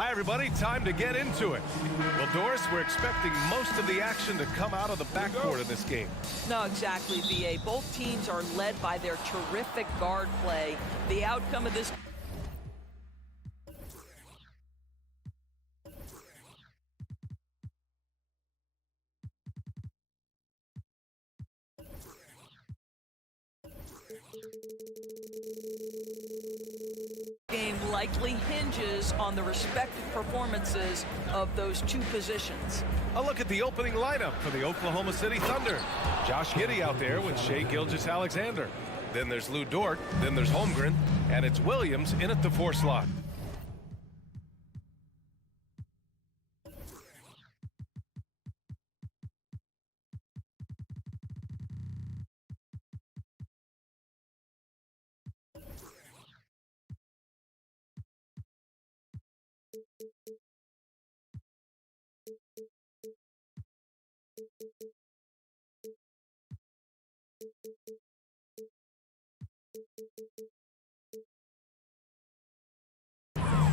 Hi, everybody. Time to get into it. Well, Doris, we're expecting most of the action to come out of the backcourt of this game. No, exactly, VA. Both teams are led by their terrific guard play. The outcome of this game likely hinges on the respective performances of those two positions. A look at the opening lineup for the Oklahoma City Thunder. Josh Giddey out there with Shai Gilgeous-Alexander. Then there's Lou Dort, then there's Holmgren, and it's Williams in at the 4 slot.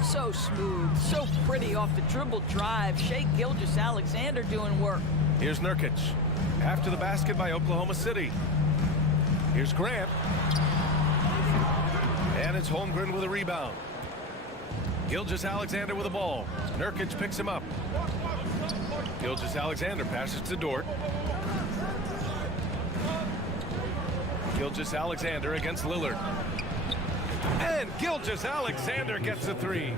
So smooth, so pretty off the dribble drive. Shai Gilgeous-Alexander doing work. Here's Nurkic. After the basket by Oklahoma City. Here's Grant. And it's Holmgren with a rebound. Gilgeous-Alexander with the ball. Nurkic picks him up. Gilgeous-Alexander passes to Dort. Gilgeous-Alexander against Lillard. And Gilgeous-Alexander gets a 3.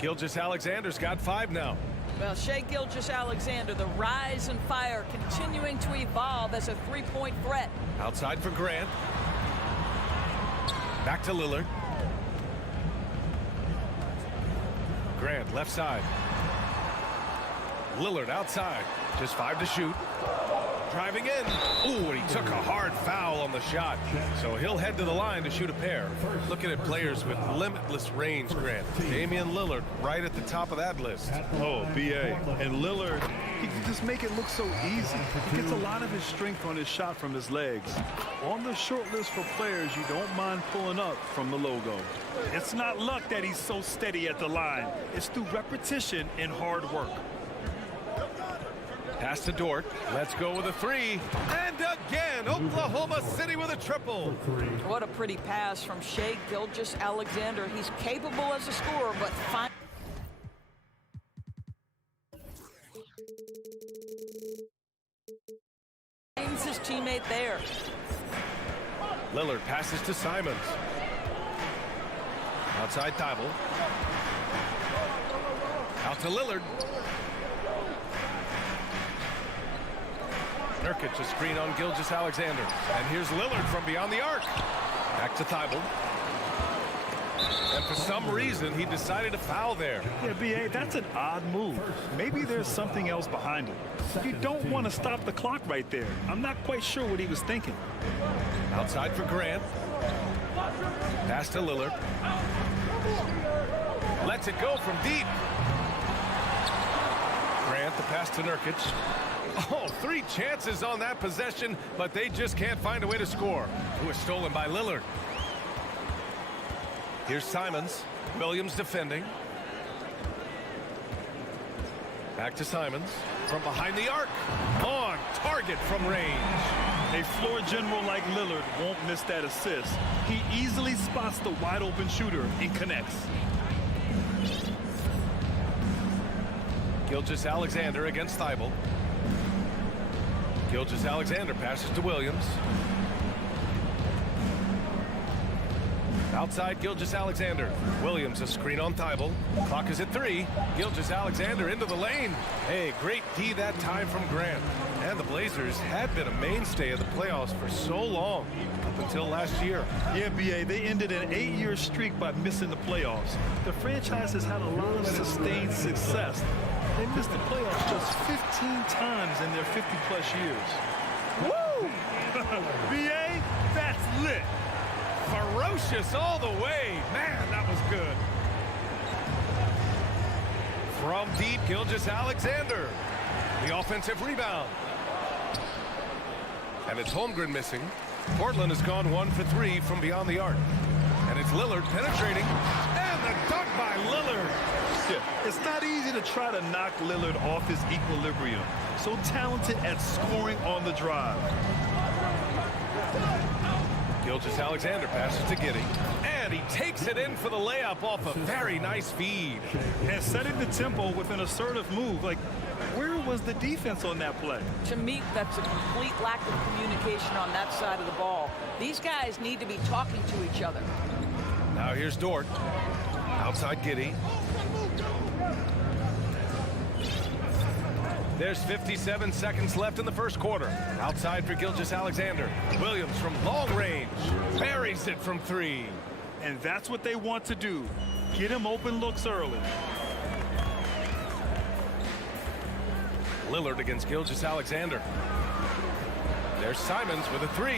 Gilgeous-Alexander's got 5 now. Well, Shai Gilgeous-Alexander, the rise and fire continuing to evolve as a three-point threat. Outside for Grant. Back to Lillard. Grant left side. Lillard outside. Just 5 to shoot. Driving in. Ooh, and he took a hard foul on the shot. So he'll head to the line to shoot a pair. Looking at players with limitless range, Grant. Damian Lillard right at the top of that list. Oh, BA. And Lillard, he can just make it look so easy. He gets a lot of his strength on his shot from his legs. On the short list for players you don't mind pulling up from the logo. It's not luck that he's so steady at the line. It's through repetition and hard work. Pass to Dort. Let's go with a 3. And again, Oklahoma City with a triple. What a pretty pass from Shai Gilgeous-Alexander. He's capable as a scorer, but finds his teammate there. Lillard passes to Simons. Outside Thibault. Out to Lillard. Nurkic, a screen on Gilgeous-Alexander. And here's Lillard from beyond the arc. Back to Thibault. And for some reason, he decided to foul there. Yeah, BA, that's an odd move. Maybe there's something else behind it. You don't want to stop the clock right there. I'm not quite sure what he was thinking. Outside for Grant. Pass to Lillard. Lets it go from deep. Grant, the pass to Nurkic. Oh, 3 chances on that possession, but they just can't find a way to score. It was stolen by Lillard. Here's Simons. Williams defending. Back to Simons. From behind the arc. On target from range. A floor general like Lillard won't miss that assist. He easily spots the wide open shooter and connects. Gilgeous-Alexander against Thibault. Gilgeous-Alexander passes to Williams. Outside Gilgeous-Alexander. Williams a screen on Thibault. Clock is at 3. Gilgeous-Alexander into the lane. Hey, great D that time from Grant. And the Blazers had been a mainstay of the playoffs for so long, up until last year. Yeah, BA, they ended an 8-year streak by missing the playoffs. The franchise has had a lot of sustained success. They missed the playoffs just 15 times in their 50-plus years. Woo! BA, that's lit. Ferocious all the way. Man, that was good. From deep, Gilgeous-Alexander. The offensive rebound. And it's Holmgren missing. Portland has gone 1 for 3 from beyond the arc. And it's Lillard penetrating. And the dunk by Lillard. Yeah, it's not easy to try to knock Lillard off his equilibrium. So talented at scoring on the drive. Gilgeous-Alexander passes to Giddey. And he takes it in for the layup off a very nice feed. And setting the tempo with an assertive move. Like, where was the defense on that play? To me, that's a complete lack of communication on that side of the ball. These guys need to be talking to each other. Now here's Dort. Outside Giddey. There's 57 seconds left in the first quarter. Outside for Gilgeous-Alexander. Williams from long range. Buries it from 3. And that's what they want to do. Get him open looks early. Lillard against Gilgeous-Alexander. There's Simons with a 3.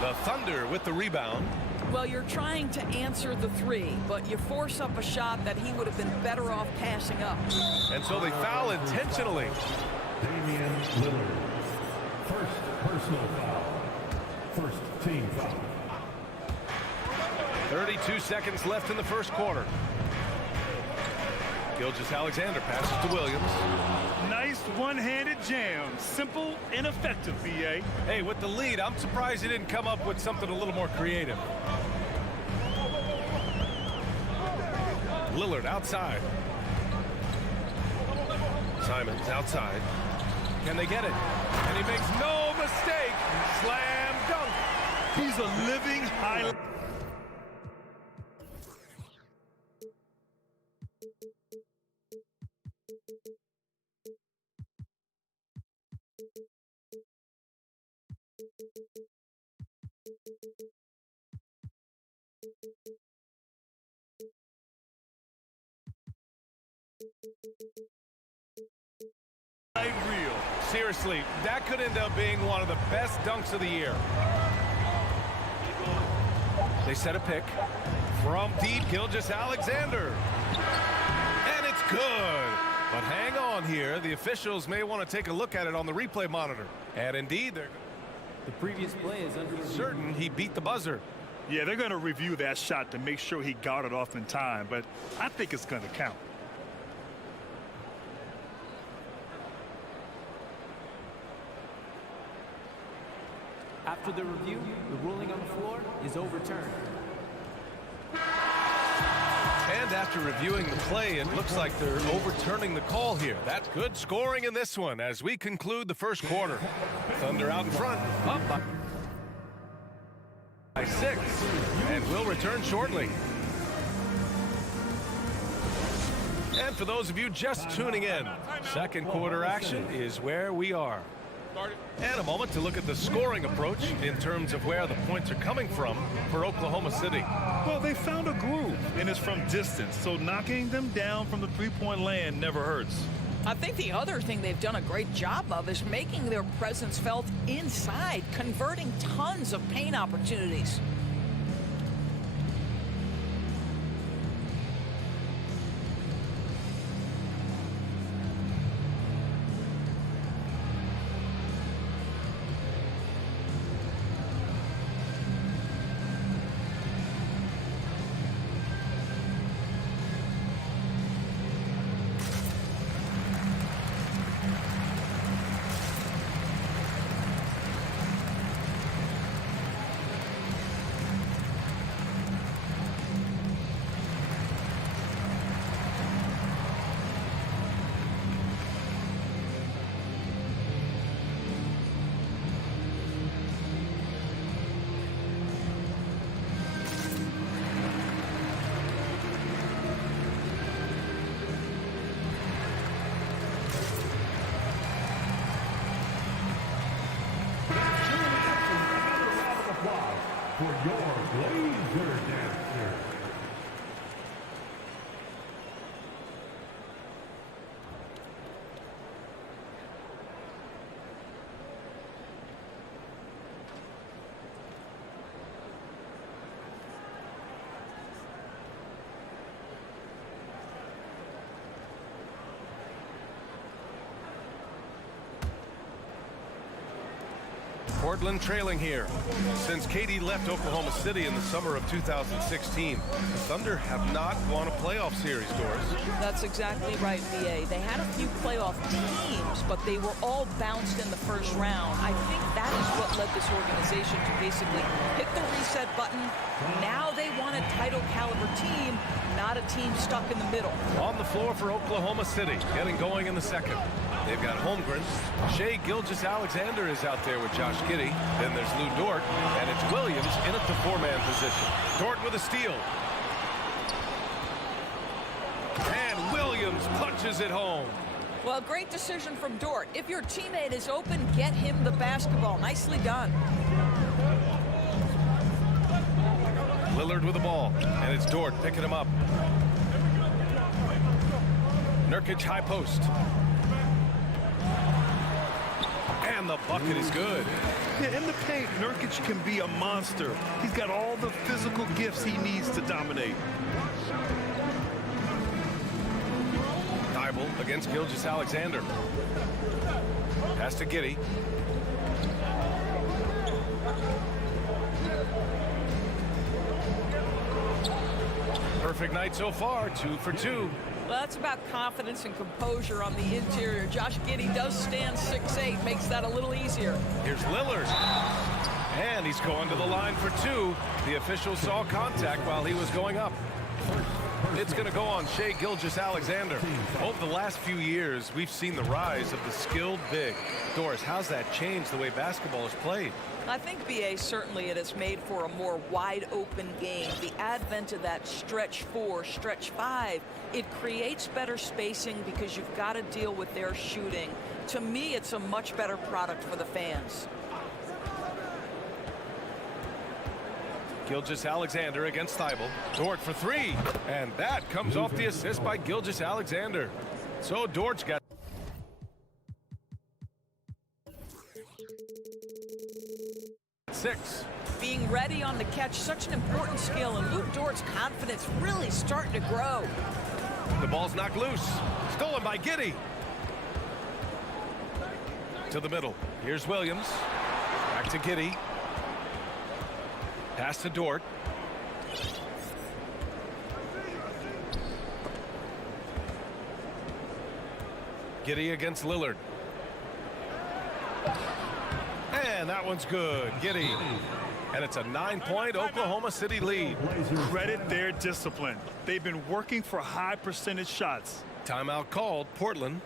The Thunder with the rebound. Well, you're trying to answer the 3, but you force up a shot that he would have been better off passing up. And so they foul intentionally. Damian Lillard. First personal foul. First team foul. 32 seconds left in the first quarter. Gilgeous-Alexander passes to Williams. Nice one-handed jam. Simple and effective, BA. Hey, with the lead, I'm surprised he didn't come up with something a little more creative. Lillard outside. Simons outside. Can they get it? And he makes no mistake. Slam dunk. He's a living highlight. Reel. Seriously, that could end up being one of the best dunks of the year. They set a pick from deep. Gilgeous-Alexander. And it's good. But hang on here. The officials may want to take a look at it on the replay monitor. And indeed, they're The previous play is under review. certain he beat the buzzer. Yeah, they're going to review that shot to make sure he got it off in time, but I think it's going to count. After the review, the ruling on the floor is overturned. And after reviewing the play, it looks like they're overturning the call here. That's good scoring in this one as we conclude the first quarter. Thunder out in front, up by 6, and we'll return shortly. And for those of you just tuning in, second quarter action is where we are. And a moment to look at the scoring approach in terms of where the points are coming from for Oklahoma City. Well, they found a groove, and it's from distance, so knocking them down from the three-point land never hurts. I think the other thing they've done a great job of is making their presence felt inside, converting tons of paint opportunities. For your Blazer dancer. Portland trailing here. Since KD left Oklahoma City in the summer of 2016, the Thunder have not won a playoff series, Doris. That's exactly right, BA. They had a few playoff teams, but they were all bounced in the first round. I think that is what led this organization to basically hit the reset button. Now they want a title caliber team, not a team stuck in the middle. On the floor for Oklahoma City, getting going in the second. They've got Holmgren. Shai Gilgeous-Alexander is out there with Josh Giddey. Then there's Lou Dort, and it's Williams in at the four-man position. Dort with a steal. And Williams punches it home. Well, great decision from Dort. If your teammate is open, get him the basketball. Nicely done. Lillard with the ball, and it's Dort picking him up. Nurkic high post. And the bucket is good. Yeah, in the paint, Nurkic can be a monster. He's got all the physical gifts he needs to dominate. Thibault against Gilgeous-Alexander. Pass to Giddey. Perfect night so far, 2 for 2. Well, that's about confidence and composure on the interior. Josh Giddey does stand 6'8", makes that a little easier. Here's Lillard. And he's going to the line for 2. The official saw contact while he was going up. It's going to go on Shai Gilgeous-Alexander. Over the last few years, we've seen the rise of the skilled big. Doris, how's that changed the way basketball is played? I think, BA, certainly it has made for a more wide-open game. The advent of that stretch 4, stretch 5, it creates better spacing because you've got to deal with their shooting. To me, it's a much better product for the fans. Gilgeous-Alexander against Thibault. Dort for 3. And that comes off the assist by Gilgeous-Alexander. So Dort's got 6. Being ready on the catch, such an important skill, and Luke Dort's confidence really starting to grow. The ball's knocked loose. Stolen by Giddey. To the middle. Here's Williams. Back to Giddey. Pass to Dort. Giddey against Lillard. And that one's good. Giddey. And it's a 9-point Oklahoma City lead. Credit their discipline. They've been working for high percentage shots. Timeout called. Portland.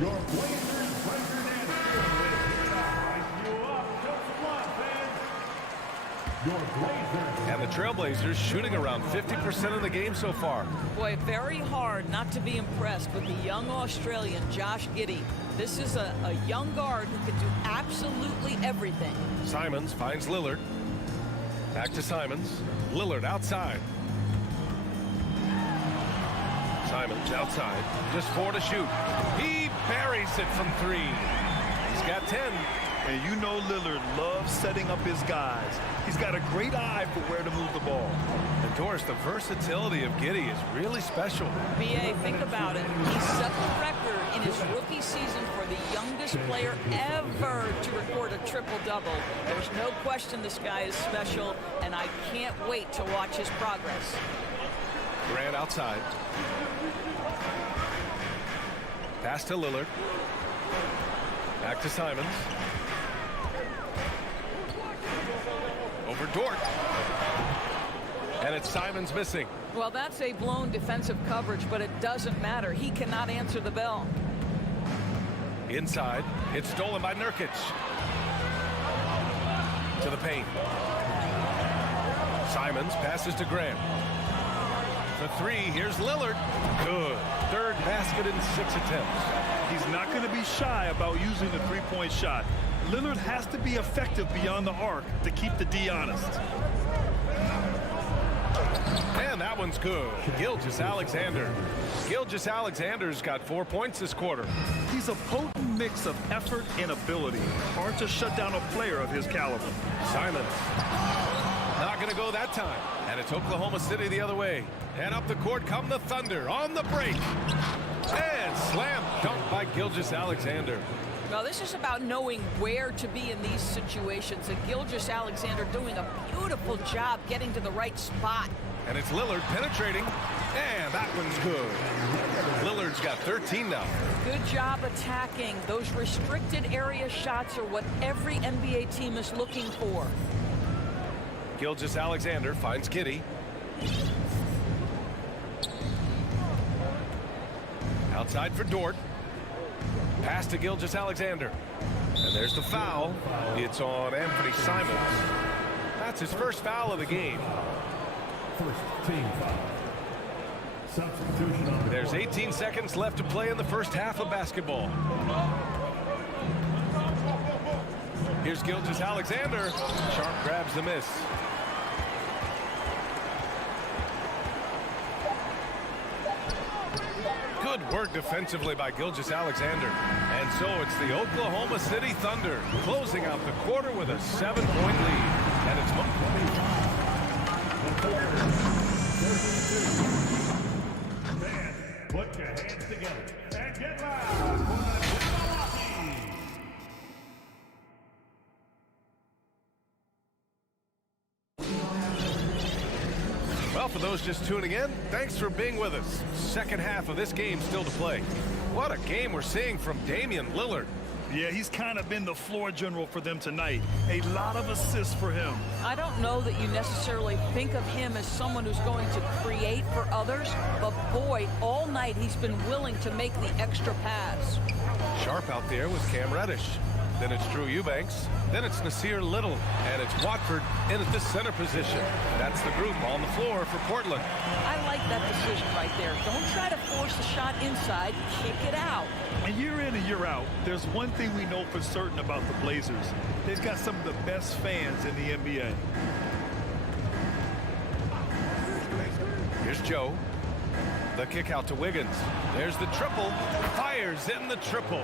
Your Blazers record and you up. Just one, fans. Your Blazers. And the Trailblazers shooting around 50% of the game so far. Boy, very hard not to be impressed with the young Australian Josh Giddey. This is a young guard who can do absolutely everything. Simons finds Lillard. Back to Simons. Lillard outside. Simons outside. Just 4 to shoot. He buries it from 3. He's got 10. And you know Lillard loves setting up his guys. He's got a great eye for where to move the ball. And Doris, the versatility of Giddey is really special. BA, think about it. He set the record in his rookie season for the youngest player ever to record a triple-double. There's no question this guy is special, and I can't wait to watch his progress. Grant outside. Pass to Lillard. Back to Simons. Over Dort. And it's Simons missing. Well, that's a blown defensive coverage, but it doesn't matter. He cannot answer the bell. Inside. It's stolen by Nurkic. To the paint. Simons passes to Grant. For 3, here's Lillard. Good. 3rd basket in 6 attempts. He's not going to be shy about using the three-point shot. Lillard has to be effective beyond the arc to keep the D honest. And that one's good. Gilgeous-Alexander. Gilgeous-Alexander's got 4 points this quarter. He's a potent mix of effort and ability. Hard to shut down a player of his caliber. Simons. Not going to go that time. And it's Oklahoma City the other way. And up the court come the Thunder on the break. And slam dunk by Gilgeous-Alexander. Well, this is about knowing where to be in these situations. And Gilgeous-Alexander doing a beautiful job getting to the right spot. And it's Lillard penetrating. And that one's good. Lillard's got 13 now. Good job attacking. Those restricted area shots are what every NBA team is looking for. Gilgeous-Alexander finds Kitty. Outside for Dort. Pass to Gilgeous-Alexander. And there's the foul. It's on Anthony Simons. That's his first foul of the game. First team foul. Substitution on the There's court. 18 seconds left to play in the first half of basketball. Here's Gilgeous-Alexander. Sharp grabs the miss. Good work defensively by Gilgeous-Alexander. And so it's the Oklahoma City Thunder closing out the quarter with a 7-point lead. And it's Fans, put your hands together and get loud for the Milwaukee. Well, for those just tuning in, thanks for being with us. Second half of this game still to play. What a game we're seeing from Damian Lillard. Yeah, he's kind of been the floor general for them tonight. A lot of assists for him. I don't know that you necessarily think of him as someone who's going to create for others, but boy, all night he's been willing to make the extra pass. Sharp out there with Cam Reddish. Then it's Drew Eubanks. Then it's Nasir Little. And it's Watford in at the center position. That's the group on the floor for Portland. I like that decision right there. Don't try to force the shot inside, kick it out. And year in and year out, there's one thing we know for certain about the Blazers. They've got some of the best fans in the NBA. Here's Joe. The kick out to Wiggins. There's the triple. Fires in the triple.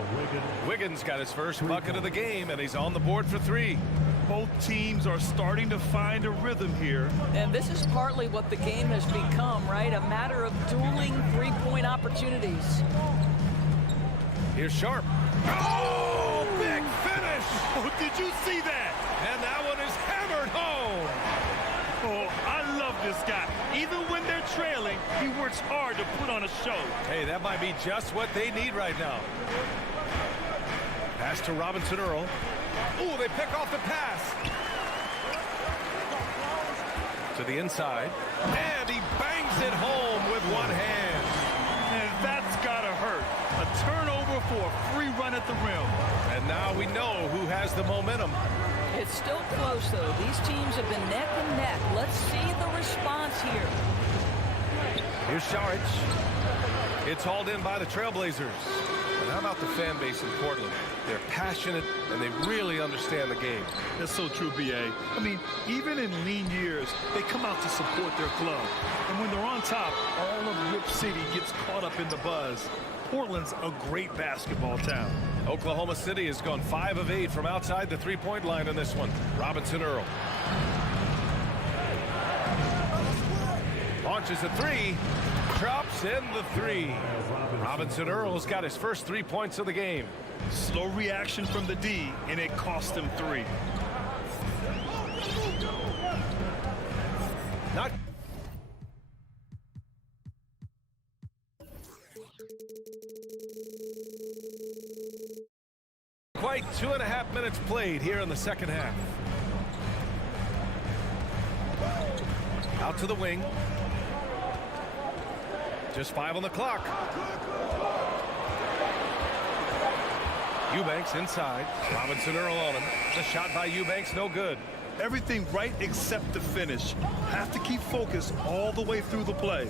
Wiggins got his first bucket of the game, and he's on the board for three. Both teams are starting to find a rhythm here. And this is partly what the game has become, right? A matter of dueling three-point opportunities. Here's Sharp. Oh, big finish! Oh, did you see that? And that one is hammered home. Oh, I love this guy. Even when they're trailing, he works hard to put on a show. Hey, that might be just what they need right now. Pass to Robinson Earl. Ooh, they pick off the pass. To the inside. And he bangs it home with one hand. And that's gotta hurt. A turnover for a free run at the rim. And now we know who has the momentum. It's still close, though. These teams have been neck and neck. Let's see the response here. Here's Saric. It's hauled in by the Trailblazers. And how about the fan base in Portland? They're passionate, and they really understand the game. That's so true, B.A. I mean, even in lean years, they come out to support their club. And when they're on top, all of Rip City gets caught up in the buzz. Portland's a great basketball town. Oklahoma City has gone 5 of 8 from outside the three-point line in this one. Robinson Earl. Launches a three. Drops in the three. Robinson Earl's got his first 3 points of the game. Slow reaction from the D, and it cost him 3. Not quite 2.5 minutes played here in the second half. Out to the wing. Just 5 on the clock. Eubanks inside. Robinson Earl on him. The shot by Eubanks, no good. Everything right except the finish. Have to keep focus all the way through the play.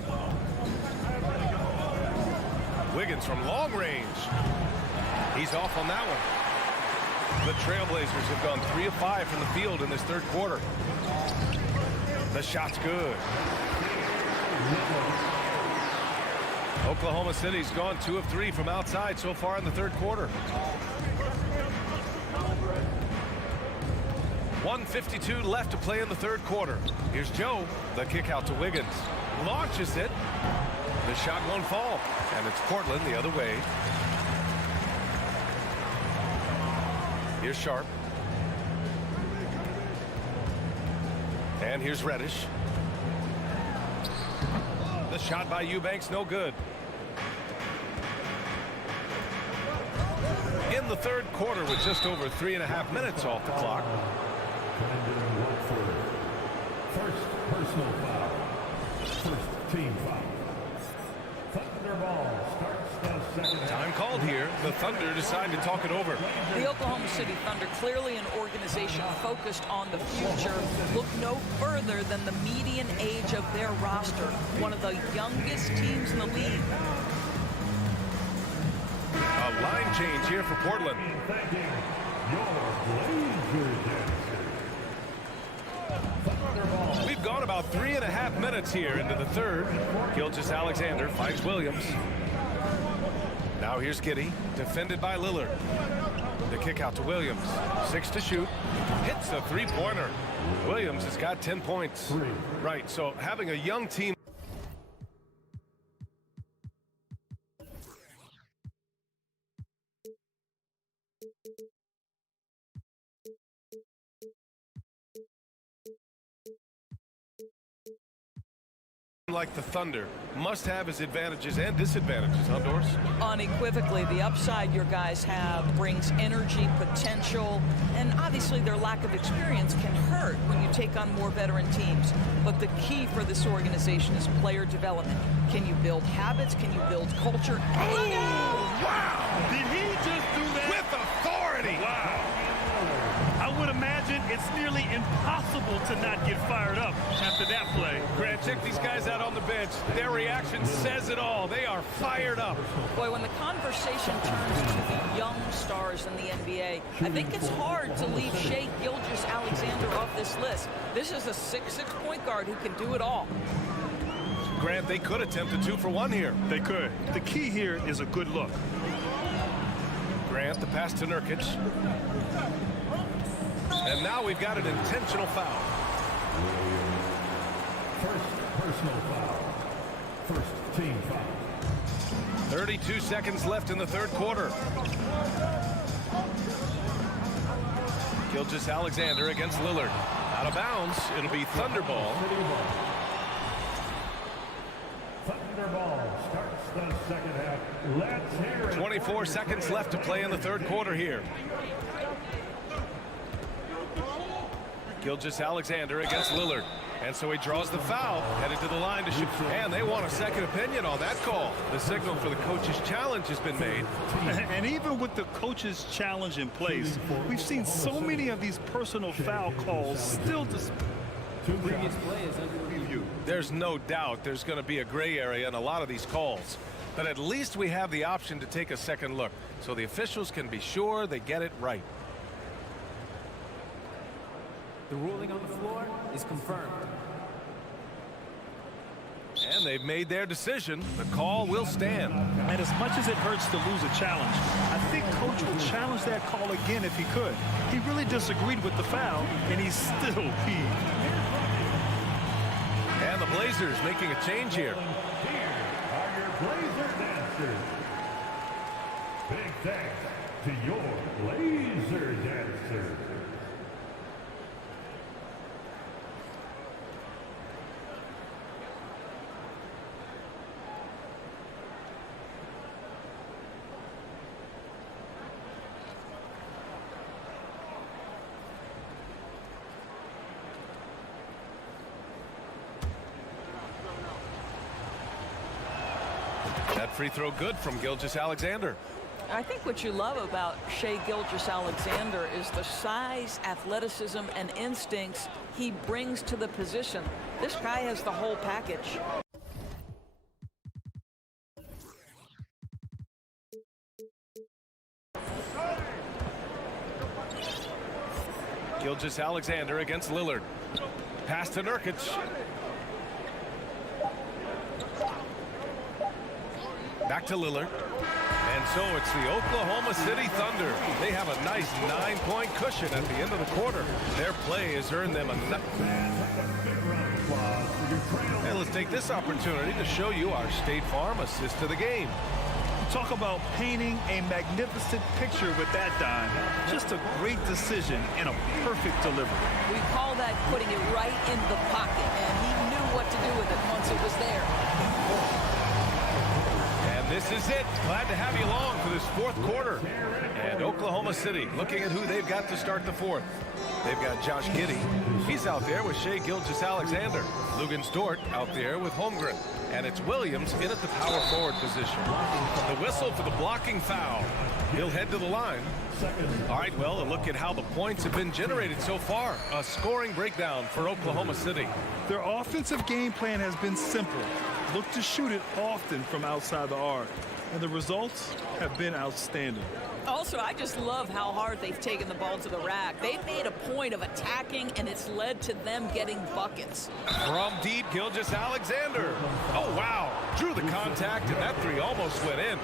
Wiggins from long range. He's off on that one. The Trailblazers have gone 3 of 5 from the field in this third quarter. The shot's good. Oklahoma City's gone 2 of 3 from outside so far in the third quarter. 1:52 left to play in the third quarter. Here's Joe. The kick out to Wiggins. Launches it. The shot won't fall. And it's Portland the other way. Here's Sharp. And here's Reddish. The shot by Eubanks, no good. In the third quarter with just over 3.5 minutes off the clock. First personal foul. First team foul. Thunder ball starts the second half. Time called here. The Thunder decide to talk it over. The Oklahoma City Thunder, clearly an organization focused on the future, look no further than the median age of their roster, one of the youngest teams in the league. A line change here for Portland. Thanking your Blazers dancers. Thunder ball. We've gone about 3.5 minutes here into the third. Gilgeous-Alexander finds Williams. Now here's Giddey, defended by Lillard. The kick out to Williams. 6 to shoot. Hits a three-pointer. Williams has got 10 points. Right, so having a young team like the Thunder must have his advantages and disadvantages, huh, Doris? Unequivocally, the upside your guys have brings energy, potential, and obviously their lack of experience can hurt when you take on more veteran teams. But the key for this organization is player development. Can you build habits? Can you build culture? Oh, wow! Did he just do that? With authority! Wow. I would imagine it's nearly impossible to not get fired up after that play. Grant, check these guys out on the bench. Their reaction says it all. They are fired up. Boy, when the conversation turns to the young stars in the NBA, I think it's hard to leave Shai Gilgeous-Alexander off this list. This is a 6'6" point guard who can do it all. Grant, they could attempt a 2-for-1 here. They could. The key here is a good look. Grant, the pass to Nurkic. And now we've got an intentional foul. First personal foul. First team foul. 32 seconds left in the third quarter. Gilgeous-Alexander against Lillard. Out of bounds. It'll be Thunder ball. Thunder ball starts the second half. Let's hear it. 24 seconds left to play in the third quarter here. Gilgeous-Alexander against Lillard. And so he draws the foul, headed to the line to shoot. And they want a second opinion on that call. The signal for the coach's challenge has been made. And even with the coach's challenge in place, we've seen so many of these personal foul calls still Previous play is under review. There's no doubt there's going to be a gray area in a lot of these calls. But at least we have the option to take a second look, so the officials can be sure they get it right. The ruling on the floor is confirmed. And they've made their decision. The call will stand. And as much as it hurts to lose a challenge, I think Coach would challenge that call again if he could. He really disagreed with the foul, and he's still peeved. And the Blazers making a change here. Here are your Blazer dancers. Big thanks to your Blazer dancers. That free throw good from Gilgeous-Alexander. I think what you love about Shai Gilgeous-Alexander is the size, athleticism, and instincts he brings to the position. This guy has the whole package. Gilgeous-Alexander against Lillard. Pass to Nurkic. Back to Lillard. And so it's the Oklahoma City Thunder. They have a nice 9-point cushion at the end of the quarter. Their play has earned them a... And let's take this opportunity to show you our State Farm assist to the game. Talk about painting a magnificent picture with that dime. Just a great decision and a perfect delivery. We call that putting it right in the pocket, and he knew what to do with it once it was there. And this is it. Glad to have you along for this fourth quarter. And Oklahoma City looking at who they've got to start the fourth. They've got Josh Giddey. He's out there with Shai Gilgeous-Alexander. Lugans Dort out there with Holmgren. And it's Williams in at the power forward position. The whistle for the blocking foul. He'll head to the line. All right, well, a look at how the points have been generated so far. A scoring breakdown for Oklahoma City. Their offensive game plan has been simple. Look to shoot it often from outside the arc. And the results have been outstanding. Also, I just love how hard they've taken the ball to the rack. They've made a point of attacking, and it's led to them getting buckets. From deep, Gilgeous-Alexander. Oh, wow. Drew the contact, and that three almost went in.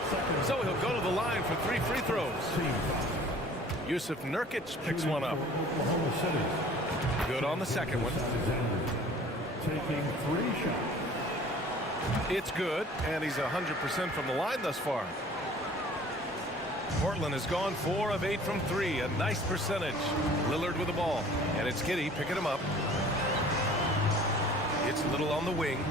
So he'll go to the line for 3 free throws. Yusuf Nurkic picks one up. Good on the second one. Taking 3 shots. It's good, and he's 100% from the line thus far. Portland has gone 4 of 8 from 3, a nice percentage. Lillard with the ball, and it's Giddey picking him up. It's Little on the wing.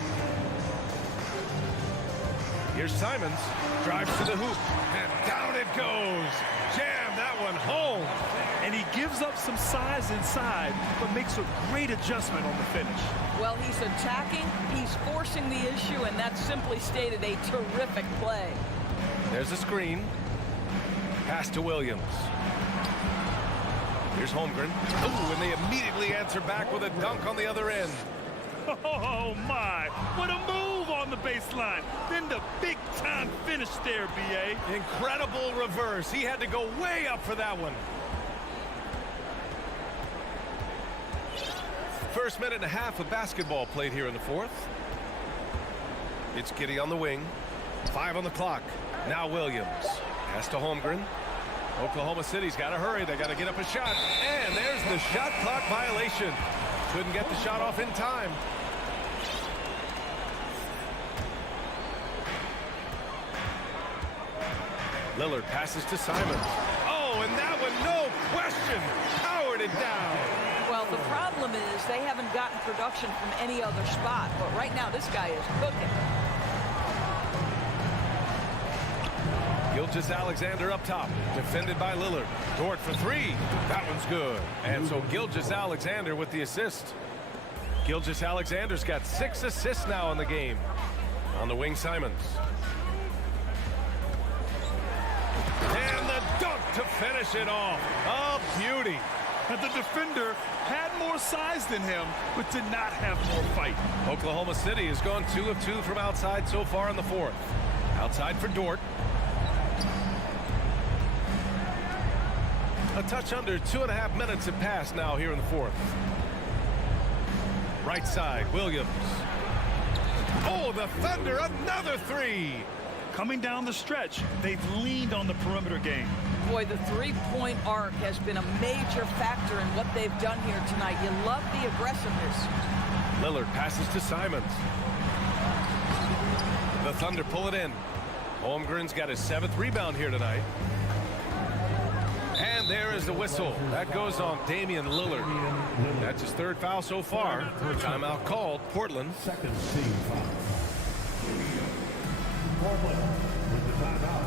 Here's Simons, drives to the hoop, and down it goes. Jam that one home. And he gives up some size inside, but makes a great adjustment on the finish. Well, he's attacking, he's forcing the issue, and that's simply stated a terrific play. There's a screen. Pass to Williams. Here's Holmgren. Ooh, and they immediately answer back with a dunk on the other end. Oh, my. What a move on the baseline. Then the big-time finish there, B.A. Incredible reverse. He had to go way up for that one. First minute and a half of basketball played here in the fourth. It's Giddey on the wing. 5 on the clock. Now Williams. Pass to Holmgren. Oklahoma City's got to hurry. They got to get up a shot. And there's the shot clock violation. Couldn't get the shot off in time. Lillard passes to Simons. Oh, and that one, no question, powered it down. Well, the problem is they haven't gotten production from any other spot, but right now this guy is cooking. Gilgeous-Alexander up top, defended by Lillard. Dort for 3. That one's good. And so Gilgeous-Alexander with the assist. Gilgeous-Alexander's got 6 assists now in the game. On the wing, Simons. And the dunk to finish it off. A beauty. And the defender had more size than him, but did not have more fight. Oklahoma City has gone 2 of 2 from outside so far in the fourth. Outside for Dort. A touch under 2.5 minutes have passed now here in the fourth. Right side, Williams. Oh, the Thunder, another 3. Coming down the stretch, they've leaned on the perimeter game. Boy, the three-point arc has been a major factor in what they've done here tonight. You love the aggressiveness. Lillard passes to Simons. The Thunder pull it in. Holmgren's got his 7th rebound here tonight. And there is the whistle. That goes on Damian Lillard. That's his 3rd foul so far. Timeout called. Portland. Second team foul. Portland with the timeout.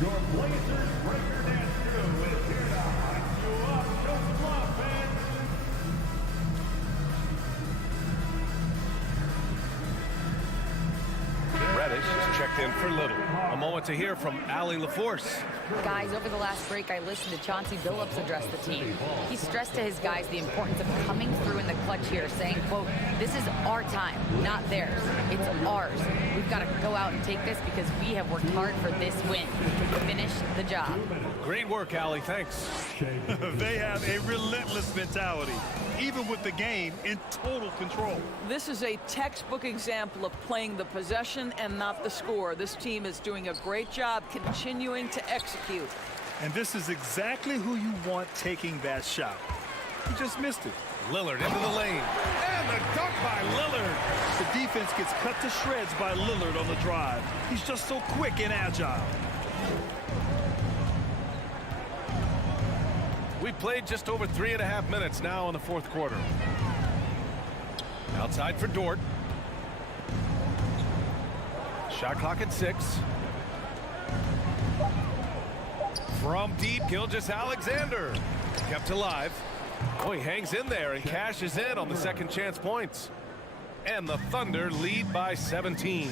Your Blazers breaker Nazgul is here to hype you up. Show some love, fans. Reddish is checked in for Little. A moment to hear from Allie LaForce. Guys, over the last break, I listened to Chauncey Billups address the team. He stressed to his guys the importance of coming through in the clutch here, saying, quote, "This is our time, not theirs. It's ours. We've got to go out and take this because we have worked hard for this win. Finish the job." Great work, Allie. Thanks. They have a relentless mentality. even with the game in total control. This is a textbook example of playing the possession and not the score. This team is doing a great job continuing to execute. And this is exactly who you want taking that shot. He just missed it. Lillard into the lane. And the dunk by Lillard. The defense gets cut to shreds by Lillard on the drive. He's just so quick and agile. We played just over 3.5 minutes now in the fourth quarter. Outside for Dort. Shot clock at 6. From deep, Gilgeous-Alexander. Kept alive. Oh, he hangs in there and cashes in on the second chance points. And the Thunder lead by 17.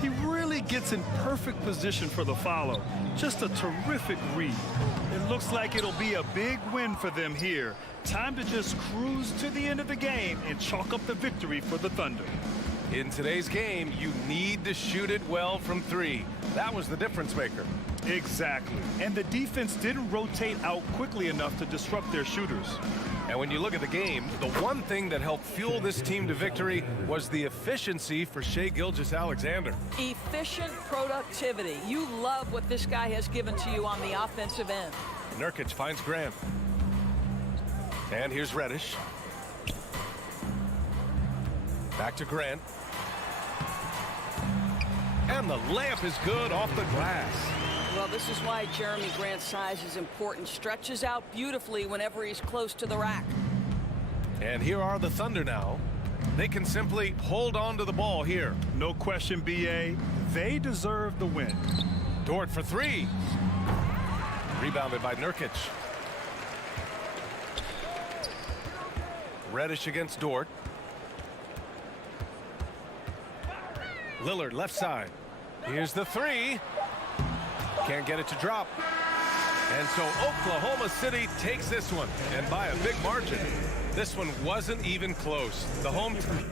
He really gets in perfect position for the follow. Just a terrific read. It looks like it'll be a big win for them here. Time to just cruise to the end of the game and chalk up the victory for the Thunder. In today's game, you need to shoot it well from 3. That was the difference maker. Exactly. And the defense didn't rotate out quickly enough to disrupt their shooters. And when you look at the game, the one thing that helped fuel this team to victory was the efficiency for Shai Gilgeous-Alexander. Efficient productivity. You love what this guy has given to you on the offensive end. Nurkic finds Grant. And here's Reddish. Back to Grant. And the layup is good off the glass. Well, this is why Jeremy Grant's size is important. Stretches out beautifully whenever he's close to the rack. And here are the Thunder now. They can simply hold on to the ball here. No question, BA. They deserve the win. Dort for 3. Rebounded by Nurkic. Reddish against Dort. Lillard left side. Here's the 3. Can't get it to drop. And so Oklahoma City takes this one, and by a big margin. This one wasn't even close. The home team.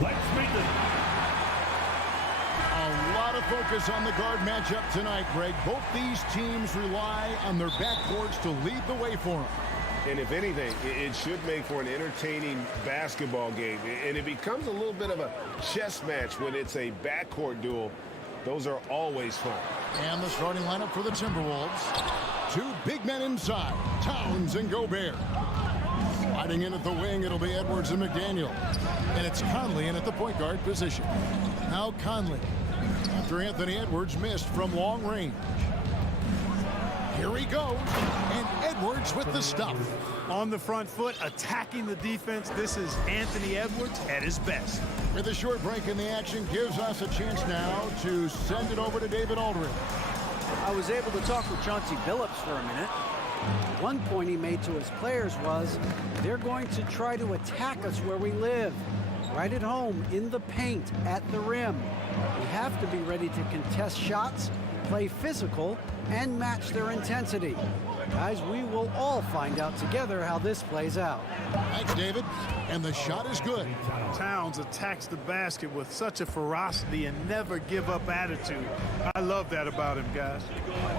Let's make it. A lot of focus on the guard matchup tonight, Greg. Both these teams rely on their backboards to lead the way for them. And if anything, it should make for an entertaining basketball game. And it becomes a little bit of a chess match when it's a backcourt duel. Those are always fun. And the starting lineup for the Timberwolves. Two big men inside, Towns and Gobert. Sliding in at the wing, it'll be Edwards and McDaniel. And it's Conley in at the point guard position. Now Conley, after Anthony Edwards missed from long range. Here he goes, and Edwards with the stuff. On the front foot, attacking the defense. This is Anthony Edwards at his best. With a short break in the action, gives us a chance now to send it over to David Aldridge. I was able to talk with Chauncey Billups for a minute. One point he made to his players was, they're going to try to attack us where we live, right at home, in the paint, at the rim. We have to be ready to contest shots, play physical, and match their intensity. Guys, we will all find out together how this plays out. Thanks, David. And the shot is good. Towns attacks the basket with such a ferocity and never give up attitude. I love that about him, guys.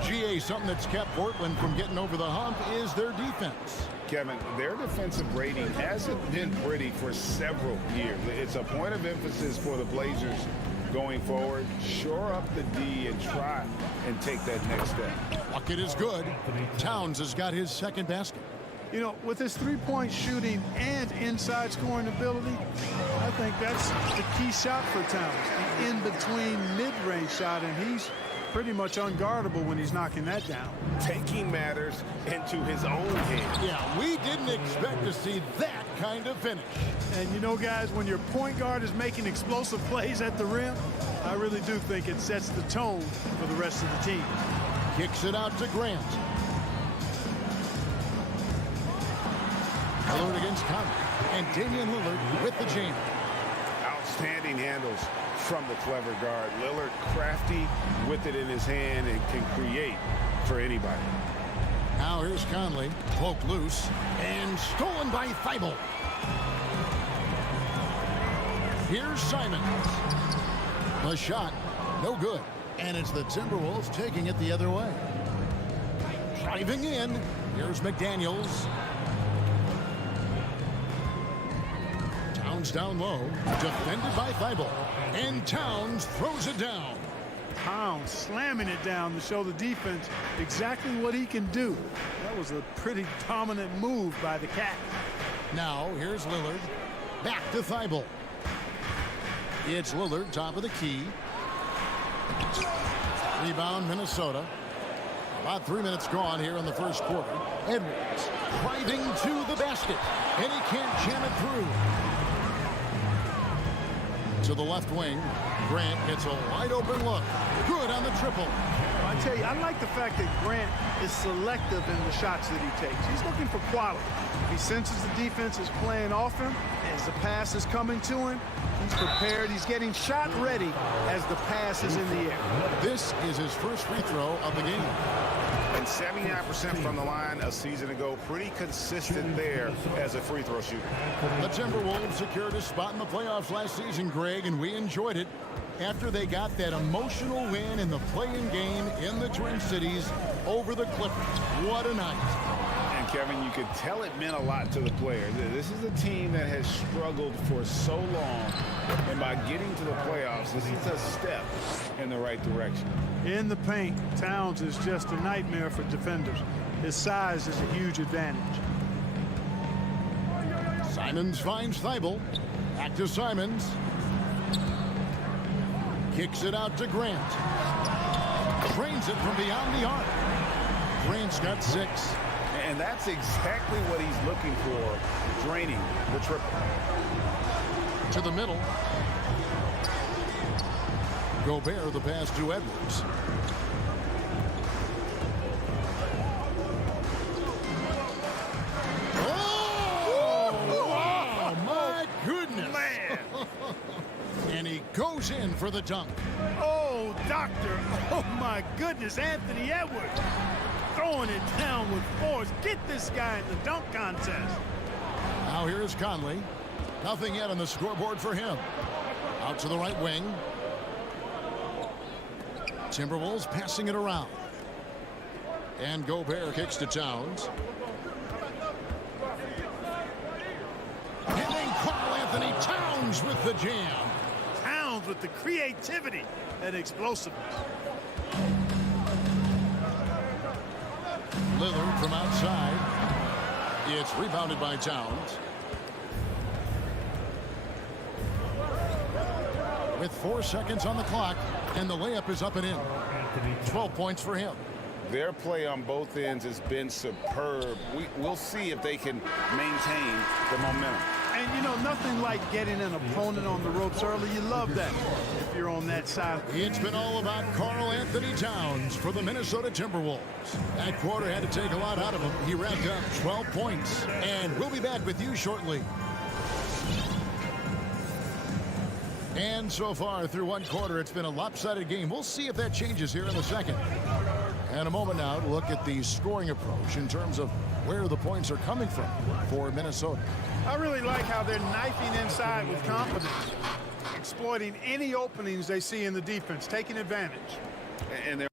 GA, something that's kept Portland from getting over the hump is their defense. Kevin, their defensive rating hasn't been pretty for several years. It's a point of emphasis for the Blazers going forward. Shore up the D and try and take that next step. Bucket is good. Towns has got his second basket. You know, with his three-point shooting and inside scoring ability, I think that's the key shot for Towns. The in-between mid-range shot, and he's pretty much unguardable when he's knocking that down. Taking matters into his own hands. Yeah, we didn't expect to see that kind of finish. And you know, guys, when your point guard is making explosive plays at the rim, I really do think it sets the tone for the rest of the team. Kicks it out to Grant. Lillard against Conley. And Damian Lillard with the jam. Outstanding handles from the clever guard. Lillard crafty with it in his hand and can create for anybody. Now here's Conley. Poked loose. And stolen by Thibault. Here's Simons. The shot, no good. And it's the Timberwolves taking it the other way. Driving in. Here's McDaniels. Towns down low. Defended by Thibault. And Towns throws it down. Towns slamming it down to show the defense exactly what he can do. That was a pretty dominant move by the Cat. Now here's Lillard. Back to Thibault. It's Lillard, top of the key. Rebound, Minnesota. About 3 minutes gone here in the first quarter. Edwards driving to the basket, and he can't jam it through. To the left wing, Grant gets a wide open look. Good on the triple. I tell you, I like the fact that Grant is selective in the shots that he takes. He's looking for quality. If he senses the defense is playing off him, as the pass is coming to him, he's prepared. He's getting shot ready as the pass is in the air. This is his first free throw of the game. And 79% from the line a season ago. Pretty consistent there as a free throw shooter. The Timberwolves secured a spot in the playoffs last season, Greg, and we enjoyed it after they got that emotional win in the play-in game in the Twin Cities over the Clippers. What a night. And Kevin, you could tell it meant a lot to the players. This is a team that has struggled for so long, and by getting to the playoffs, this is a step in the right direction. In the paint, Towns is just a nightmare for defenders. His size is a huge advantage. Simons finds Thibault. Back to Simons. Kicks it out to Grant. Drains it from beyond the arc. Grant's got 6. And that's exactly what he's looking for, draining the triple. To the middle. Gobert, the pass to Edwards. Oh, my goodness. Man. And he goes in for the dunk. Oh, doctor. Oh, my goodness. Anthony Edwards throwing it down with force. Get this guy in the dunk contest. Now here's Conley. Nothing yet on the scoreboard for him. Out to the right wing. Timberwolves passing it around. And Gobert kicks to Towns. And then Karl Anthony Towns with the jam. Towns with the creativity and explosiveness. Lillard from outside. It's rebounded by Towns. With 4 seconds on the clock, and the layup is up and in. 12 points for him. Their play on both ends has been superb. We'll see if they can maintain the momentum. And, you know, nothing like getting an opponent on the ropes early. You love that if you're on that side. It's been all about Karl Anthony Towns for the Minnesota Timberwolves. That quarter had to take a lot out of him. He racked up 12 points. And we'll be back with you shortly. And so far through one quarter, it's been a lopsided game. We'll see if that changes here in the second. And a moment now to look at the scoring approach in terms of where the points are coming from for Minnesota. I really like how they're knifing inside with confidence, exploiting any openings they see in the defense, taking advantage. And they're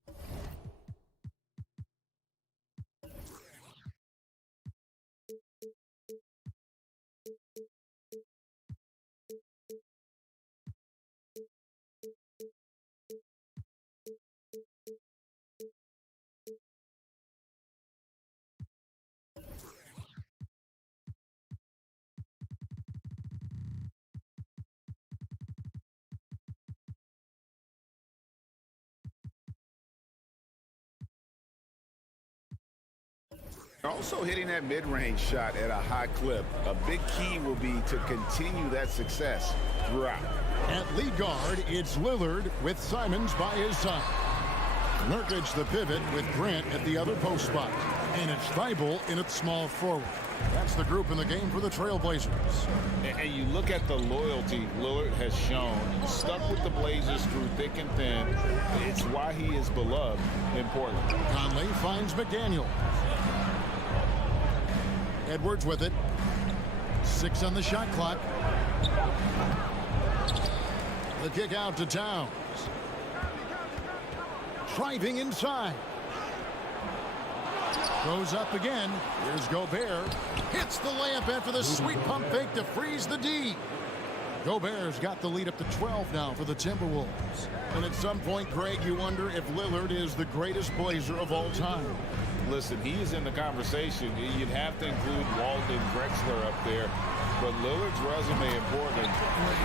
also hitting that mid-range shot at a high clip. A big key will be to continue that success throughout. At lead guard, it's Lillard with Simons by his side. Nurkic the pivot with Grant at the other post spot. And it's Thibault in at small forward. That's the group in the game for the Trailblazers. And you look at the loyalty Lillard has shown. Stuck with the Blazers through thick and thin. It's why he is beloved in Portland. Conley finds McDaniel. Edwards with it. 6 on the shot clock. The kick out to Towns. Driving inside. Goes up again. Here's Gobert. Hits the layup after the sweet pump fake to freeze the D. Gobert's got the lead up to 12 now for the Timberwolves. And at some point, Greg, you wonder if Lillard is the greatest Blazer of all time. Listen, he is in the conversation. You'd have to include Walden Drexler up there. But Lillard's resume in Portland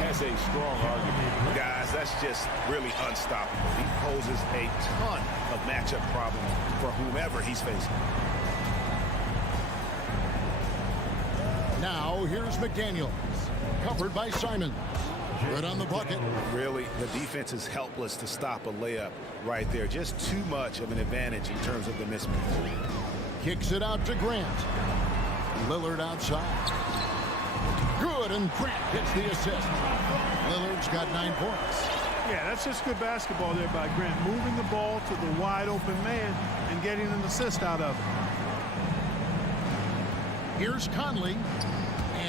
has a strong argument. Guys, that's just really unstoppable. He poses a ton of matchup problems for whomever he's facing. Now, here's McDaniels. Covered by Simons. Good on the bucket. Really, the defense is helpless to stop a layup right there. Just too much of an advantage in terms of the mismatch. Kicks it out to Grant. Lillard outside. Good, and Grant gets the assist. Lillard's got 9 points. Yeah, that's just good basketball there by Grant, moving the ball to the wide open man and getting an assist out of it. Here's Conley,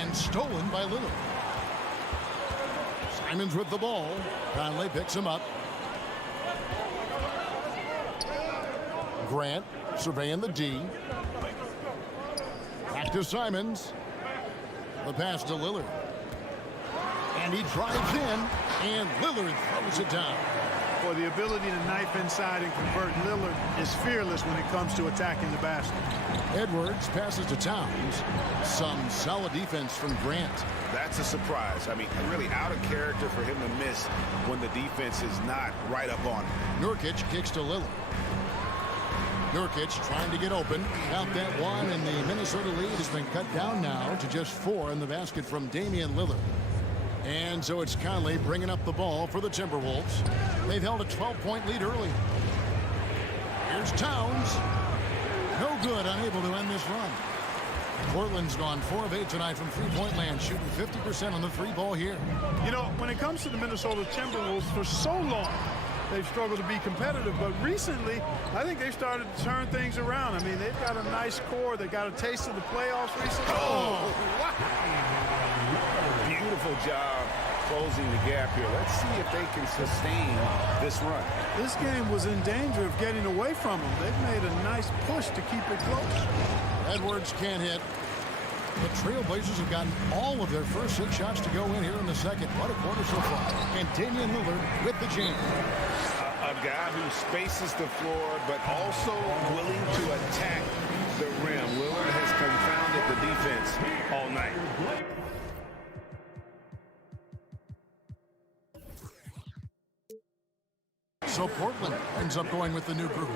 and stolen by Lillard. Simons with the ball. Conley picks him up. Grant surveying the D. Back to Simons. The pass to Lillard. And he drives in, and Lillard throws it down. For the ability to knife inside and convert, Lillard is fearless when it comes to attacking the basket. Edwards passes to Towns. Some solid defense from Grant. That's a surprise. I mean, really out of character for him to miss when the defense is not right up on him. Nurkic kicks to Lillard. Nurkic trying to get open. Out that one, and the Minnesota lead has been cut down now to just 4 in the basket from Damian Lillard. And so it's Conley bringing up the ball for the Timberwolves. They've held a 12-point lead early. Here's Towns. No good, unable to end this run. Portland's gone 4 of 8 tonight from three-point land, shooting 50% on the three ball here. You know, when it comes to the Minnesota Timberwolves, for so long, they've struggled to be competitive. But recently, I think they've started to turn things around. I mean, they've got a nice core. They got a taste of the playoffs recently. Oh, wow. Beautiful job closing the gap here. Let's see if they can sustain this run. This game was in danger of getting away from them. They've made a nice push to keep it close. Edwards can't hit. The Trailblazers have gotten all of their first 6 shots to go in here in the second. What a quarter so far. And Damian Lillard with the jam. A guy who spaces the floor, but also willing to attack the rim. Lillard has confounded the defense all night. So Portland ends up going with the new group.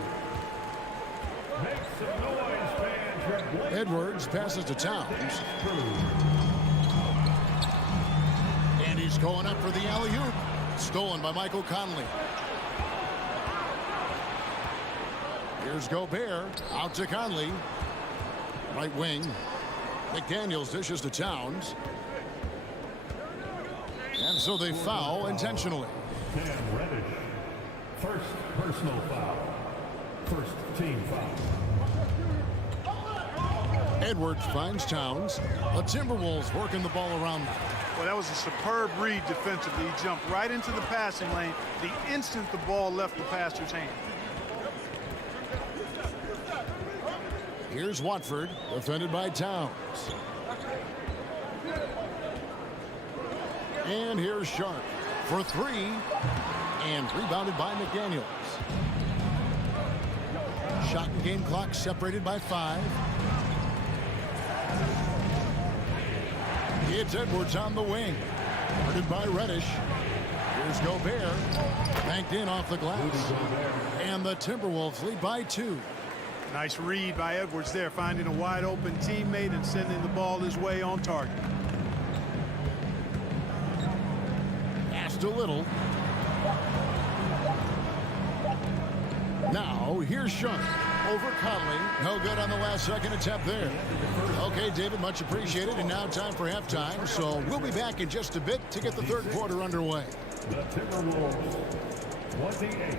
Edwards passes to Towns. And he's going up for the alley-oop. Stolen by Michael Conley. Here's Gobert. Out to Conley. Right wing. McDaniels dishes to Towns. And so they foul intentionally. Cam Reddish. First personal foul. First team foul. Edwards finds Towns. The Timberwolves working the ball around now. Well, that was a superb read defensively. He jumped right into the passing lane the instant the ball left the passer's hand. Here's Watford, defended by Towns. And here's Sharp for 3. And rebounded by McDaniels. Shot and game clock separated by 5. It's Edwards on the wing. Guarded by Reddish. Here's Gobert. Banked in off the glass. And the Timberwolves lead by 2. Nice read by Edwards there, finding a wide open teammate and sending the ball his way on target. Passed a little. Now, here's Sharp over Conley. No good on the last second attempt there. Okay, David, much appreciated. And now time for halftime. So we'll be back in just a bit to get the third quarter underway. The Timberwolves, 28.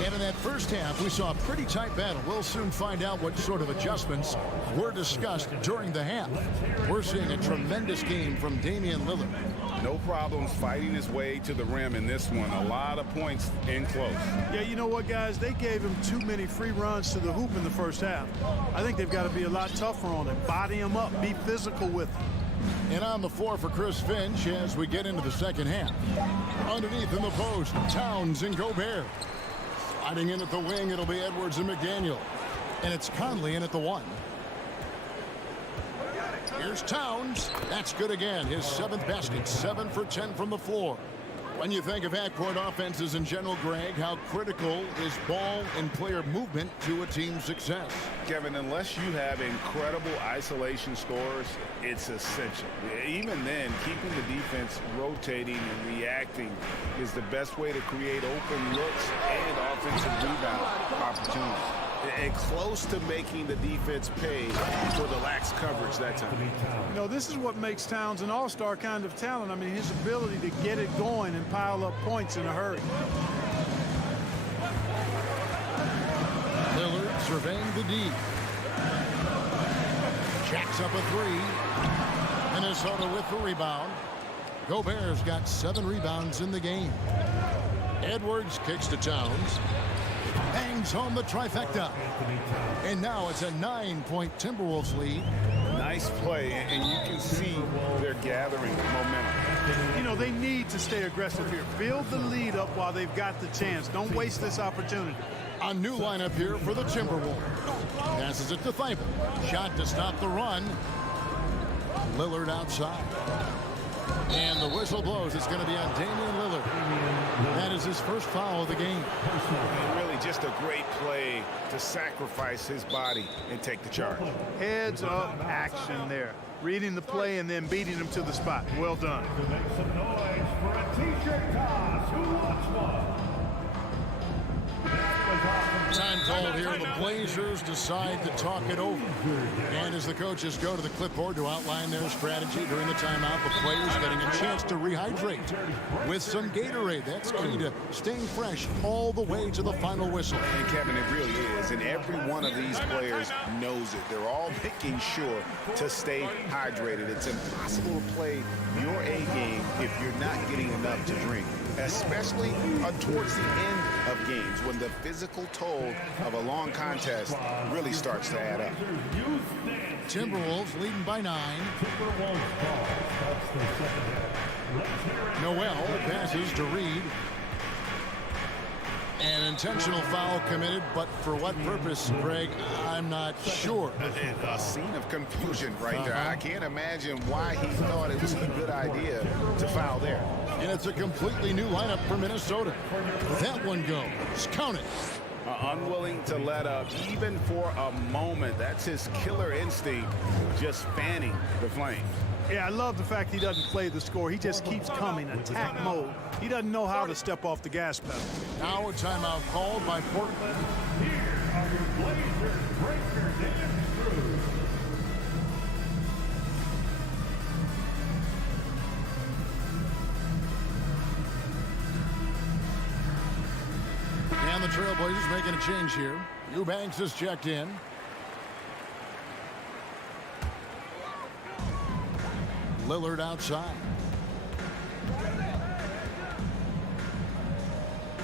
And in that first half, we saw a pretty tight battle. We'll soon find out what sort of adjustments were discussed during the half. We're seeing a tremendous game from Damian Lillard. No problems fighting his way to the rim in this one. A lot of points in close. Yeah, you know what, guys? They gave him too many free runs to the hoop in the first half. I think they've got to be a lot tougher on him. Body him up. Be physical with him. And on the floor for Chris Finch as we get into the second half. Underneath in the post, Towns and Gobert. Sliding in at the wing, it'll be Edwards and McDaniel. And it's Conley in at the 1. Here's Towns. That's good again. His 7th basket, 7 for 10 from the floor. When you think of backcourt offenses in general, Greg, how critical is ball and player movement to a team's success? Kevin, unless you have incredible isolation scores, it's essential. Even then, keeping the defense rotating and reacting is the best way to create open looks and offensive rebound opportunities. And close to making the defense pay for the lax coverage that time. You know, this is what makes Towns an all-star kind of talent. I mean, his ability to get it going and pile up points in a hurry. Lillard surveying the D. Jacks up a 3. Minnesota with the rebound. Gobert's got 7 rebounds in the game. Edwards kicks to Towns. Hangs home the trifecta. And now it's a 9-point Timberwolves lead. Nice play, and you can see they're gathering momentum. You know, they need to stay aggressive here. Build the lead up while they've got the chance. Don't waste this opportunity. A new lineup here for the Timberwolves. Passes it to Thibault. Shot to stop the run. Lillard outside. And the whistle blows. It's going to be on Damian Lillard. That is his first foul of the game. And really just a great play to sacrifice his body and take the charge. Heads up action there. Reading the play and then beating him to the spot. Well done. To make some noise for a t-shirt toss. Who wants one? Time called here. The Blazers decide to talk it over. And as the coaches go to the clipboard to outline their strategy during the timeout, the players getting a chance to rehydrate with some Gatorade. That's key to staying fresh all the way to the final whistle. And Kevin, it really is. And every one of these players knows it. They're all making sure to stay hydrated. It's impossible to play your A game if you're not getting enough to drink, especially towards the end of games when the physical toll of a long contest really starts to add up. Timberwolves leading by 9. Noel passes to Reed. An intentional foul committed, but for what purpose, Greg, I'm not sure. A scene of confusion right there. I can't imagine why he thought it was a good idea to foul there. And it's a completely new lineup for Minnesota. That one goes. Count it. Unwilling to let up even for a moment. That's his killer instinct, just fanning the flames. Yeah, I love the fact he doesn't play the score. He just keeps coming, attack mode. He doesn't know how to step off the gas pedal. Now a timeout called by Portland. Here are your Blazers breakers and screws. And the Trailblazers making a change here. Eubanks is checked in. Lillard outside.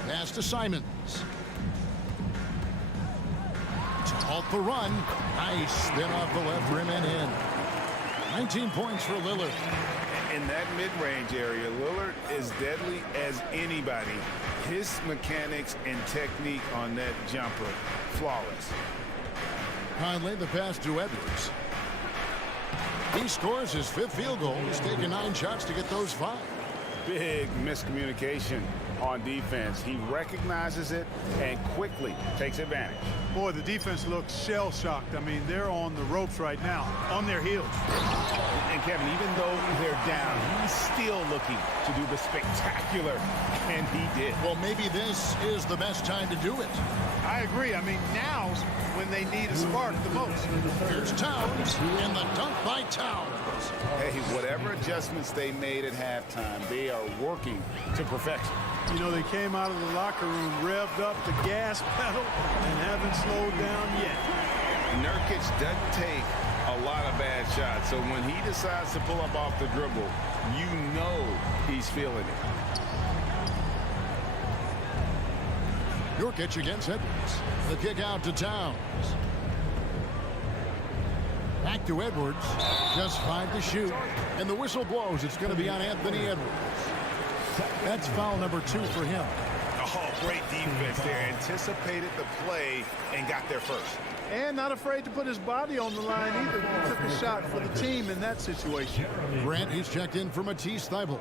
Pass to Simons. To halt the run. Nice spin off the left rim and in. 19 points for Lillard. In that mid-range area, Lillard is deadly as anybody. His mechanics and technique on that jumper, flawless. Conley the pass to Edwards. He scores his 5th field goal. He's taken 9 shots to get those 5. Big miscommunication on defense. He recognizes it and quickly takes advantage. Boy, the defense looks shell-shocked. I mean, they're on the ropes right now, on their heels. And Kevin, even though they're down, he's still looking to do the spectacular, and he did. Well, maybe this is the best time to do it. I agree. I mean, now's when they need a spark the most. Here's Towns, and the dunk by Towns. Hey, whatever adjustments they made at halftime, they are working to perfection. You know, they came out of the locker room, revved up the gas pedal, and haven't slowed down yet. Nurkic doesn't take a lot of bad shots, so when he decides to pull up off the dribble, you know he's feeling it. Nurkic against Edwards. The kick out to Towns. Back to Edwards. Just 5 to shoot. And the whistle blows. It's going to be on Anthony Edwards. That's foul number 2 for him. Oh, great defense there. Anticipated the play and got there first. And not afraid to put his body on the line either. He took a shot for the team in that situation. Grant, he's checked in for Matisse Thybulle.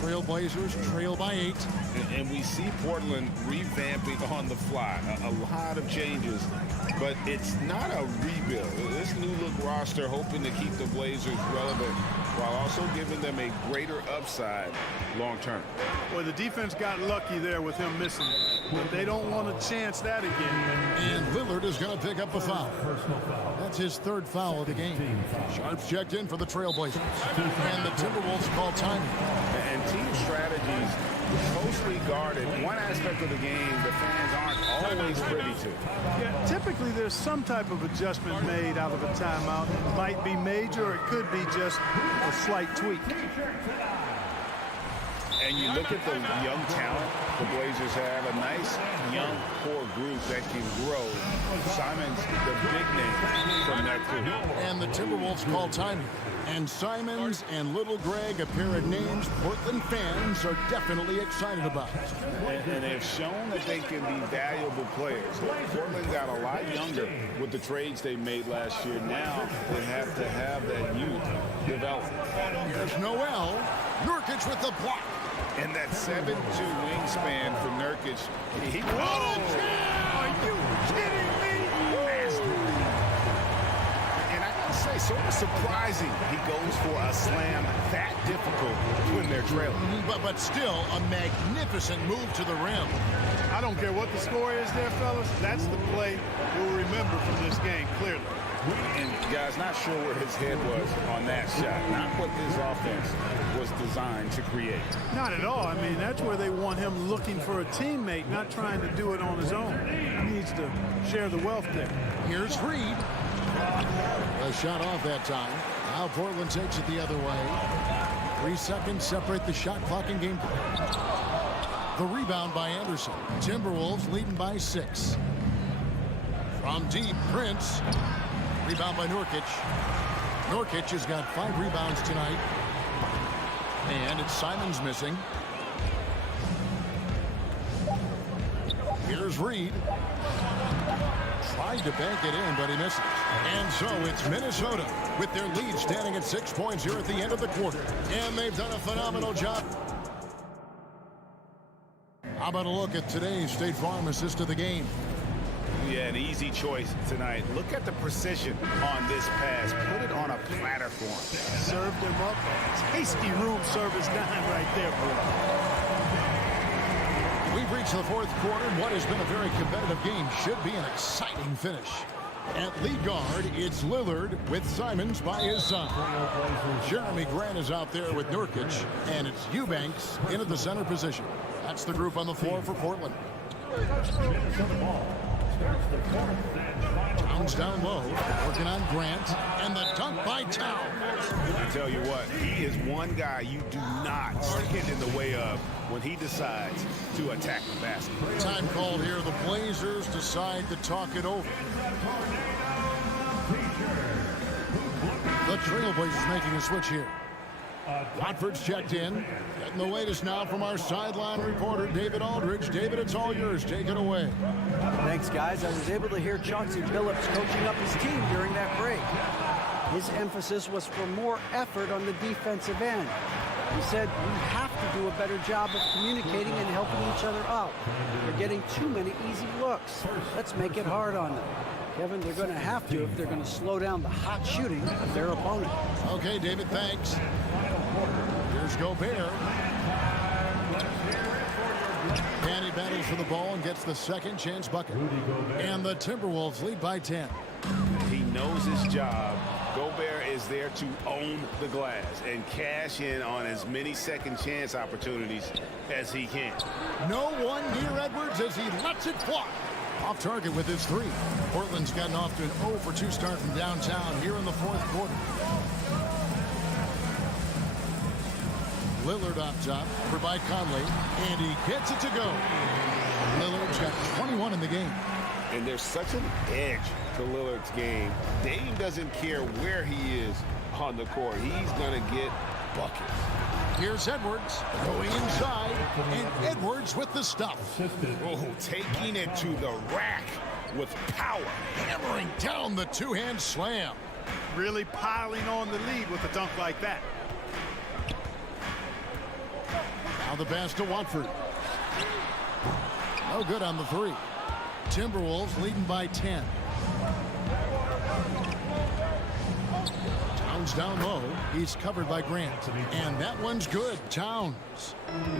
Trailblazers trail by 8. And we see Portland revamping on the fly. A lot of changes, but it's not a rebuild. This new look roster hoping to keep the Blazers relevant while also giving them a greater upside long term. Well, the defense got lucky there with him missing, but they don't want to chance that again. And Lillard is going to pick up a foul. That's his 3rd foul of the game. Sharps checked in for the Trailblazers. And the Timberwolves call time. And team strategies closely guarded. One aspect of the game the fans aren't always privy to. Yeah, typically there's some type of adjustment made out of a timeout. It might be major or it could be just a slight tweak. And you look at the young talent the Blazers have, a nice young core group that can grow. Simon's the big name from that group. And the Timberwolves call time. And Simons and Little Greg, a pair of names Portland fans are definitely excited about. And they've shown that they can be valuable players. Portland got a lot younger with the trades they made last year. Now they have to have that youth develop. Here's Noel. Nurkic with the block. And that 7'2" wingspan for Nurkic. What a jam! Are you kidding me? And I gotta say, sort of surprising he goes for a slam that difficult when they're trailing. But still a magnificent move to the rim. I don't care what the score is there, fellas. That's the play you'll remember from this game, clearly. And guys, not sure where his head was on that shot. Not what this offense was designed to create. Not at all. I mean, that's where they want him looking for a teammate, not trying to do it on his own. He needs to share the wealth there. Here's Reed. A shot off that time. Now Portland takes it the other way. 3 seconds separate the shot clock and game. The rebound by Anderson. Timberwolves leading by 6. From deep, Prince. Rebound by Nurkic. Nurkic has got 5 rebounds tonight. And it's Simons missing. Here's Reed. Tried to bank it in, but he misses. And so it's Minnesota with their lead standing at 6 points here at the end of the quarter. And they've done a phenomenal job. How about a look at today's State Farm assist of the game? Yeah, an easy choice tonight. Look at the precision on this pass. Put it on a platter for him. Served him up. Tasty room service dime right there, bro. We've reached the 4th quarter, and what has been a very competitive game should be an exciting finish. At lead guard, it's Lillard with Simons by his side. Jeremy Grant is out there with Nurkic, and it's Eubanks in at the center position. That's the group on the floor for Portland. Towns down low, working on Grant, and the dunk by Towns. I tell you what, he is one guy you do not get in the way of when he decides to attack the basket. Time called here. The Blazers decide to talk it over. The Trailblazers making a switch here. Watford's checked in. Getting the latest now from our sideline reporter, David Aldridge. David, it's all yours. Take it away. Thanks, guys. I was able to hear Chauncey Billups coaching up his team during that break. His emphasis was for more effort on the defensive end. He said, we have to do a better job of communicating and helping each other out. They're getting too many easy looks. Let's make it hard on them. Kevin, they're going to have to if they're going to slow down the hot shooting of their opponent. Okay, David, thanks. Here's Gobert. And he battles for the ball and gets the second chance bucket. And the Timberwolves lead by 10. He knows his job. Gobert is there to own the glass and cash in on as many second chance opportunities as he can. No one near Edwards as he lets it fly. Off target with his 3. Portland's gotten off to an 0-for-2 start from downtown here in the 4th quarter. Lillard up top for by Conley, and he gets it to go. Lillard's got 21 in the game. And there's such an edge to Lillard's game. Dame doesn't care where he is on the court. He's going to get buckets. Here's Edwards going inside, and Edwards with the stuff. Oh, taking it to the rack with power. Hammering down the two-hand slam. Really piling on the lead with a dunk like that. Now the pass to Watford. No good on the 3. Timberwolves leading by 10. Towns down low. He's covered by Grant. And that one's good. Towns.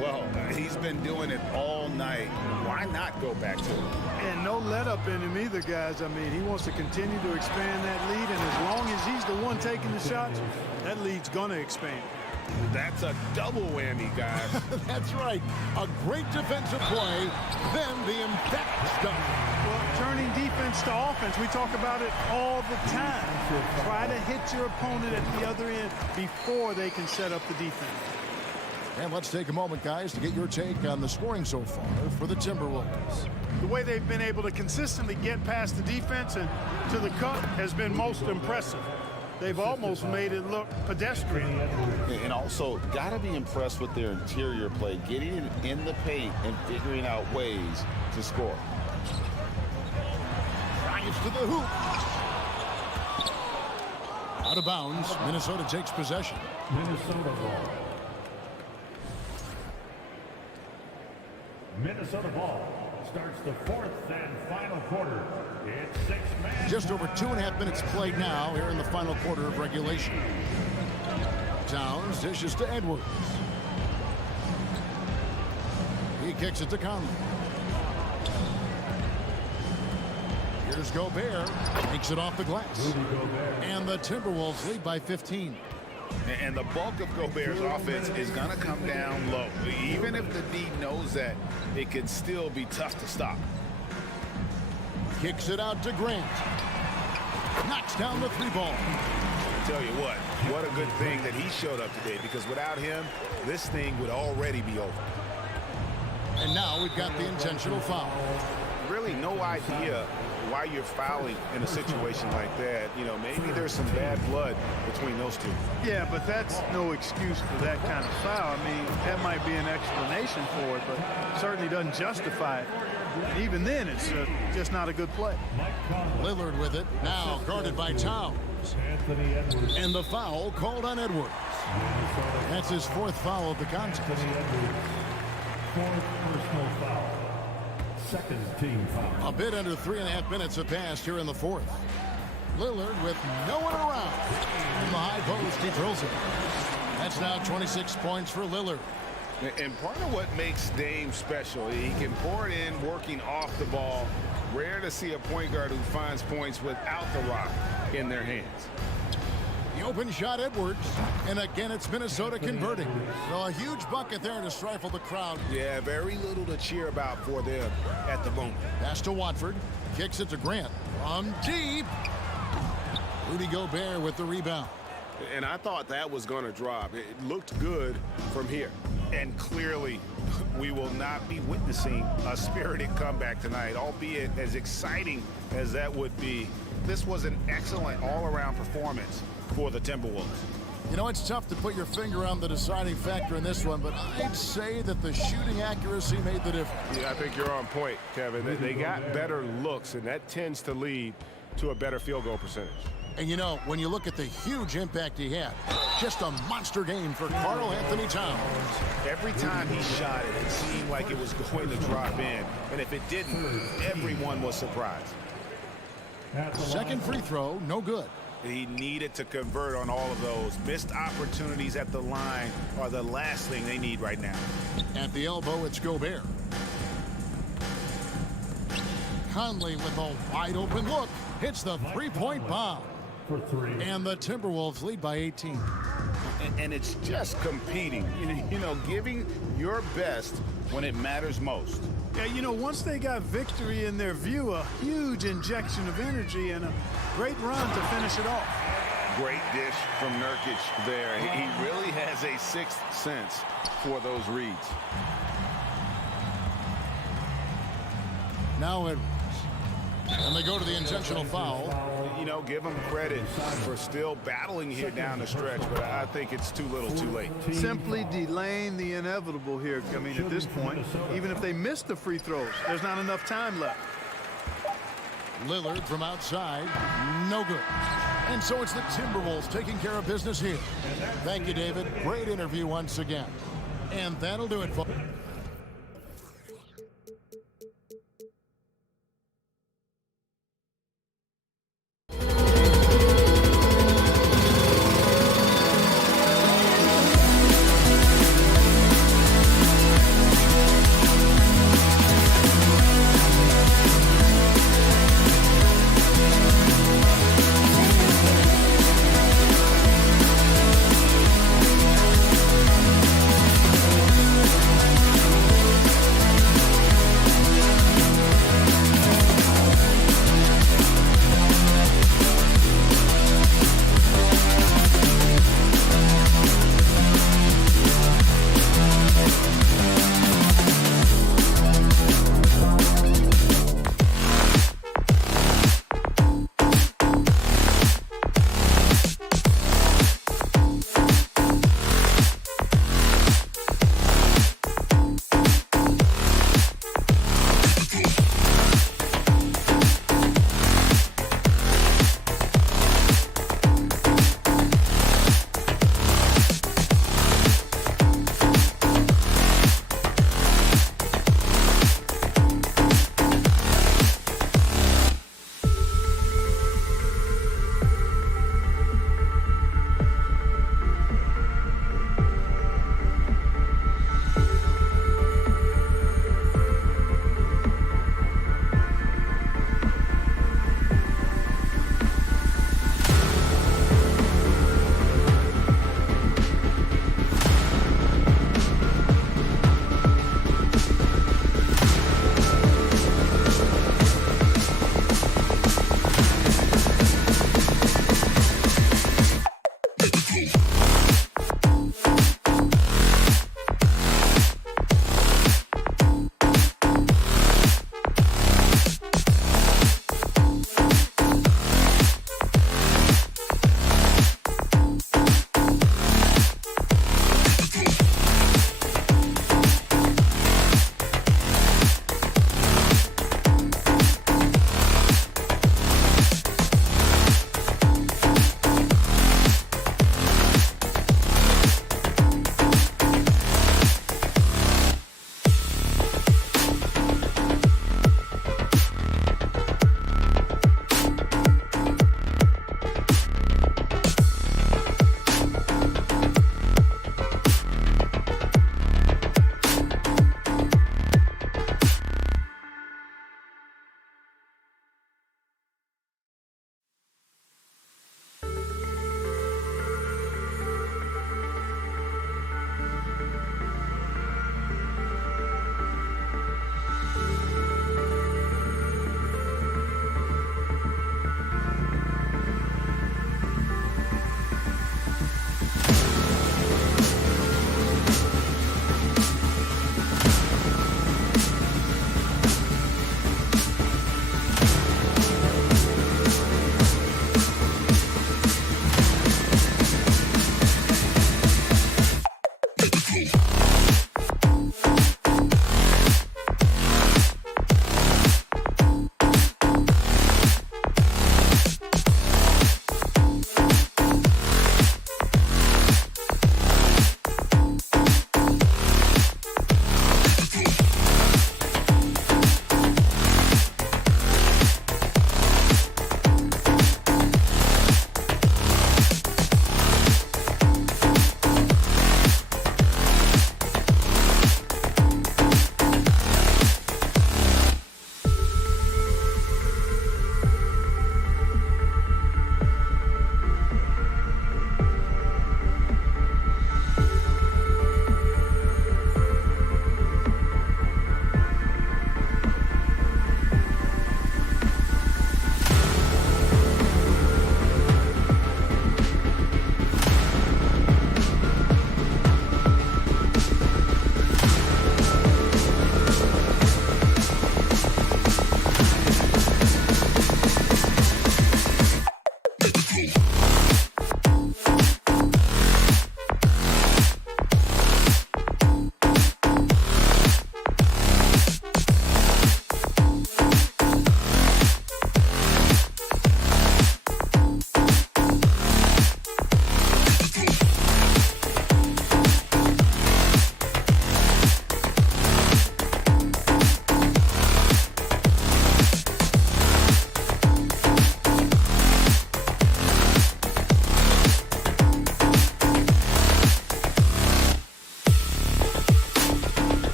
Well, he's been doing it all night. Why not go back to it? And no let up in him either, guys. I mean, he wants to continue to expand that lead, and as long as he's the one taking the shots, that lead's going to expand. That's a double whammy, guys. That's right. A great defensive play, then the emphatic stuff. Well, turning defense to offense, we talk about it all the time. Try to hit your opponent at the other end before they can set up the defense. And let's take a moment, guys, to get your take on the scoring so far for the Timberwolves. The way they've been able to consistently get past the defense and to the cup has been most impressive. They've almost made it look pedestrian. And also, got to be impressed with their interior play, getting in the paint and figuring out ways to score. Drives to the hoop. Out of bounds. Minnesota takes possession. Minnesota ball. Minnesota ball starts the fourth and final quarter. It's 6 man. Just over 2.5 minutes played now here in the final quarter of regulation. Towns dishes to Edwards. He kicks it to Conley. Here's Gobert. Takes it off the glass. And the Timberwolves lead by 15. And the bulk of Gobert's offense is going to come down low. Even if the D knows that, it can still be tough to stop. Kicks it out to Grant. Knocks down the 3-ball. Tell you what a good thing that he showed up today, because without him, this thing would already be over. And now we've got the intentional foul. Really no idea why you're fouling in a situation like that. You know, maybe there's some bad blood between those two. Yeah, but that's no excuse for that kind of foul. I mean, that might be an explanation for it, but certainly doesn't justify it. And even then, it's just not a good play. Lillard with it, now guarded by Towns. And the foul called on Edwards. That's his 4th foul of the contest. 4th personal foul. 2nd team foul. A bit under 3.5 minutes have passed here in the 4th. Lillard with no one around. From the high post, he drills it. That's now 26 points for Lillard. And part of what makes Dame special, he can pour it in working off the ball. Rare to see a point guard who finds points without the rock in their hands. The open shot, Edwards. And again, it's Minnesota converting. So a huge bucket there to stifle the crowd. Yeah, very little to cheer about for them at the moment. Pass to Watford. Kicks it to Grant. From deep. Rudy Gobert with the rebound. And I thought that was going to drop. It looked good from here. And clearly, we will not be witnessing a spirited comeback tonight, albeit as exciting as that would be. This was an excellent all-around performance for the Timberwolves. You know, it's tough to put your finger on the deciding factor in this one, but I'd say that the shooting accuracy made the difference. Yeah, I think you're on point, Kevin. They got better looks, and that tends to lead to a better field goal percentage. And, you know, when you look at the huge impact he had, just a monster game for Karl Anthony Towns. Every time he shot it, it seemed like it was going to drop in. And if it didn't, everyone was surprised. Second free throw, no good. He needed to convert on all of those. Missed opportunities at the line are the last thing they need right now. At the elbow, it's Gobert. Conley with a wide open look. Hits the three-point bomb. For 3. And the Timberwolves lead by 18. And it's just competing. You know, giving your best when it matters most. Yeah, you know, once they got victory in their view, a huge injection of energy and a great run to finish it off. Great dish from Nurkic there. He really has a sixth sense for those reads. Now Edwards. And they go to the intentional foul. You know, give them credit for still battling here down the stretch, but I think it's too little too late. Simply delaying the inevitable here. I mean, at this point, even if they miss the free throws, there's not enough time left. Lillard from outside, no good. And so it's the Timberwolves taking care of business here. Thank you, David. Great interview once again. And that'll do it, folks.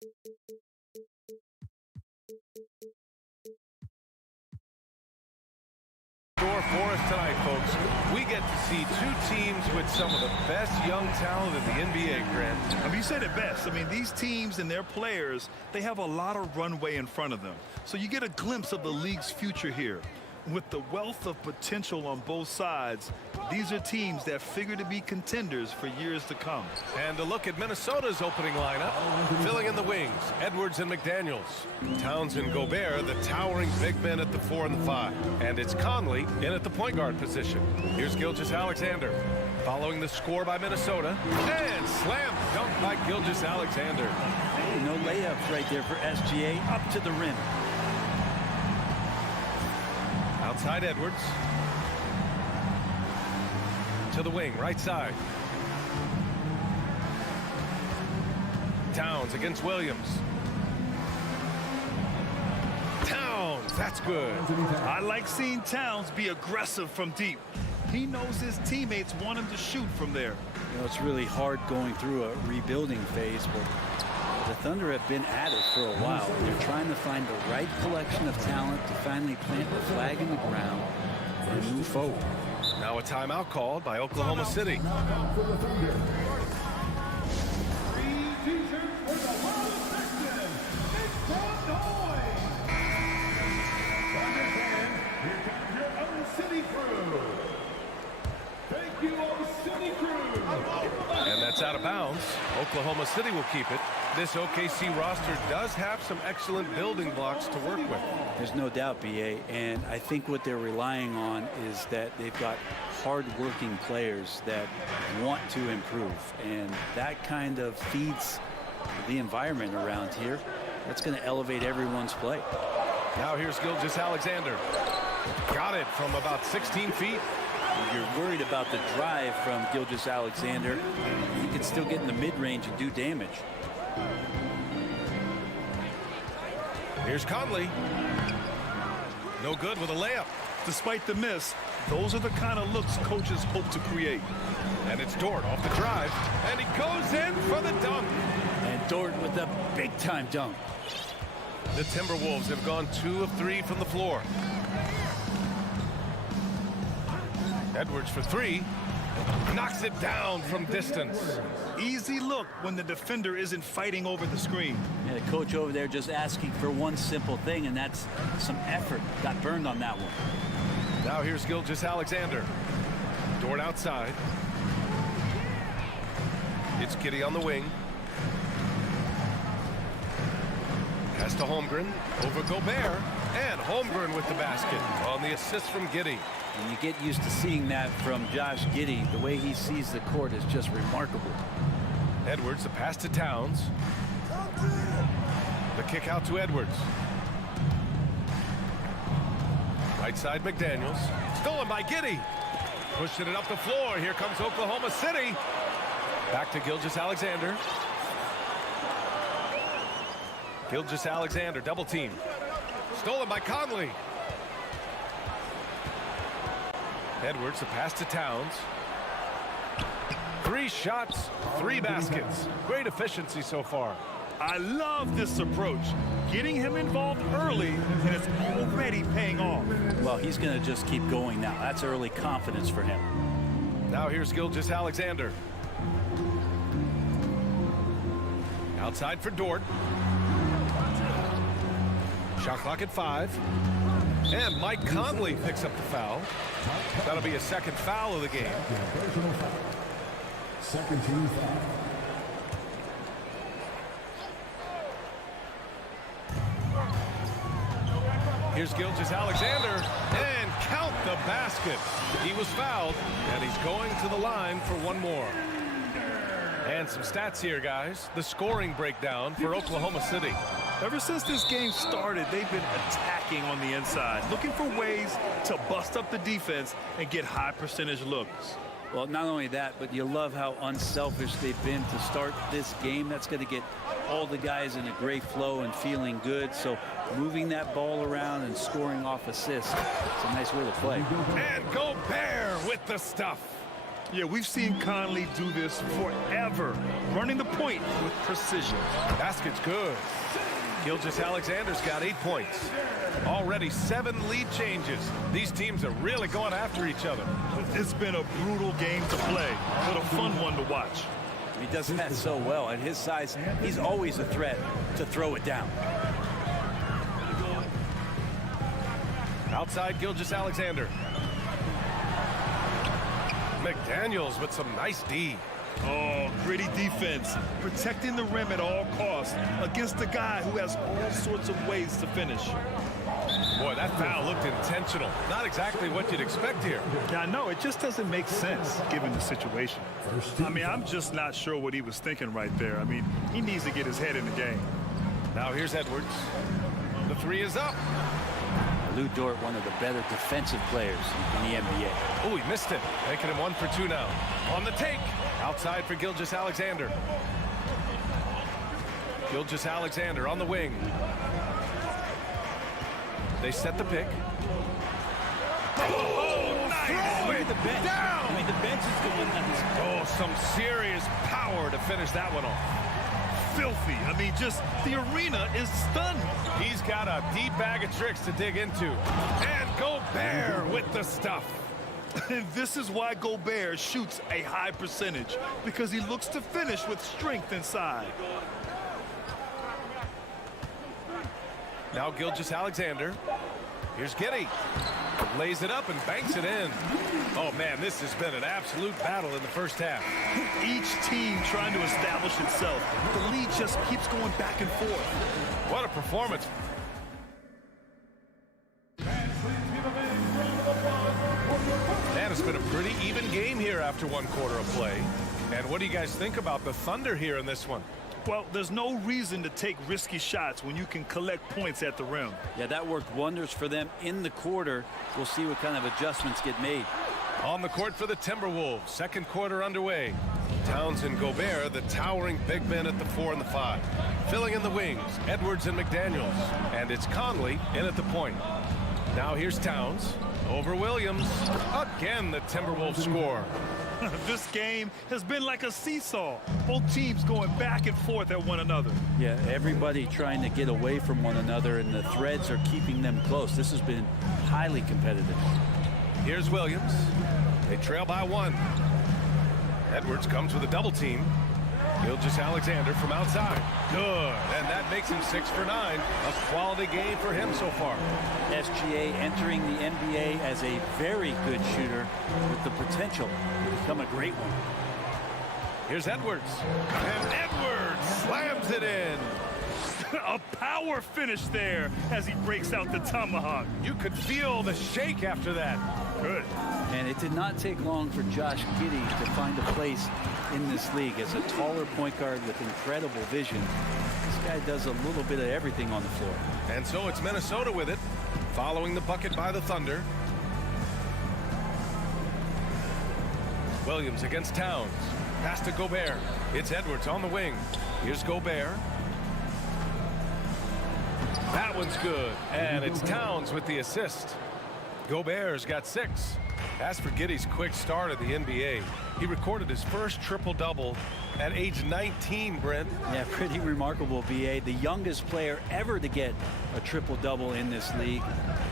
For us tonight, folks, we get to see two teams with some of the best young talent in the NBA, Grant. I mean, you said it best. I mean, these teams and their players, they have a lot of runway in front of them. So you get a glimpse of the league's future here. With the wealth of potential on both sides, these are teams that figure to be contenders for years to come. And a look at Minnesota's opening lineup. Filling in the wings, Edwards and McDaniels. Towns and Gobert, the towering big men at the 4 and the 5. And it's Conley in at the point guard position. Here's Gilgeous-Alexander. Following the score by Minnesota. And slam dunk by Gilgeous-Alexander. No layups right there for SGA up to the rim. Outside Edwards. To the wing, right side. Towns against Williams. Towns, that's good. I like seeing Towns be aggressive from deep. He knows his teammates want him to shoot from there. You know, it's really hard going through a rebuilding phase, but the Thunder have been at it for a while. They're trying to find the right collection of talent to finally plant the flag in the ground and move forward. Now a timeout called by Oklahoma City. And that's out of bounds. Oklahoma City will keep it. This OKC roster does have some excellent building blocks to work with. There's no doubt, BA, and I think what they're relying on is that they've got hard-working players that want to improve, and that kind of feeds the environment around here. That's going to elevate everyone's play. Now here's Gilgeous-Alexander. Got it from about 16 feet. You're worried about the drive from Gilgeous-Alexander. He can still get in the mid-range and do damage. Here's Conley. No good with a layup. Despite the miss, those are the kind of looks coaches hope to create. And it's Dort off the drive. And he goes in for the dunk. And Dort with a big-time dunk. The Timberwolves have gone 2 of 3 from the floor. Edwards for 3. Knocks it down from distance. Easy look when the defender isn't fighting over the screen. Yeah, the coach over there just asking for one simple thing, and that's some effort. Got burned on that one. Now here's Gilgeous-Alexander. Dort outside. It's Giddey on the wing. Pass to Holmgren. Over Gobert. And Holmgren with the basket on the assist from Giddey. And you get used to seeing that from Josh Giddey. The way he sees the court is just remarkable. Edwards, the pass to Towns. The kick out to Edwards. Right side McDaniels. Stolen by Giddey. Pushing it up the floor. Here comes Oklahoma City. Back to Gilgeous-Alexander. Gilgeous-Alexander, double team. Stolen by Conley. Edwards, the pass to Towns. 3 shots, 3 baskets. Great efficiency so far. I love this approach. Getting him involved early, and it's already paying off. Well, he's going to just keep going now. That's early confidence for him. Now here's Gilgeous-Alexander. Outside for Dort. Shot clock at 5. And Mike Conley picks up the foul. That'll be a second foul of the game. Second team foul. Here's Gilgeous-Alexander, and count the basket. He was fouled, and he's going to the line for one more. And some stats here, guys. The scoring breakdown for Oklahoma City. Ever since this game started, they've been attacking on the inside, looking for ways to bust up the defense and get high percentage looks. Well, not only that, but you love how unselfish they've been to start this game. That's going to get all the guys in a great flow and feeling good. So moving that ball around and scoring off assists, it's a nice way to play. And Gobert with the stuff. Yeah, we've seen Conley do this forever, running the point with precision. Basket's good. Gilgeous-Alexander's got 8 points. Already 7 lead changes. These teams are really going after each other. It's been a brutal game to play, but a fun one to watch. He does that so well. At his size, he's always a threat to throw it down. Outside Gilgeous-Alexander. McDaniels with some nice D. Oh, gritty defense, protecting the rim at all costs against a guy who has all sorts of ways to finish. Boy, that foul looked intentional. Not exactly what you'd expect here. Yeah, I know. It just doesn't make sense given the situation. I mean, I'm just not sure what he was thinking right there. I mean, he needs to get his head in the game. Now here's Edwards. The 3 is up. Lou Dort, one of the better defensive players in the NBA. Oh, he missed it. Making him 1 for 2 now. On the take. Outside for Gilgeous-Alexander. Gilgeous-Alexander on the wing. They set the pick. Oh, nice! Look at the bench. Down! I mean, the bench is going nuts. Oh, some serious power to finish that one off. Filthy. I mean, just the arena is stunned. He's got a deep bag of tricks to dig into. And Gobert with the stuff. And this is why Gobert shoots a high percentage, because he looks to finish with strength inside. Now Gilgeous-Alexander. Here's Giddey. Lays it up and banks it in. Oh, man, this has been an absolute battle in the first half. Each team trying to establish itself. The lead just keeps going back and forth. What a performance. Man, it's been a pretty even game here after 1 quarter of play. And what do you guys think about the Thunder here in this one? Well, there's no reason to take risky shots when you can collect points at the rim. Yeah, that worked wonders for them in the quarter. We'll see what kind of adjustments get made. On the court for the Timberwolves, 2nd quarter underway. Towns and Gobert, the towering big men at the 4 and the 5. Filling in the wings, Edwards and McDaniels. And it's Conley in at the point. Now here's Towns over Williams. Again, the Timberwolves score. This game has been like a seesaw. Both teams going back and forth at one another. Yeah, everybody trying to get away from one another, and the threads are keeping them close. This has been highly competitive. Here's Williams. They trail by 1. Edwards comes with a double team. Gilgeous-Alexander from outside. Good. And that makes him 6 for 9. A quality game for him so far. SGA entering the NBA as a very good shooter with the potential to become a great one. Here's Edwards. And Edwards slams it in. A power finish there as he breaks out the tomahawk. You could feel the shake after that. Good. And it did not take long for Josh Giddey to find a place in this league as a taller point guard with incredible vision. This guy does a little bit of everything on the floor. And so it's Minnesota with it, following the bucket by the Thunder. Williams against Towns. Pass to Gobert. It's Edwards on the wing. Here's Gobert. That one's good. And it's Towns with the assist. Gobert's got 6. As for Giddey's quick start at the NBA, he recorded his first triple-double at age 19, Brent. Yeah, pretty remarkable, BA. The youngest player ever to get a triple-double in this league.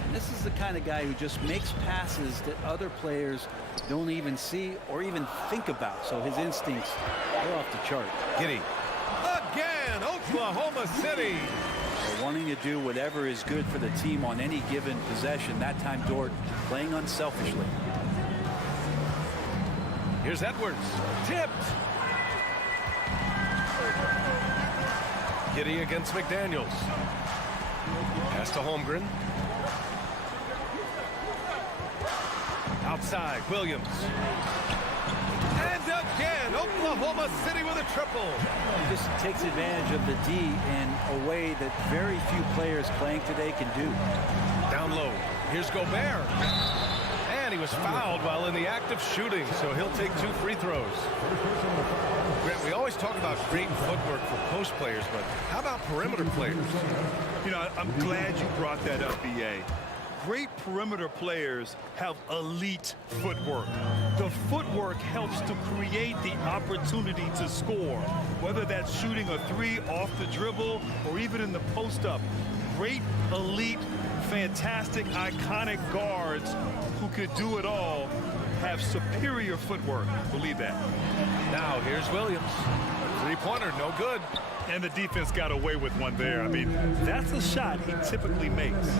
And this is the kind of guy who just makes passes that other players don't even see or even think about. So his instincts are off the chart. Giddey. Again, Oklahoma City. Wanting to do whatever is good for the team on any given possession. That time Dort playing unselfishly. Here's Edwards. Tipped. Giddey against McDaniels. Pass to Holmgren. Outside, Williams. And again, Oklahoma City with a triple. He just takes advantage of the D in a way that very few players playing today can do. Down low. Here's Gobert. And he was fouled while in the act of shooting, so he'll take 2 free throws. Grant, we always talk about great footwork for post players, but how about perimeter players? You know, I'm glad you brought that up, BA. Great perimeter players have elite footwork. The footwork helps to create the opportunity to score, whether that's shooting a three off the dribble or even in the post-up. Great, elite, fantastic, iconic guards who could do it all have superior footwork. Believe that. Now here's Williams. A three-pointer, no good. And the defense got away with one there. I mean, that's a shot he typically makes.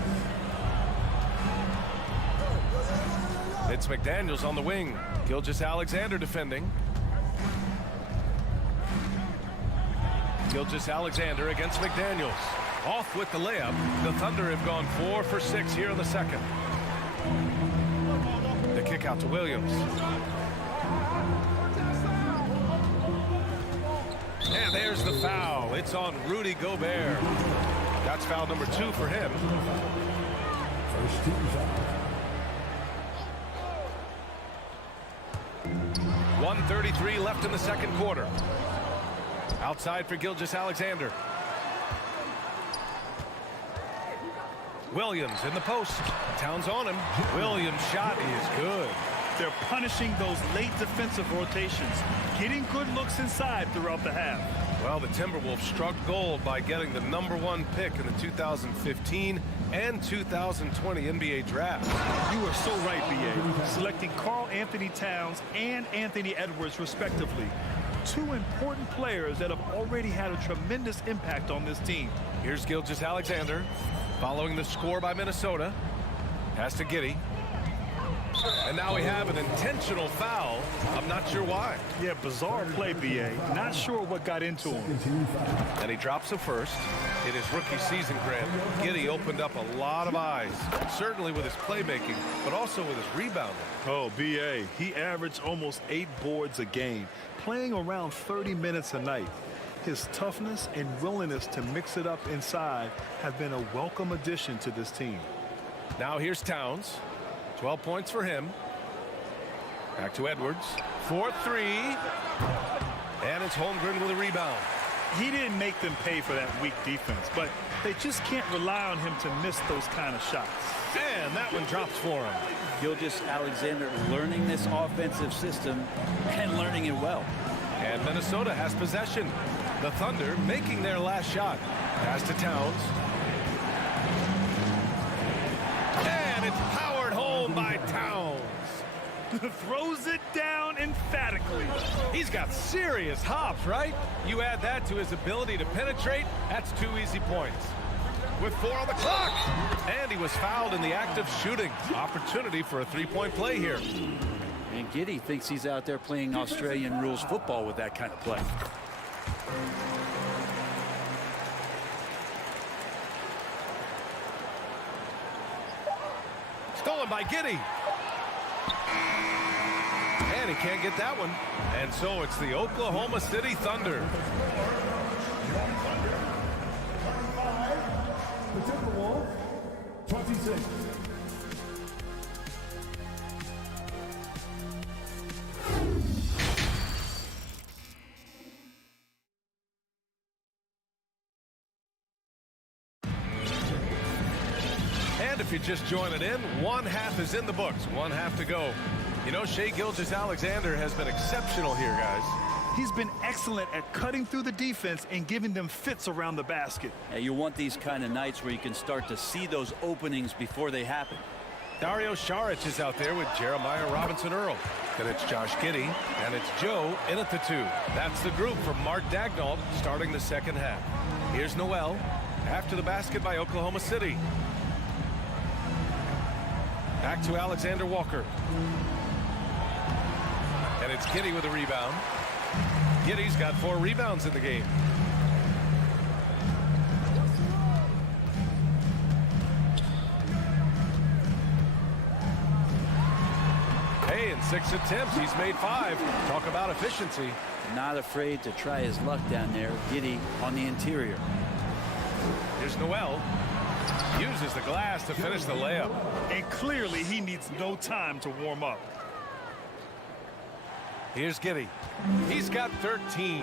It's McDaniels on the wing. Gilgeous-Alexander defending. Gilgeous-Alexander against McDaniels. Off with the layup. The Thunder have gone 4 for 6 here in the second. The kick out to Williams. And there's the foul. It's on Rudy Gobert. That's foul number 2 for him. First team foul. 1:33 left in the second quarter. Outside for Gilgeous-Alexander. Williams in the post. Towns on him. Williams' shot is good. They're punishing those late defensive rotations, getting good looks inside throughout the half. Well, the Timberwolves struck gold by getting the #1 pick in the 2015 and 2020 NBA draft. You are so right, B.A. Selecting Karl Anthony Towns and Anthony Edwards, respectively. 2 important players that have already had a tremendous impact on this team. Here's Gilgeous-Alexander following the score by Minnesota. Pass to Giddey. And now we have an intentional foul. I'm not sure why. Yeah, bizarre play, B.A. Not sure what got into him. And he drops the first. In his rookie season, Grant, Giddey opened up a lot of eyes, certainly with his playmaking, but also with his rebounding. Oh, B.A., he averaged almost 8 boards a game, playing around 30 minutes a night. His toughness and willingness to mix it up inside have been a welcome addition to this team. Now here's Towns. 12 points for him. Back to Edwards. 4-3. And it's Holmgren with a rebound. He didn't make them pay for that weak defense, but they just can't rely on him to miss those kind of shots. And that one drops for him. Gilgeous-Alexander learning this offensive system and learning it well. And Minnesota has possession. The Thunder making their last shot. Pass to Towns. And it's powered home by Towns. Throws it down emphatically. He's got serious hops, right? You add that to his ability to penetrate, that's 2 easy points. With 4 on the clock. And he was fouled in the act of shooting. Opportunity for a 3-point play here. And Giddey thinks he's out there playing Australian rules football with that kind of play. Stolen by Giddey. And he can't get that one. And so it's the Oklahoma City Thunder. The Timberwolves, 26. And if you're just joining in, 1 half is in the books. 1 half to go. You know, Shai Gilgeous-Alexander has been exceptional here, guys. He's been excellent at cutting through the defense and giving them fits around the basket. Yeah, you want these kind of nights where you can start to see those openings before they happen. Dario Saric is out there with Jeremiah Robinson-Earl. Then it's Josh Giddey, and it's Joe in at the 2. That's the group from Mark Daigneault starting the second half. Here's Noel after the basket by Oklahoma City. Back to Alexander Walker. And it's Giddey with a rebound. Giddey's got 4 rebounds in the game. Hey, in 6 attempts, he's made 5. Talk about efficiency. Not afraid to try his luck down there. Giddey on the interior. Here's Noel. Uses the glass to finish the layup. And clearly he needs no time to warm up. Here's Giddey. He's got 13.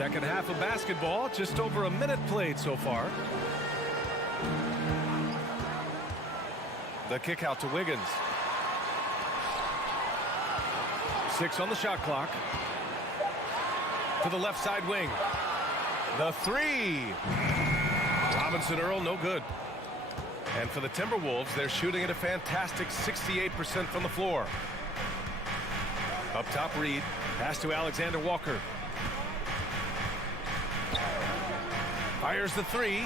Second half of basketball, just over a minute played so far. The kick out to Wiggins. 6 on the shot clock. To the left side wing. The 3. Robinson Earl, no good. And for the Timberwolves, they're shooting at a fantastic 68% from the floor. Up top, Reed. Pass to Alexander Walker. Fires the 3.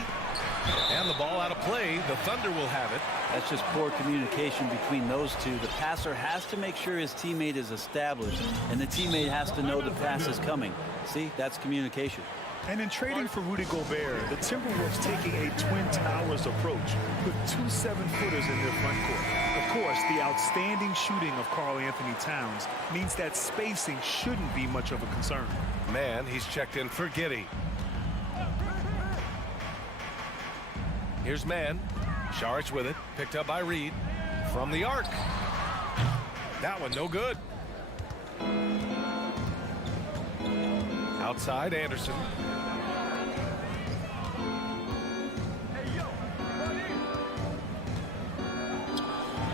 And the ball out of play. The Thunder will have it. That's just poor communication between those two. The passer has to make sure his teammate is established, and the teammate has to know the pass is coming. See, that's communication. And in trading for Rudy Gobert, the Timberwolves taking a Twin Towers approach with 2 7-footers in their front court. Of course, the outstanding shooting of Karl Anthony Towns means that spacing shouldn't be much of a concern. Man, he's checked in for Giddey. Here's Man. Saric with it. Picked up by Reed. From the arc. That one no good. Outside, Anderson.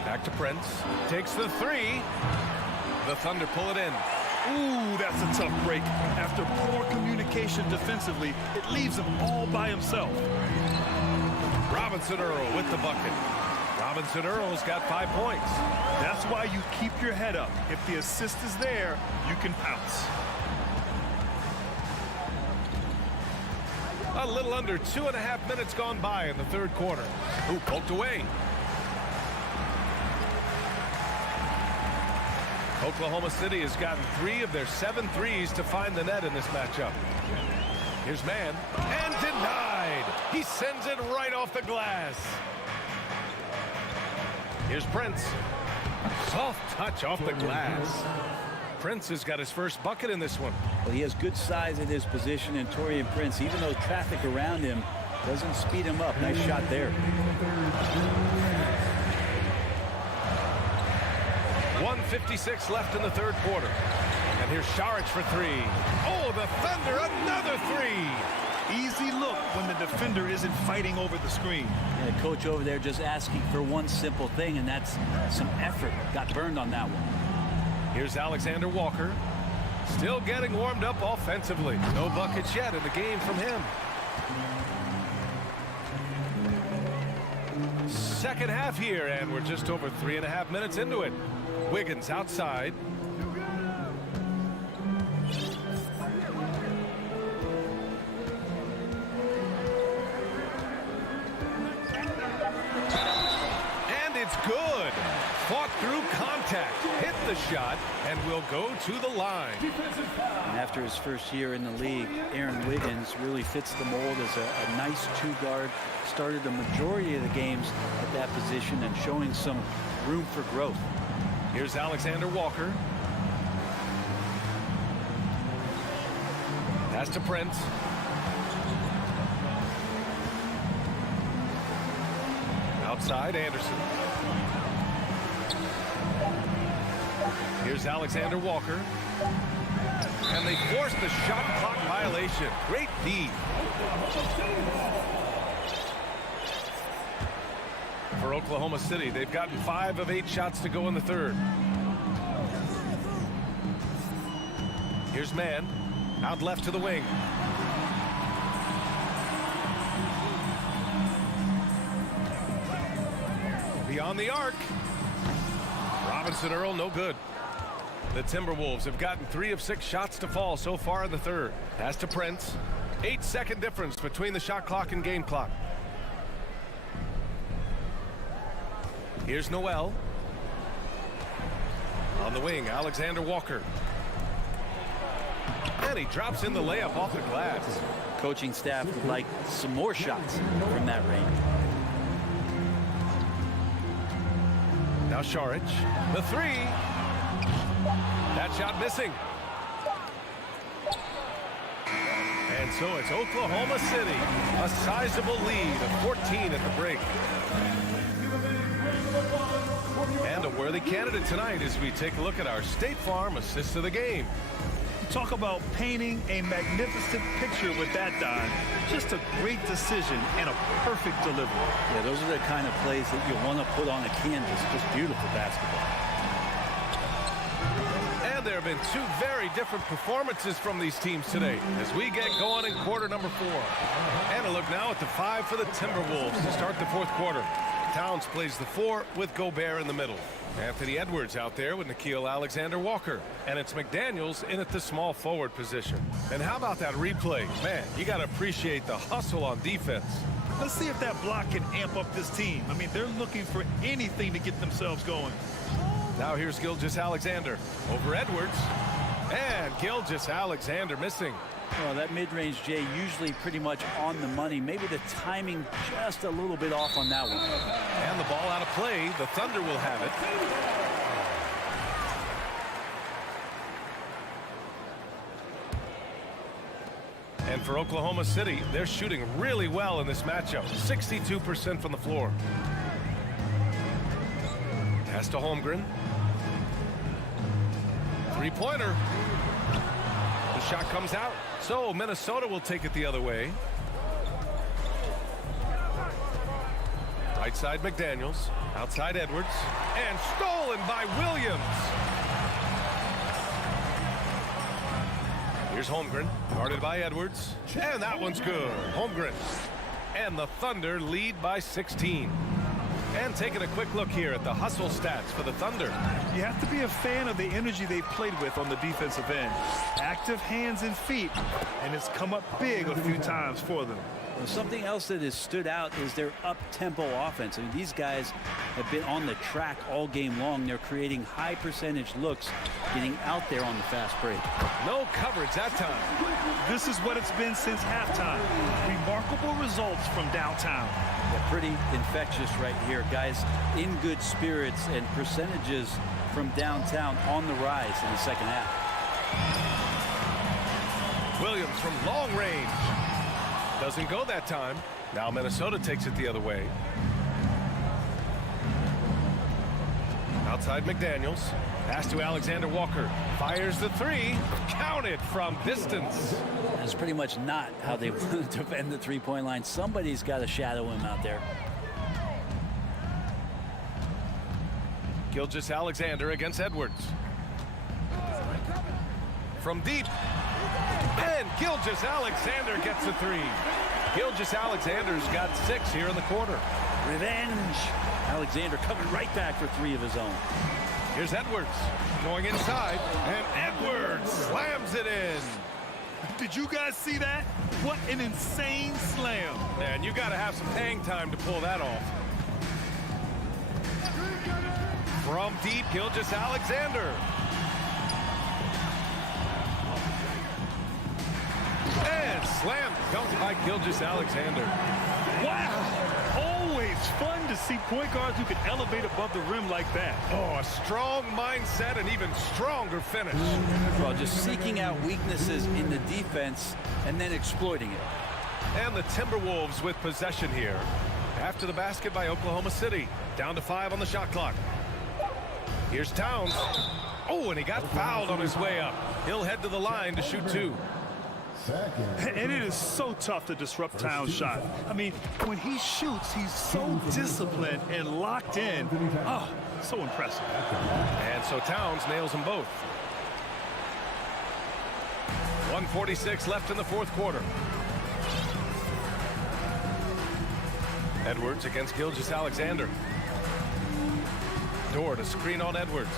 Back to Prince. Takes the 3. The Thunder pull it in. Ooh, that's a tough break. After poor communication defensively, it leaves him all by himself. Robinson Earl with the bucket. Robinson Earl's got 5 points. That's why you keep your head up. If the assist is there, you can pounce. A little under 2.5 minutes gone by in the third quarter. Ooh, poked away. Oklahoma City has gotten 3 of their 7 threes to find the net in this matchup. Here's Man, and denied. He sends it right off the glass. Here's Prince. Soft touch off the glass. Prince has got his first bucket in this one. Well, he has good size in his position, and Taurean Prince, even though traffic around him doesn't speed him up. Nice shot there. 1:56 left in the third quarter. And here's Saric for 3. Oh, the Thunder, another 3. Easy look when the defender isn't fighting over the screen. And the coach over there just asking for one simple thing, and that's some effort. Got burned on that one. Here's Alexander Walker. Still getting warmed up offensively. No buckets yet in the game from him. Second half here, and we're just over 3.5 minutes into it. Wiggins outside. And it's good. Fought through contact, hit the shot, and will go to the line. And after his first year in the league, Aaron Wiggins really fits the mold as a nice 2-guard. Started the majority of the games at that position and showing some room for growth. Here's Alexander Walker. Pass to Prince. Outside, Anderson. Here's Alexander Walker. And they force the shot clock violation. Great D. For Oklahoma City, they've gotten 5 of 8 shots to go in the third. Here's Man. Out left to the wing. Beyond the arc. Robinson Earl, no good. The Timberwolves have gotten 3 of 6 shots to fall so far in the third. Pass to Prince. 8-second difference between the shot clock and game clock. Here's Noel. On the wing, Alexander Walker. And he drops in the layup off the glass. Coaching staff would like some more shots from that range. Now Saric, the 3. That shot missing. And so it's Oklahoma City, a sizable lead of 14 at the break. And a worthy candidate tonight as we take a look at our State Farm assist of the game. Talk about painting a magnificent picture with that dive. Just a great decision and a perfect delivery. Yeah, those are the kind of plays that you want to put on a canvas. Just beautiful basketball. And there have been two very different performances from these teams today as we get going in quarter number 4. And a look now at the 5 for the Timberwolves to start the fourth quarter. Towns plays the 4 with Gobert in the middle. Anthony Edwards out there with Nickeil Alexander-Walker. And it's McDaniels in at the small forward position. And how about that replay? Man, you got to appreciate the hustle on defense. Let's see if that block can amp up this team. I mean, they're looking for anything to get themselves going. Now here's Gilgeous-Alexander over Edwards. And Gilgeous-Alexander missing. Well, that mid-range, Jay, usually pretty much on the money. Maybe the timing just a little bit off on that one. And the ball out of play. The Thunder will have it. And for Oklahoma City, they're shooting really well in this matchup. 62% from the floor. Pass to Holmgren. Three-pointer. The shot comes out. So Minnesota will take it the other way. Right side McDaniels. Outside Edwards. And stolen by Williams. Here's Holmgren. Guarded by Edwards. And that one's good. Holmgren. And the Thunder lead by 16. And taking a quick look here at the hustle stats for the Thunder. You have to be a fan of the energy they've played with on the defensive end. Active hands and feet, and it's come up big a few times for them. Well, something else that has stood out is their up-tempo offense. I mean, these guys have been on the track all game long. They're creating high percentage looks, getting out there on the fast break. No coverage that time. This is what it's been since halftime. Remarkable results from downtown. Yeah, pretty infectious right here. Guys in good spirits and percentages from downtown on the rise in the second half. Williams from long range. Doesn't go that time. Now Minnesota takes it the other way. Outside McDaniels. Pass to Alexander Walker. Fires the 3. Counted from distance. That's pretty much not how they want to defend the three-point line. Somebody's got to shadow him out there. Gilgeous-Alexander against Edwards. From deep. And Gilgeous-Alexander gets a 3. Gilgeous-Alexander's got 6 here in the quarter. Revenge. Alexander coming right back for 3 of his own. Here's Edwards going inside, and Edwards slams it in. Did you guys see that? What an insane slam. Man, you got to have some hang time to pull that off. From deep, Gilgeous-Alexander. And slam dunked by Gilgeous-Alexander. Wow. Always fun to see point guards who can elevate above the rim like that. Oh, a strong mindset and even stronger finish. Well, just seeking out weaknesses in the defense and then exploiting it. And the Timberwolves with possession here. After the basket by Oklahoma City. Down to 5 on the shot clock. Here's Towns. Oh, and he got fouled on his way up. He'll head to the line to shoot 2. And it is so tough to disrupt Towns' shot. I mean, when he shoots, he's so disciplined and locked in. Oh, so impressive. And so Towns nails them both. 1:46 left in the fourth quarter. Edwards against Gilgeous-Alexander. Door to screen on Edwards.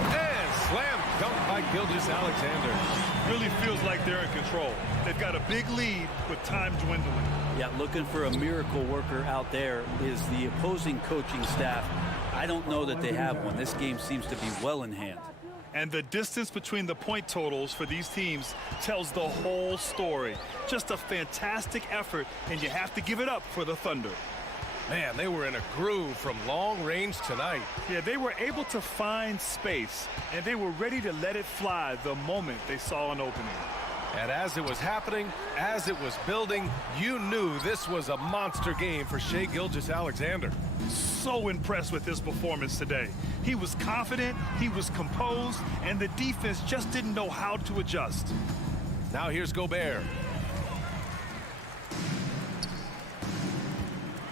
And slam dunk by Gilgeous-Alexander. Really feels like they're in control. They've got a big lead with time dwindling. Yeah, looking for a miracle worker out there is the opposing coaching staff. I don't know that they have one. This game seems to be well in hand. And the distance between the point totals for these teams tells the whole story. Just a fantastic effort, and you have to give it up for the Thunder. Man, they were in a groove from long range tonight. Yeah, they were able to find space, and they were ready to let it fly the moment they saw an opening. And as it was happening, as it was building, you knew this was a monster game for Shai Gilgeous-Alexander. So impressed with his performance today. He was confident, he was composed, and the defense just didn't know how to adjust. Now here's Gobert.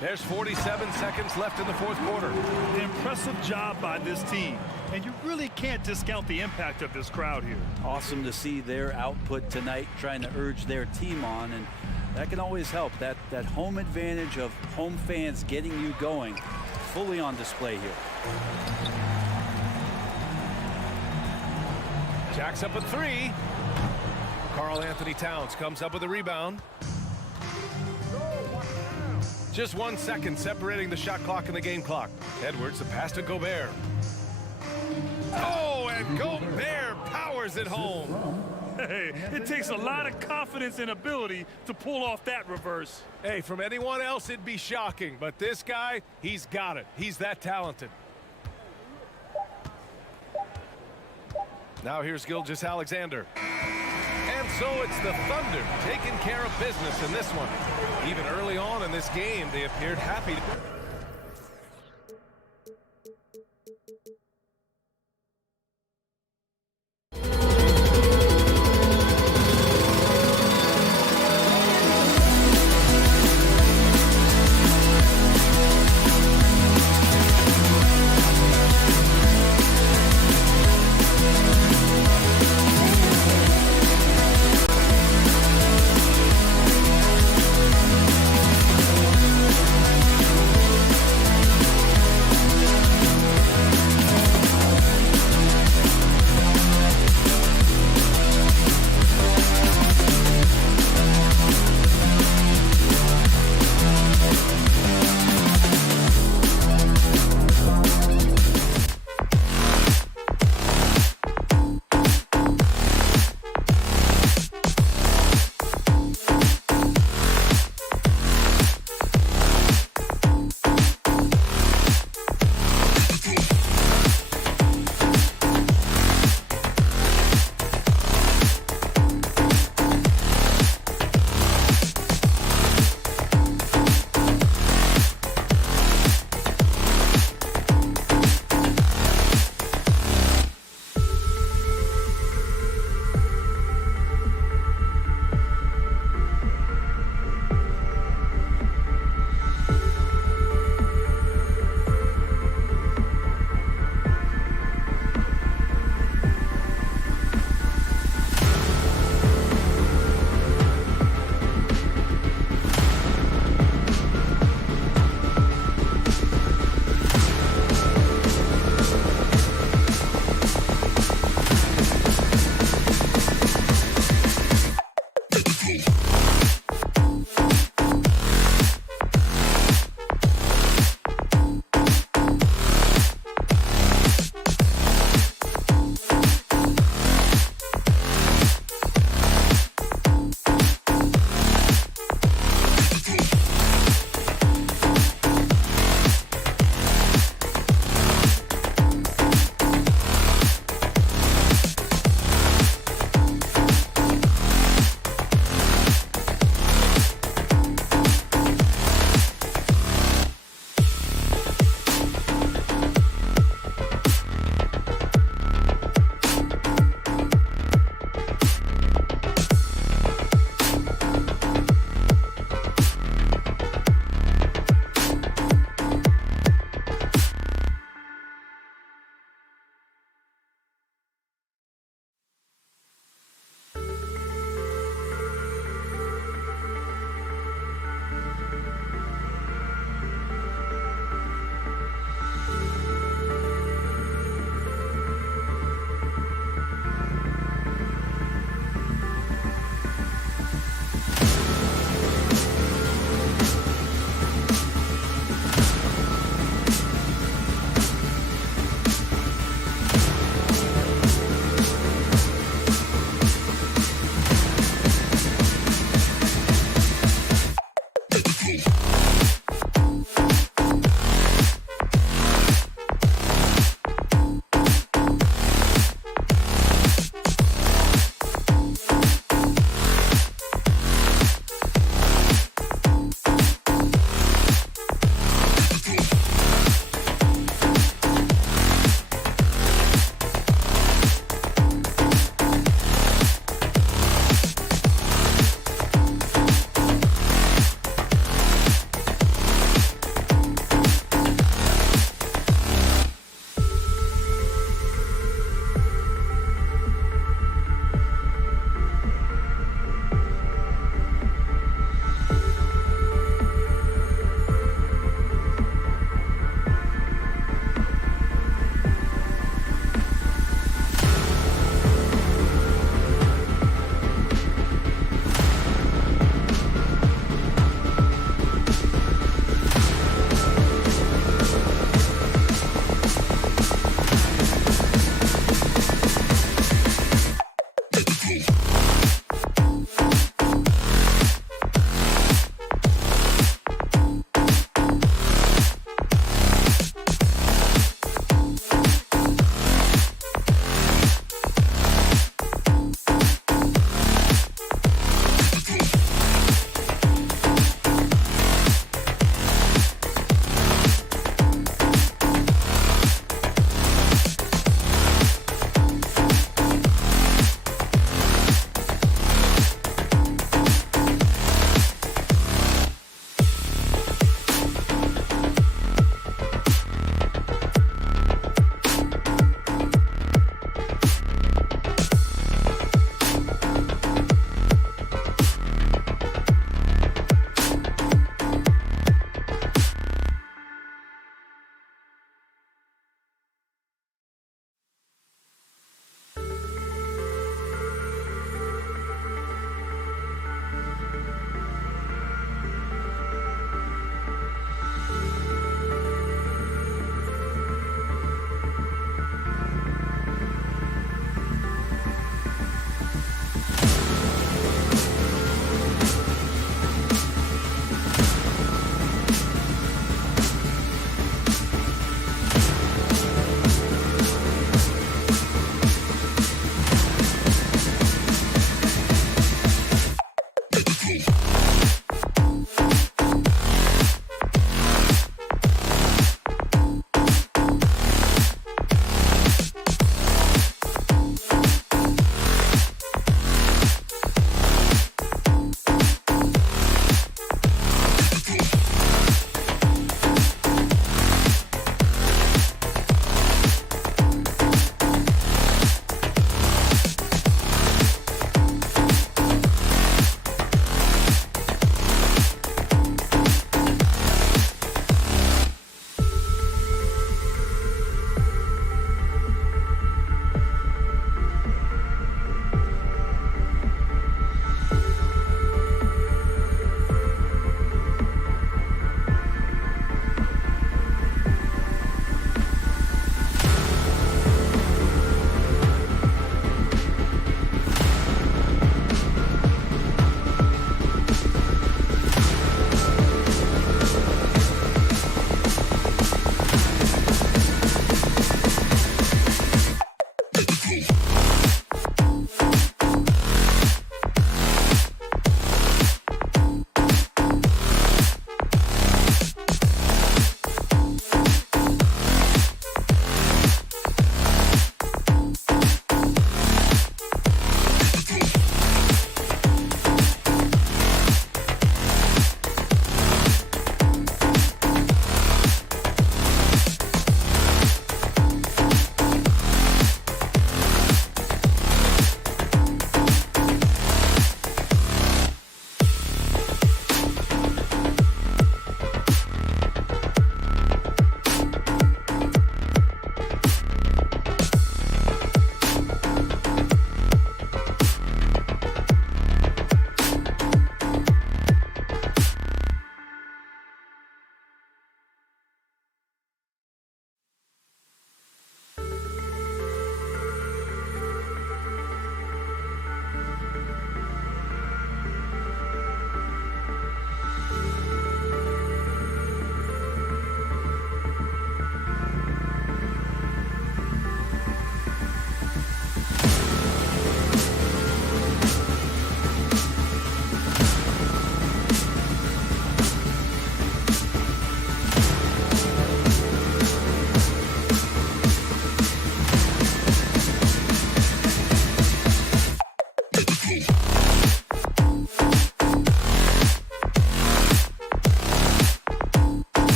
There's 47 seconds left in the fourth quarter. An impressive job by this team. And you really can't discount the impact of this crowd here. Awesome to see their output tonight, trying to urge their team on, and that can always help. That home advantage of home fans getting you going, fully on display here. Jacks up a three. Karl Anthony Towns comes up with a rebound. Just 1 second separating the shot clock and the game clock. Edwards, the pass to Gobert. Oh, and Gobert powers it home. Hey, it takes a lot of confidence and ability to pull off that reverse. Hey, from anyone else, it'd be shocking. But this guy, he's got it. He's that talented. Now here's Gilgeous-Alexander. And so it's the Thunder taking care of business in this one. Even early on in this game, they appeared happy to...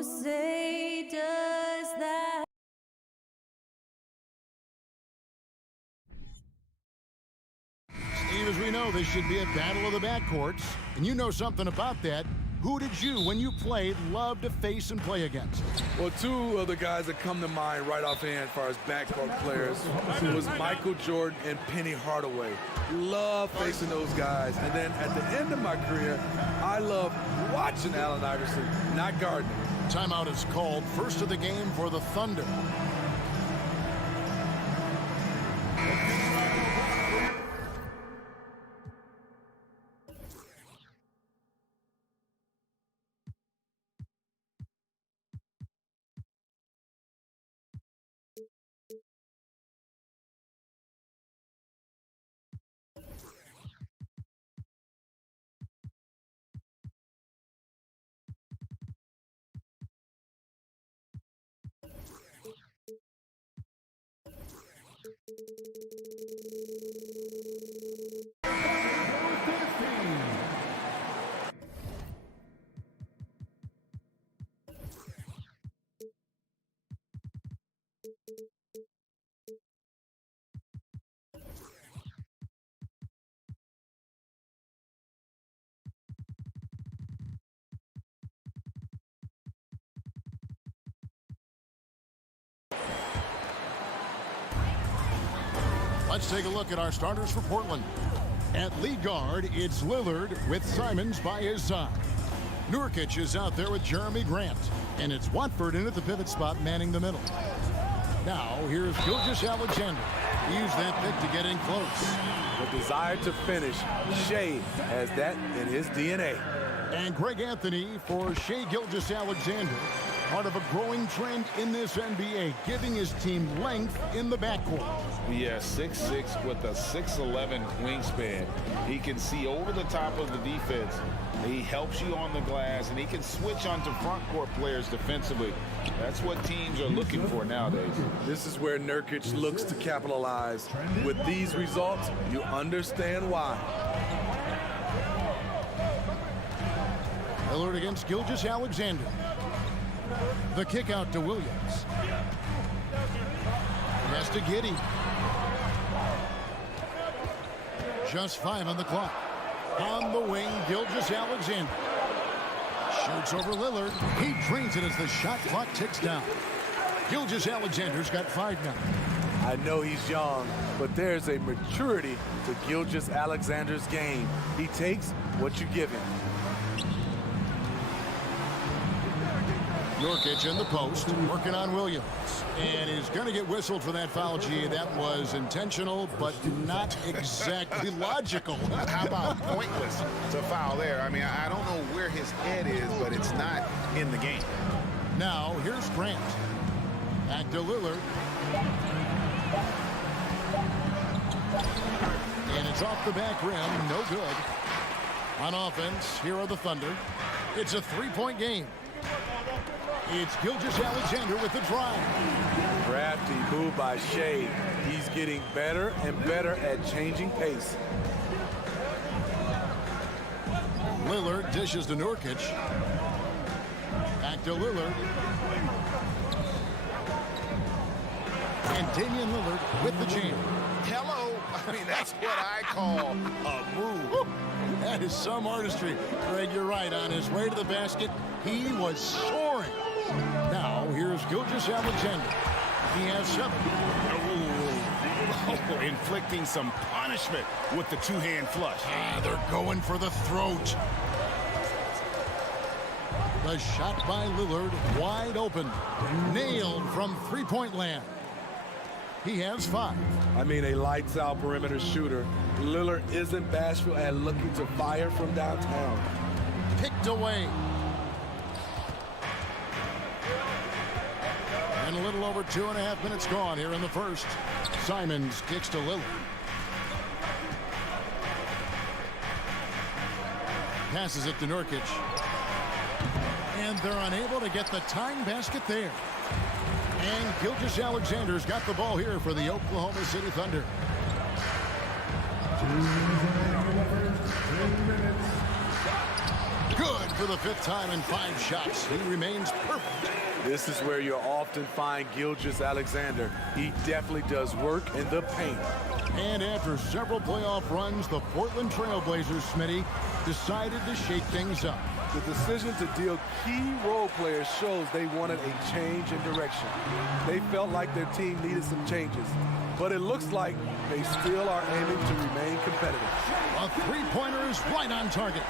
Who say does that? Steve, as we know, this should be a battle of the backcourts, and you know something about that. Who did you, when you played, love to face and play against? Well, two of the guys that come to mind right offhand as far as backcourt players was Michael Jordan and Penny Hardaway. Love facing those guys. And then at the end of my career, I love watching Allen Iverson, not guarding him. Timeout is called. First of the game for the Thunder. Let's take a look at our starters for Portland. At lead guard, it's Lillard with Simons by his side. Nurkic is out there with Jeremy Grant. And it's Watford in at the pivot spot, manning the middle. Now, here's Gilgeous-Alexander. He used that pick to get in close. The desire to finish, Shea has that in his DNA. And Greg Anthony for Shea Gilgeous-Alexander. Part of a growing trend in this NBA, giving his team length in the backcourt. Yeah, 6'6" with a 6'11" wingspan. He can see over the top of the defense. He helps you on the glass, and he can switch onto front court players defensively. That's what teams are looking for nowadays. This is where Nurkic looks to capitalize. With these results, you understand why. Lillard against Gilgeous-Alexander. The kick out to Williams. Pass to Giddey. Just 5 on the clock. On the wing, Gilgeous-Alexander. Shoots over Lillard. He drains it as the shot clock ticks down. Gilgeous-Alexander's got 5 now. I know he's young, but there's a maturity to Gilgeous-Alexander's game. He takes what you give him. Nurkic in the post, working on Williams. And he's going to get whistled for that foul, G. That was intentional, but not exactly logical. How about pointless to foul there? I mean, I don't know where his head is, but it's not in the game. Now, here's Grant. Back to Lillard. And it's off the back rim. No good. On offense, here are the Thunder. It's a 3-point game. It's Gilgeous-Alexander with the drive. Crafty move by Shea. He's getting better and better at changing pace. Lillard dishes to Nurkic. Back to Lillard. And Damian Lillard with the jam. Hello. I mean, that's what I call a move. That is some artistry. Greg, you're right. On his way to the basket, he was soaring. Now, here's Gilgeous-Alexander. He has 7. Oh, inflicting some punishment with the two-hand flush. They're going for the throat. The shot by Lillard, wide open. Nailed from three-point land. He has 5. I mean, a lights-out perimeter shooter. Lillard isn't bashful at looking to fire from downtown. Picked away. And a little over 2.5 minutes gone here in the first. Simons kicks to Lillard. Passes it to Nurkic. And they're unable to get the tying basket there. And Gilgeous-Alexander's got the ball here for the Oklahoma City Thunder. Good for the 5th time in 5 shots. He remains perfect. This is where you'll often find Gilgeous-Alexander. He definitely does work in the paint. And after several playoff runs, the Portland Trail Blazers, Smitty, decided to shake things up. The decision to deal key role players shows they wanted a change in direction. They felt like their team needed some changes, but it looks like they still are aiming to remain competitive. A 3-pointer is right on target.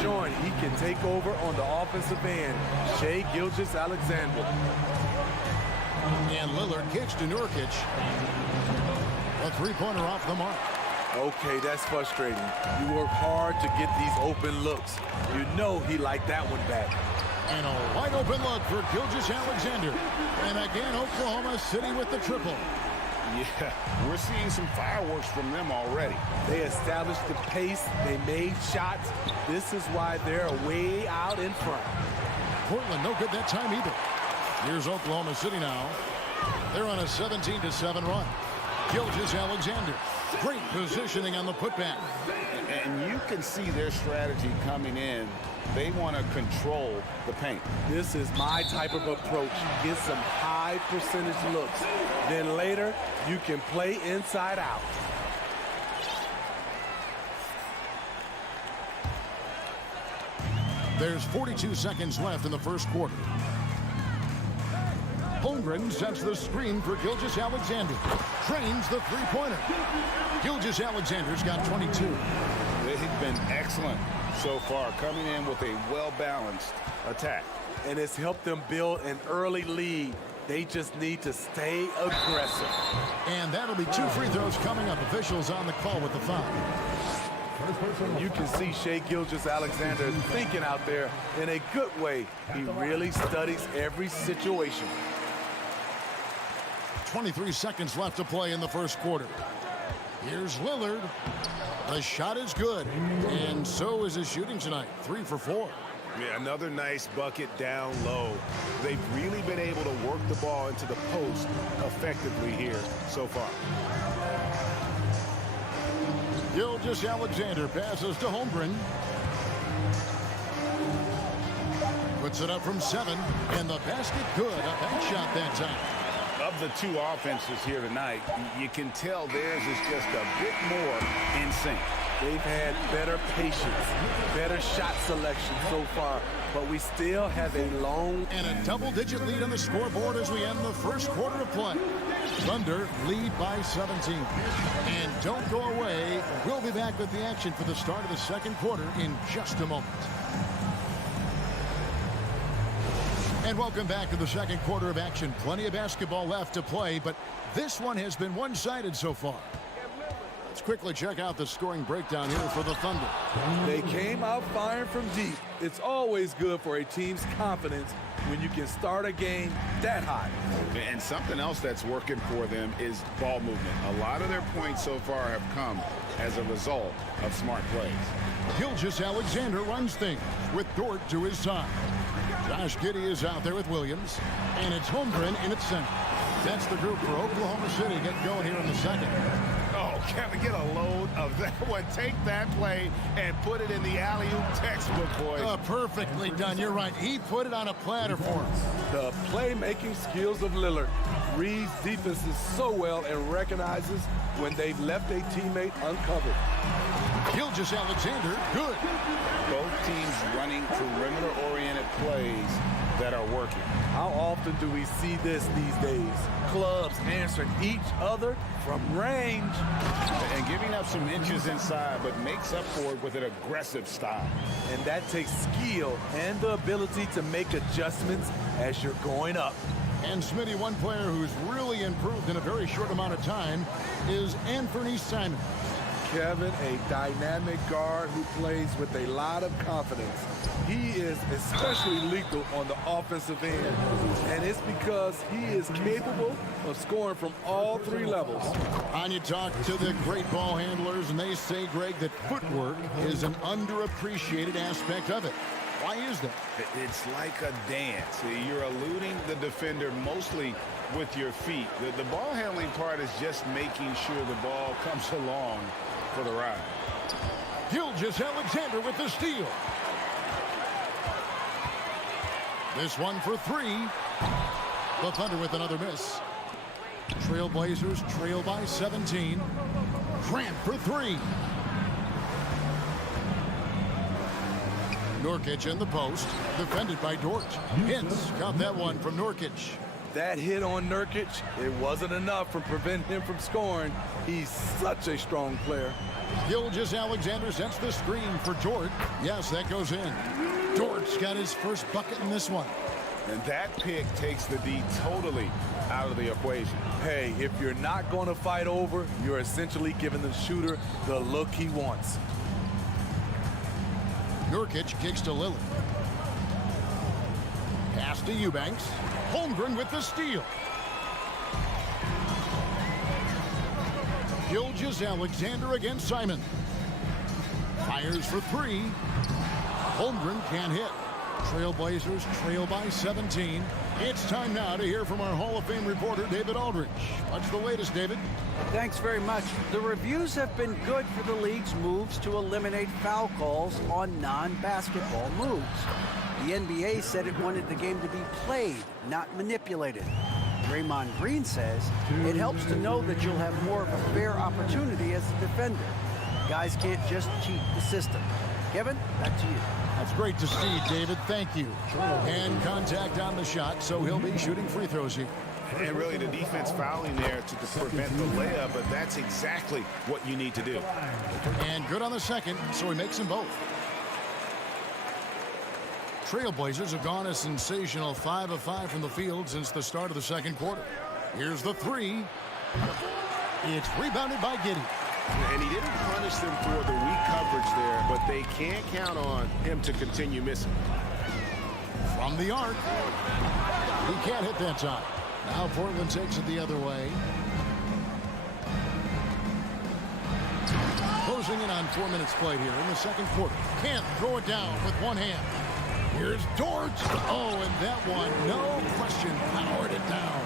Showing he can take over on the offensive end. Shai Gilgeous-Alexander. And Lillard kicks to Nurkic. A 3-pointer off the mark. Okay, that's frustrating. You work hard to get these open looks. You know he liked that one back. And a wide open look for Gilgeous-Alexander. And again, Oklahoma City with the triple. Yeah, we're seeing some fireworks from them already. They established the pace. They made shots. This is why they're way out in front. Portland no good that time either. Here's Oklahoma City now. They're on a 17-7 run. Gilgeous-Alexander. Great positioning on the putback. And you can see their strategy coming in. They want to control the paint. This is my type of approach. Get some high percentage looks. Then later, you can play inside out. There's 42 seconds left in the first quarter. Holmgren sets the screen for Gilgeous-Alexander. Trains the 3-pointer. Gilgeous-Alexander's got 22. They've been excellent so far, coming in with a well-balanced attack. And it's helped them build an early lead. They just need to stay aggressive. And that'll be 2 free throws coming up. Officials on the call with the foul. You can see Shai Gilgeous-Alexander thinking out there in a good way. He really studies every situation. 23 seconds left to play in the first quarter. Here's Lillard. The shot is good, and so is his shooting tonight. 3 for 4. Yeah, another nice bucket down low. They've really been able to work the ball into the post effectively here so far. Gilgeous-Alexander passes to Holmgren. Puts it up from 7, and the basket good. A bank shot that time. Of the 2 offenses here tonight, you can tell theirs is just a bit more in sync. They've had better patience, better shot selection so far, but we still have a long and a double-digit lead on the scoreboard as we end the first quarter of play. Thunder lead by 17. And don't go away. We'll be back with the action for the start of the second quarter in just a moment. And welcome back to the second quarter of action. Plenty of basketball left to play, but this one has been one-sided so far. Let's quickly check out the scoring breakdown here for the Thunder. They came out firing from deep. It's always good for a team's confidence when you can start a game that hot. And something else that's working for them is ball movement. A lot of their points so far have come as a result of smart plays. Gilgeous-Alexander runs things with Dort to his side. Josh Giddey is out there with Williams, and it's Holmgren in its center. That's the group for Oklahoma City getting going here in the second. Oh, can we get a load of that one? Take that play and put it in the alley-oop textbook, boys. Perfectly done. You're right. He put it on a platter for us. The playmaking skills of Lillard. Reads defenses so well and recognizes when they've left a teammate uncovered. Gilgeous-Alexander, good. Both teams running perimeter-oriented plays that are working. How often do we see this these days? Clubs answering each other from range. And giving up some inches inside, but makes up for it with an aggressive style. And that takes skill and the ability to make adjustments as you're going up. And Smitty, one player who's really improved in a very short amount of time is Anthony Simons. Kevin, a dynamic guard who plays with a lot of confidence. He is especially lethal on the offensive end, and it's because he is capable of scoring from all 3 levels. And you talk to the great ball handlers, and they say, Greg, that footwork is an underappreciated aspect of it. Why is that? It's like a dance. You're eluding the defender mostly with your feet. The ball handling part is just making sure the ball comes along for the ride. Gilgeous-Alexander with the steal. This one for three. The Thunder with another miss. Trailblazers trail by 17. Grant for three. Nurkic in the post, defended by Dort. Hintz got that one from Nurkic. That hit on Nurkic, it wasn't enough to prevent him from scoring. He's such a strong player. Gilgeous-Alexander sets the screen for Dort. Yes, that goes in. Dort's got his first bucket in this one. And that pick takes the D totally out of the equation. Hey, if you're not going to fight over, you're essentially giving the shooter the look he wants. Nurkic kicks to Lillard. Pass to Eubanks. Holmgren with the steal. Gilgeous-Alexander against Simon. Fires for three. Holmgren can't hit. Trailblazers trail by 17. It's time now to hear from our Hall of Fame reporter, David Aldridge. What's the latest, David? Thanks very much. The reviews have been good for the league's moves to eliminate foul calls on non-basketball moves. The NBA said it wanted the game to be played, not manipulated. Draymond Green says it helps to know that you'll have more of a fair opportunity as a defender. Guys can't just cheat the system. Kevin, back to you. That's great to see, David. Thank you. And contact on the shot, so he'll be shooting free throws here. And really the defense fouling there to prevent the layup, but that's exactly what you need to do. And good on the second, so he makes them both. Trailblazers have gone a sensational 5 of 5 from the field since the start of the second quarter. Here's the three. It's rebounded by Giddey. And he didn't punish them for the weak coverage there, but they can't count on him to continue missing. From the arc. He can't hit that time. Now Portland takes it the other way. Closing in on 4 minutes played here in the second quarter. Can't throw it down with one hand. Here's Dort. Oh, and that one, no question, powered it down.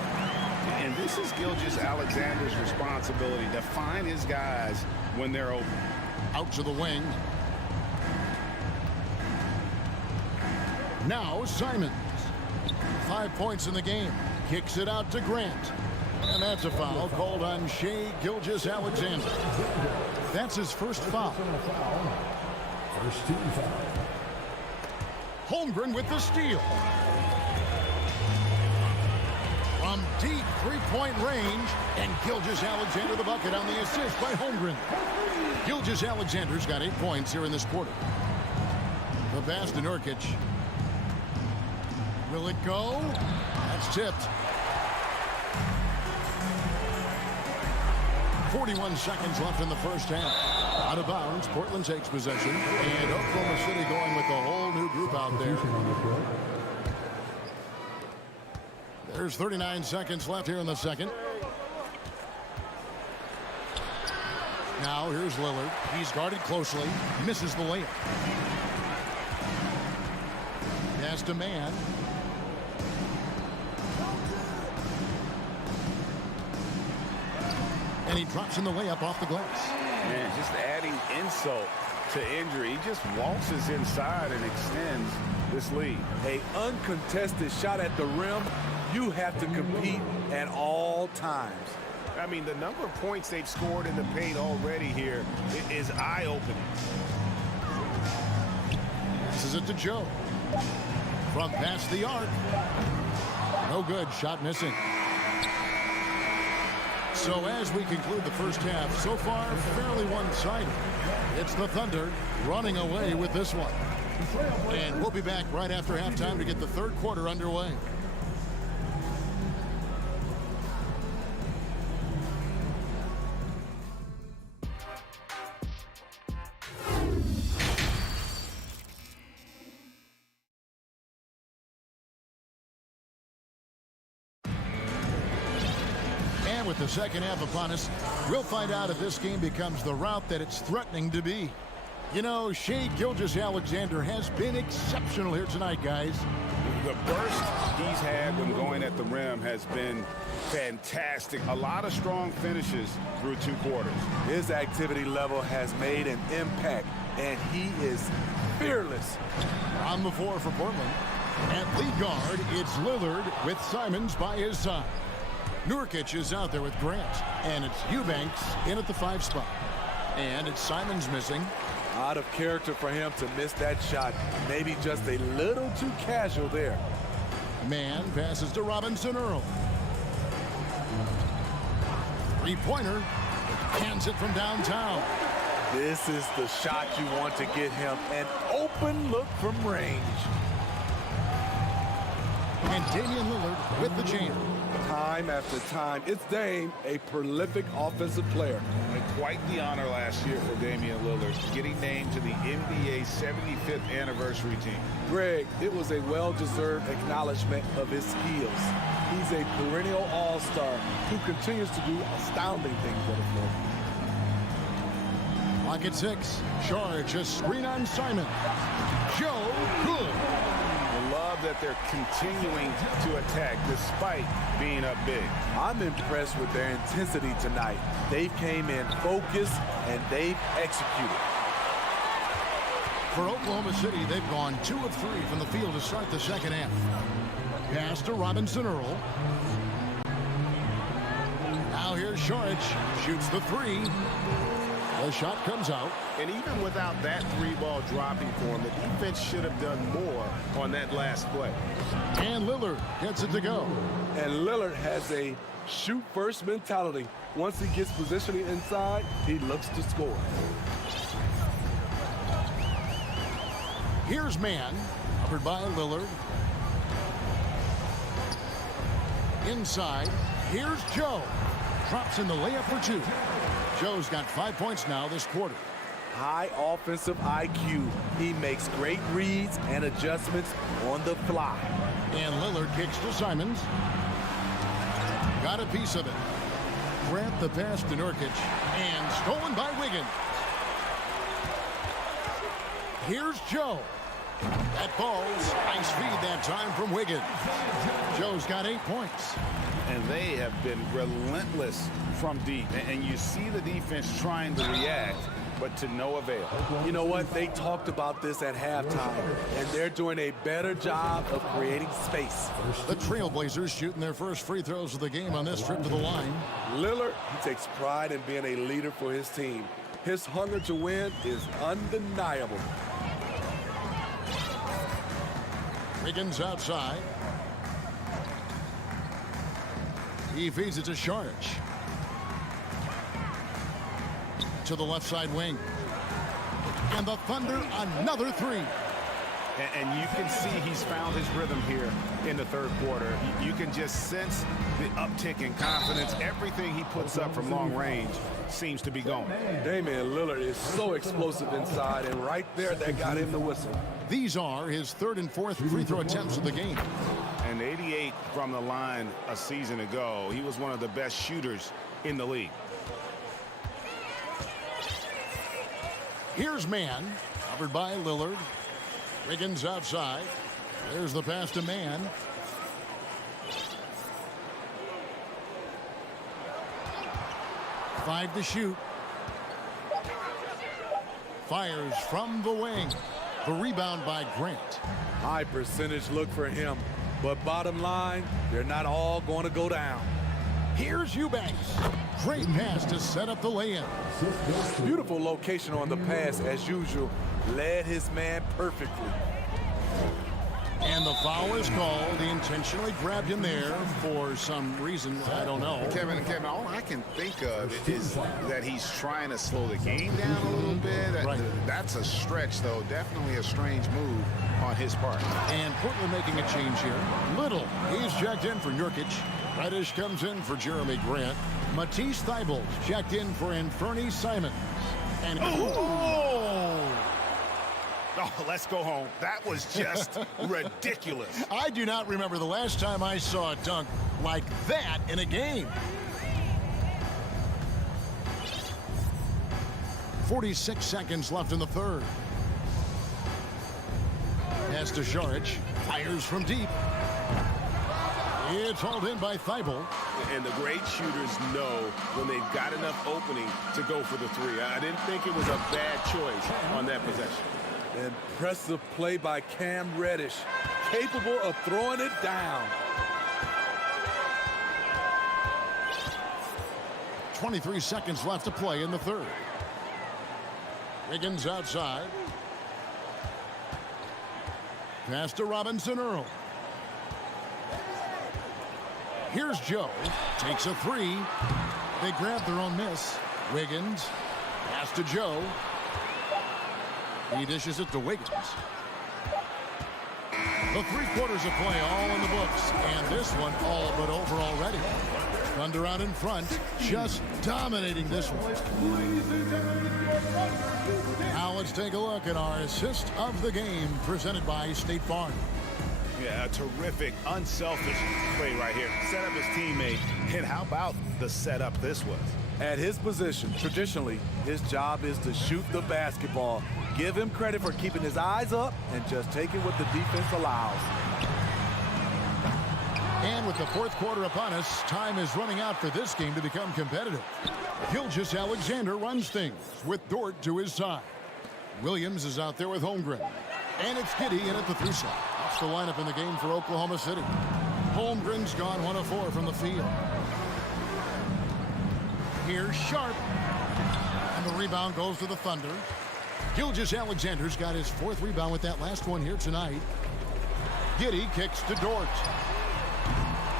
And this is Gilgeous-Alexander's responsibility to find his guys when they're open. Out to the wing. Now Simons. 5 points in the game. Kicks it out to Grant. And that's a foul called on Shai Gilgeous-Alexander. That's his first foul. First team foul. Holmgren with the steal. From deep three-point range, and Gilgeous-Alexander the bucket on the assist by Holmgren. Gilgeous-Alexander's got 8 points here in this quarter. The pass to Nurkic. Will it go? That's tipped. 41 seconds left in the first half. Out of bounds, Portland takes possession, and Oklahoma City going with a whole new group out there. There's 39 seconds left here in the second. Now here's Lillard. He's guarded closely. Misses the layup. Pass to Man. And he drops in the layup off the glass. Man, just adding insult to injury. He just waltzes inside and extends this lead. An uncontested shot at the rim, you have to compete at all times. I mean, the number of points they've scored in the paint already here is eye-opening. This is it to Joe. From past the arc. No good. Shot missing. So as we conclude the first half, so far fairly one-sided. It's the Thunder running away with this one. And we'll be back right after halftime to get the third quarter underway. With the second half upon us, we'll find out if this game becomes the route that it's threatening to be. You know, Shai Gilgeous-Alexander has been exceptional here tonight, guys. The burst he's had when going at the rim has been fantastic. A lot of strong finishes through 2 quarters. His activity level has made an impact, and he is fearless. On the floor for Portland, At lead guard, it's Lillard with Simons by his side. Nurkic is out there with Grant, and it's Eubanks in at the 5 spot. And it's Simons missing. Out of character for him to miss that shot. Maybe just a little too casual there. Man passes to Robinson Earl. Three-pointer. Hands it from downtown. This is the shot you want to get him. An open look from range. And Damian Lillard with the jam. Time after time, it's Dame, a prolific offensive player. And quite the honor last year for Damian Lillard, getting named to the NBA 75th anniversary team. Greg, it was a well-deserved acknowledgement of his skills. He's a perennial all-star who continues to do astounding things on the floor. Lock at 6. Charge a screen on Simon. Joe Good. Love that they're continuing to attack despite being up big. I'm impressed with their intensity tonight. They came in focused and they've executed. For Oklahoma City, they've gone 2 of 3 from the field to start the second half. Pass to Robinson Earl. Now here's Saric. Shoots the 3. The shot comes out. And even without that 3-ball dropping for him, the defense should have done more on that last play. And Lillard gets it to go. And Lillard has a shoot-first mentality. Once he gets positioning inside, he looks to score. Here's Man, covered by Lillard. Inside, here's Joe. Drops in the layup for 2. Joe's got 5 points now this quarter. High offensive IQ. He makes great reads and adjustments on the fly. And Lillard kicks to Simons. Got a piece of it. Grant the pass to Nurkic. And stolen by Wiggins. Here's Joe. That ball's nice feed that time from Wiggins. Joe's got 8 points. And they have been relentless from deep. And you see the defense trying to react, but to no avail. You know what? They talked about this at halftime, and they're doing a better job of creating space. The Trailblazers shooting their first free throws of the game on this trip to the line. Lillard, he takes pride in being a leader for his team. His hunger to win is undeniable. Wiggins outside. He feeds it to Saric. To the left side wing. And the Thunder, another 3. And you can see he's found his rhythm here in the third quarter. You can just sense the uptick in confidence. Everything he puts up from long range seems to be going. Damian Lillard is so explosive inside, and right there, that got him the whistle. These are his 3rd and 4th free throw attempts of the game. And 88 from the line a season ago. He was one of the best shooters in the league. Here's Man, covered by Lillard. Wiggins outside. There's the pass to Man. Five to shoot. Fires from the wing. The rebound by Grant. High percentage look for him. But bottom line, they're not all going to go down. Here's Eubanks. Great pass to set up the lay-in. Beautiful location on the pass, as usual. Led his man perfectly. And the foul is called. He intentionally grabbed him there for some reason. I don't know. Kevin, all I can think of is that he's trying to slow the game down a little bit. Right. That's a stretch, though. Definitely a strange move on his part. And Portland making a change here. Little, he's checked in for Nurkic. Reddish comes in for Jeremy Grant. Matisse Thybulle checked in for Anthony Simons. And Oh, let's go home. That was just ridiculous. I do not remember the last time I saw a dunk like that in a game. 46 seconds left in the third. Pass to Saric. Fires from deep. It's hauled in by Thybulle. And the great shooters know when they've got enough opening to go for the 3. I didn't think it was a bad choice on that possession. Impressive play by Cam Reddish. capable of throwing it down. 23 seconds left to play in the third. Wiggins outside. Pass to Robinson Earl. Here's Joe. Takes a three. They grab their own miss. Wiggins. Pass to Joe. He dishes it to Wiggins. The 3 quarters of play all in the books. And this one all but over already. Thunder out in front. Just dominating this one. Now let's take a look at our assist of the game presented by State Farm. Yeah, a terrific, unselfish play right here. Set up his teammate. And how about the setup this was? At his position, traditionally, his job is to shoot the basketball. Give him credit for keeping his eyes up and just taking what the defense allows. And with the 4th quarter upon us, time is running out for this game to become competitive. Gilgeous-Alexander runs things with Dort to his side. Williams is out there with Holmgren. And it's Giddey in at the 3 side. That's the lineup in the game for Oklahoma City. Holmgren's gone 1 of 4 from the field. Here's Sharp. And the rebound goes to the Thunder. Gilgeous-Alexander's got his 4th rebound with that last one here tonight. Giddey kicks to Dort.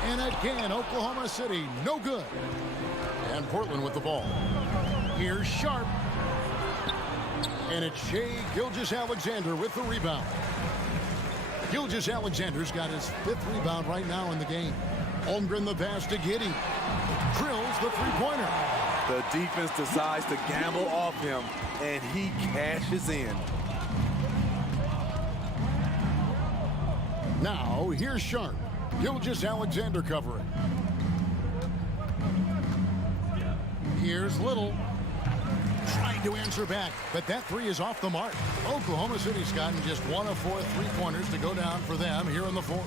And again, Oklahoma City, no good. And Portland with the ball. Here's Sharp. And it's Shai Gilgeous-Alexander with the rebound. Gilgeous-Alexander's got his 5th rebound right now in the game. Holmgren the pass to Giddey. Drills the 3-pointer. The defense decides to gamble off him, and he cashes in. Now, here's Sharp. Gilgeous-Alexander covering. Here's Little. Trying to answer back, but that 3 is off the mark. Oklahoma City's gotten just 1 of 4 3-pointers to go down for them here in the 4th.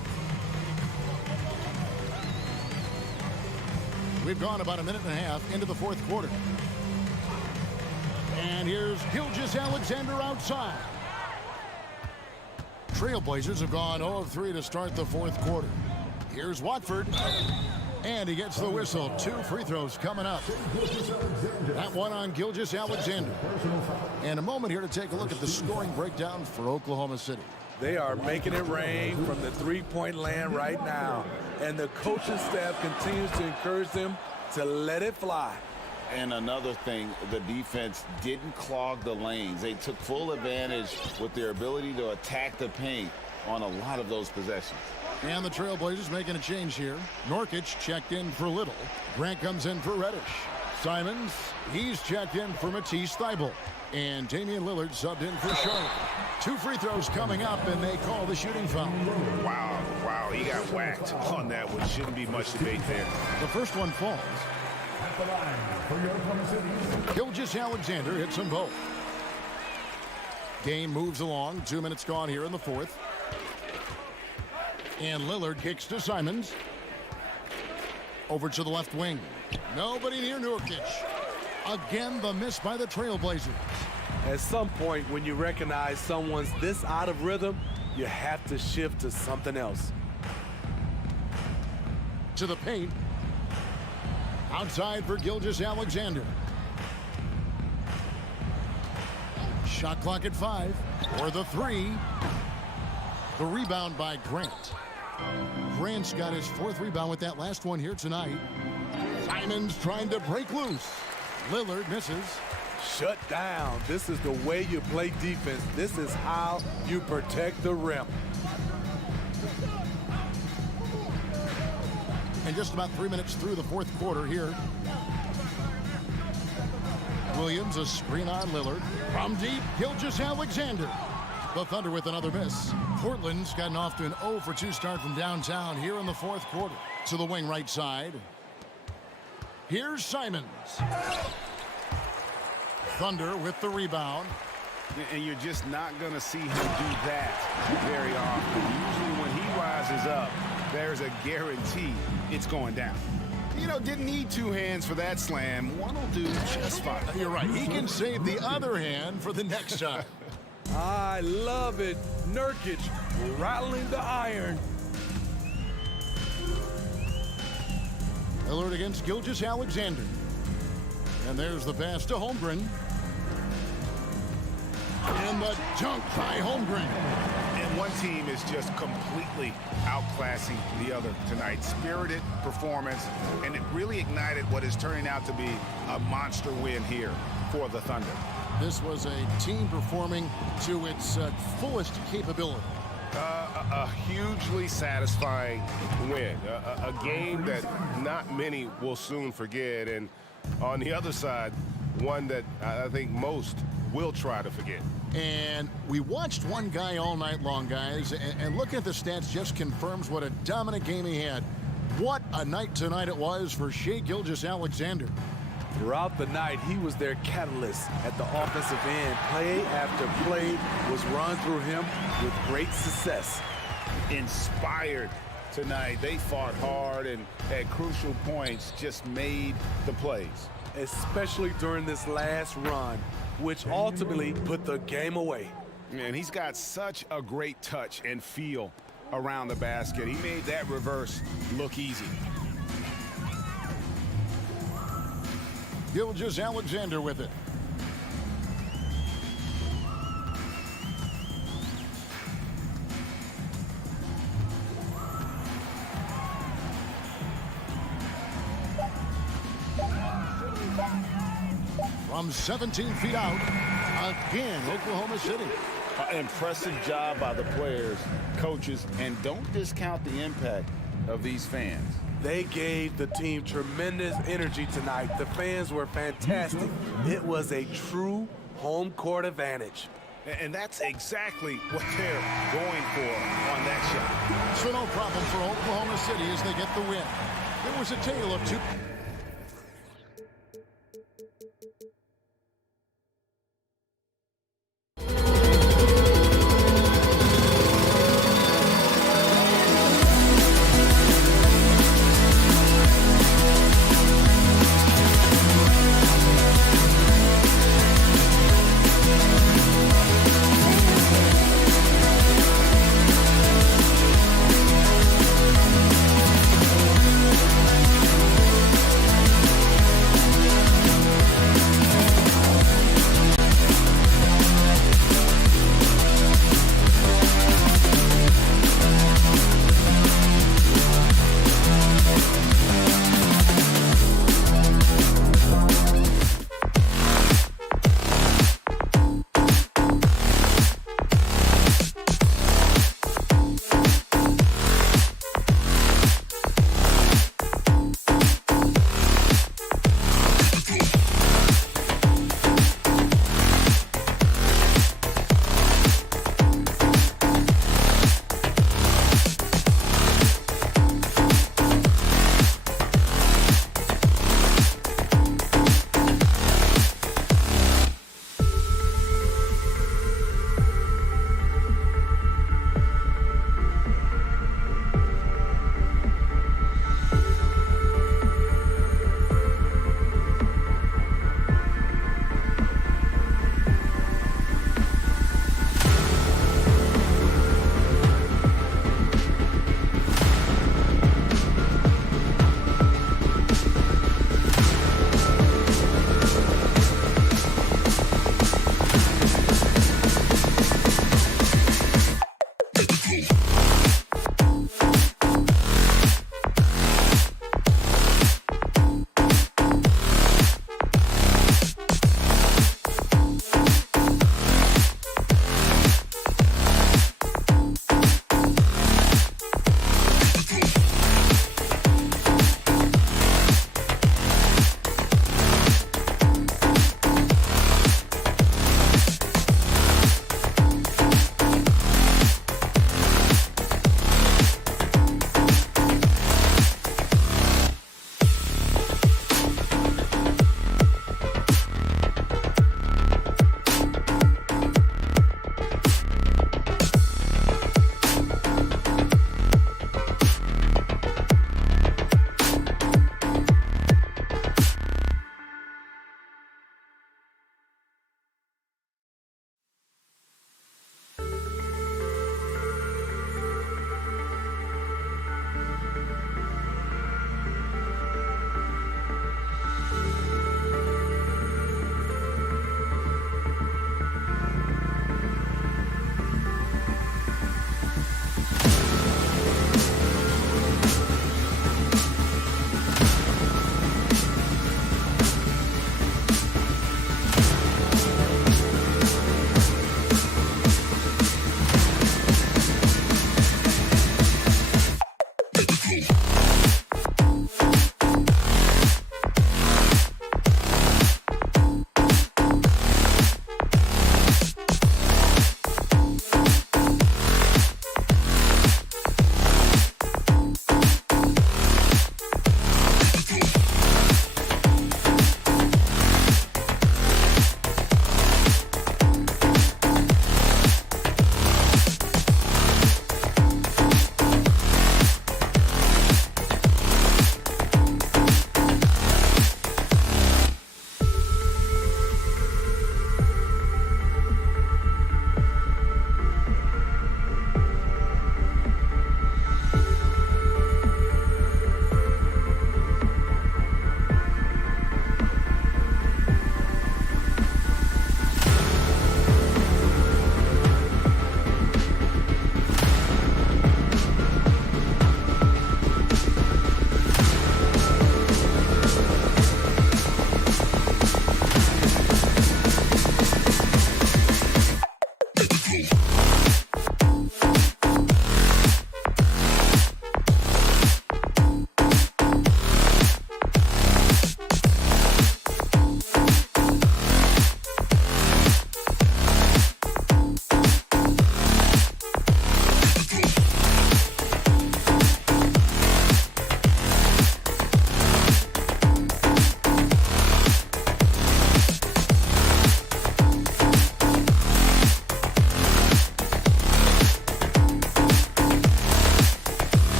We've gone about a minute and a half into the 4th quarter. And here's Gilgeous-Alexander outside. Trailblazers have gone 0 of 3 to start the 4th quarter. Here's Watford. And he gets the whistle. 2 free throws coming up. That one on Gilgeous-Alexander. And a moment here to take a look at the scoring breakdown for Oklahoma City. They are making it rain from the 3-point land right now. And the coaching staff continues to encourage them to let it fly. And another thing, the defense didn't clog the lanes. They took full advantage with their ability to attack the paint on a lot of those possessions. And the Trailblazers making a change here. Norkic checked in for Little. Grant comes in for Reddish. Simons, he's checked in for Matisse Thybulle. And Damian Lillard subbed in for Charlotte. 2 free throws coming up, and they call the shooting foul. Wow, he got whacked on that one. Shouldn't be much debate there. The first one falls. At the line for your Oklahoma City. Gilgeous-Alexander hits them both. Game moves along. 2 minutes gone here in the 4th. And Lillard kicks to Simons. Over to the left wing. Nobody near Nurkic. Again, the miss by the Trailblazers. At some point, when you recognize someone's this out of rhythm, you have to shift to something else. To the paint. Outside for Gilgeous-Alexander. Shot clock at 5. For the 3. The rebound by Grant. Grant's got his 4th rebound with that last one here tonight. Simons trying to break loose. Lillard misses. Shut down. This is the way you play defense. This is how you protect the rim. And just about 3 minutes through the 4th quarter here. Williams, a screen on Lillard. From deep, Gilgeous-Alexander. The Thunder with another miss. Portland's gotten off to an 0 for 2 start from downtown here in the 4th quarter. To the wing right side. Here's Simons. Thunder with the rebound. And you're just not going to see him do that very often. Usually when he rises up, there's a guarantee it's going down. You know, didn't need 2 hands for that slam. One will do just fine. You're right. He can save the other hand for the next shot. I love it. Nurkic rattling the iron. Lillard against Gilgeous-Alexander. And there's the pass to Holmgren. And the dunk by Holmgren. And one team is just completely outclassing the other tonight. Spirited performance, and it really ignited what is turning out to be a monster win here for the Thunder. This was a team performing to its fullest capability. A hugely satisfying win. A game that not many will soon forget. And on the other side, one that I think most will try to forget. And we watched one guy all night long, guys, and looking at the stats just confirms what a dominant game he had. What a night tonight it was for Shai Gilgeous-Alexander. Throughout the night, he was their catalyst at the offensive end. Play after play was run through him with great success. Inspired tonight. They fought hard and at crucial points just made the plays. Especially during this last run, which ultimately put the game away. And he's got such a great touch and feel around the basket. He made that reverse look easy. Gilgeous-Alexander with it. From 17 feet out, again, Oklahoma City. Impressive job by the players, coaches, and don't discount the impact of these fans. They gave the team tremendous energy tonight. The fans were fantastic. It was a true home court advantage. And that's exactly what they're going for on that shot. So no problem for Oklahoma City as they get the win. There was a tale of two.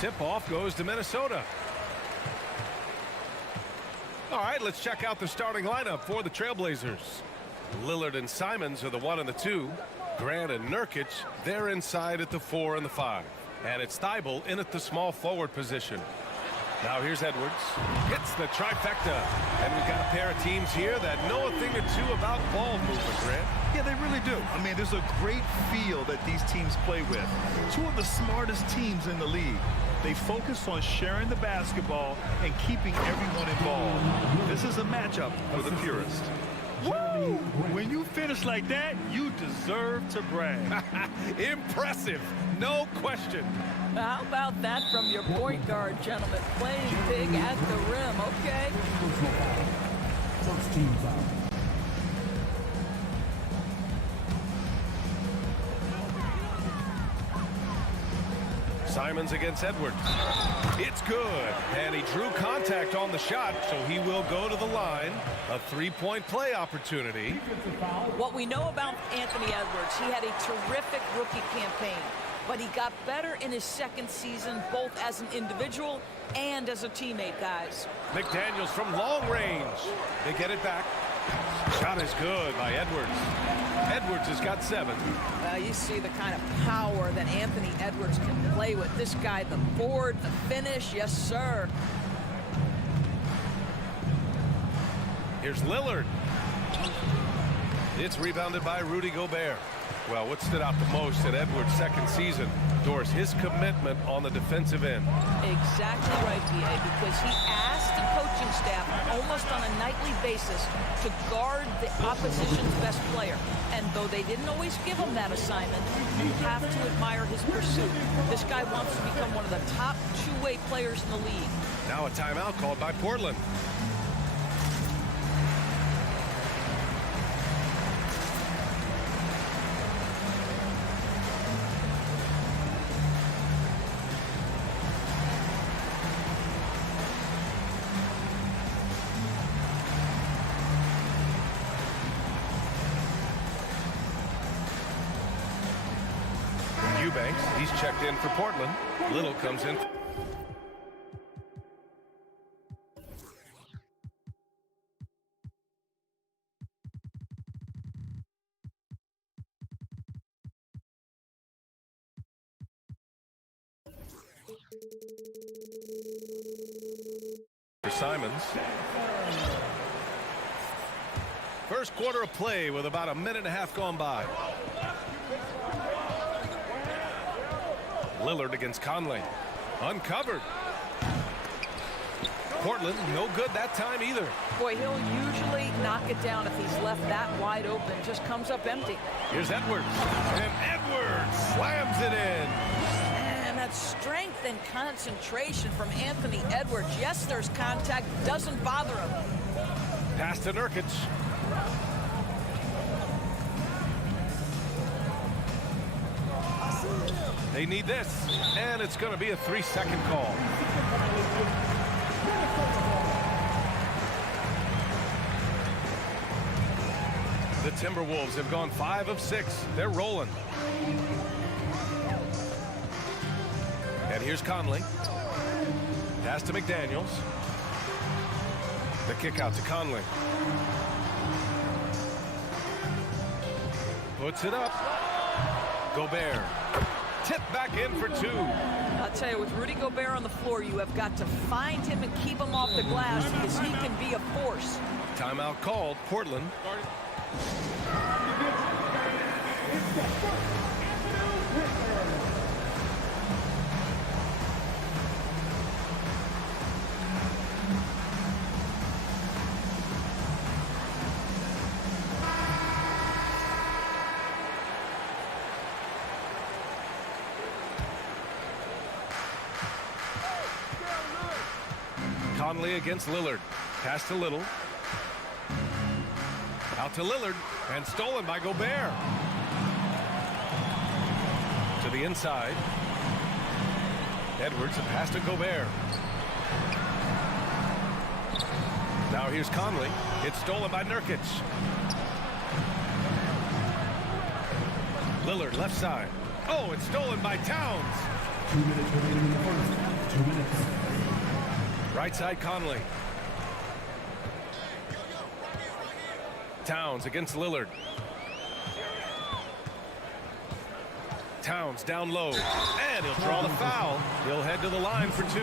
Tip-off goes to Minnesota. All right, let's check out the starting lineup for the Trailblazers. Lillard and Simons are the 1 and the 2. Grant and Nurkic, they're inside at the 4 and the 5. And it's Thibault in at the small forward position. Now here's Edwards. Hits the trifecta. And we've got a pair of teams here that know a thing or two about ball movement, Grant. Yeah, they really do. I mean, there's a great feel that these teams play with. Two of the smartest teams in the league. They focus on sharing the basketball and keeping everyone involved. This is a matchup for the purist. Woo! When you finish like that, you deserve to brag. Impressive, no question. How about that from your point guard, gentlemen? Playing big at the rim, okay? First team foul. Simons against Edwards. It's good. And he drew contact on the shot, so he will go to the line. A three-point play opportunity. What we know about Anthony Edwards, he had a terrific rookie campaign, but he got better in his second season, both as an individual and as a teammate, guys. McDaniels from long range. They get it back. Shot is good by Edwards. Edwards has got 7. You see the kind of power that Anthony Edwards can play with. This guy, the board, the finish, yes, sir. Here's Lillard. It's rebounded by Rudy Gobert. Well, what stood out the most in Edwards' second season, Doris, his commitment on the defensive end. Exactly right, B.A., because he asked the coaching staff almost on a nightly basis to guard the opposition's best player. And though they didn't always give him that assignment, you have to admire his pursuit. This guy wants to become one of the top two-way players in the league. Now a timeout called by Portland. Eubanks, he's checked in for Portland. Little comes in. For Simons. First quarter of play with about a minute and a half gone by. Lillard against Conley. Uncovered. Portland, no good that time either. Boy, he'll usually knock it down if he's left that wide open. Just comes up empty. Here's Edwards. And Edwards slams it in. And that strength and concentration from Anthony Edwards. Yes, there's contact. Doesn't bother him. Pass to Nurkic. They need this, and it's going to be a 3-second call. The Timberwolves have gone 5 of 6. They're rolling. And here's Conley. Pass to McDaniels. The kick out to Conley. Puts it up. Gobert. Tip back in for 2. I'll tell you, with Rudy Gobert on the floor, you have got to find him and keep him off the glass because he can be a force. Timeout called. Portland. Conley against Lillard. Pass to Little. Out to Lillard. And stolen by Gobert. To the inside. Edwards, a pass to Gobert. Now here's Conley. It's stolen by Nurkic. Lillard, left side. Oh, it's stolen by Towns. 2 minutes remaining in the first. 2 minutes. Right side, Conley. Towns against Lillard. Towns down low, and he'll draw the foul. He'll head to the line for 2.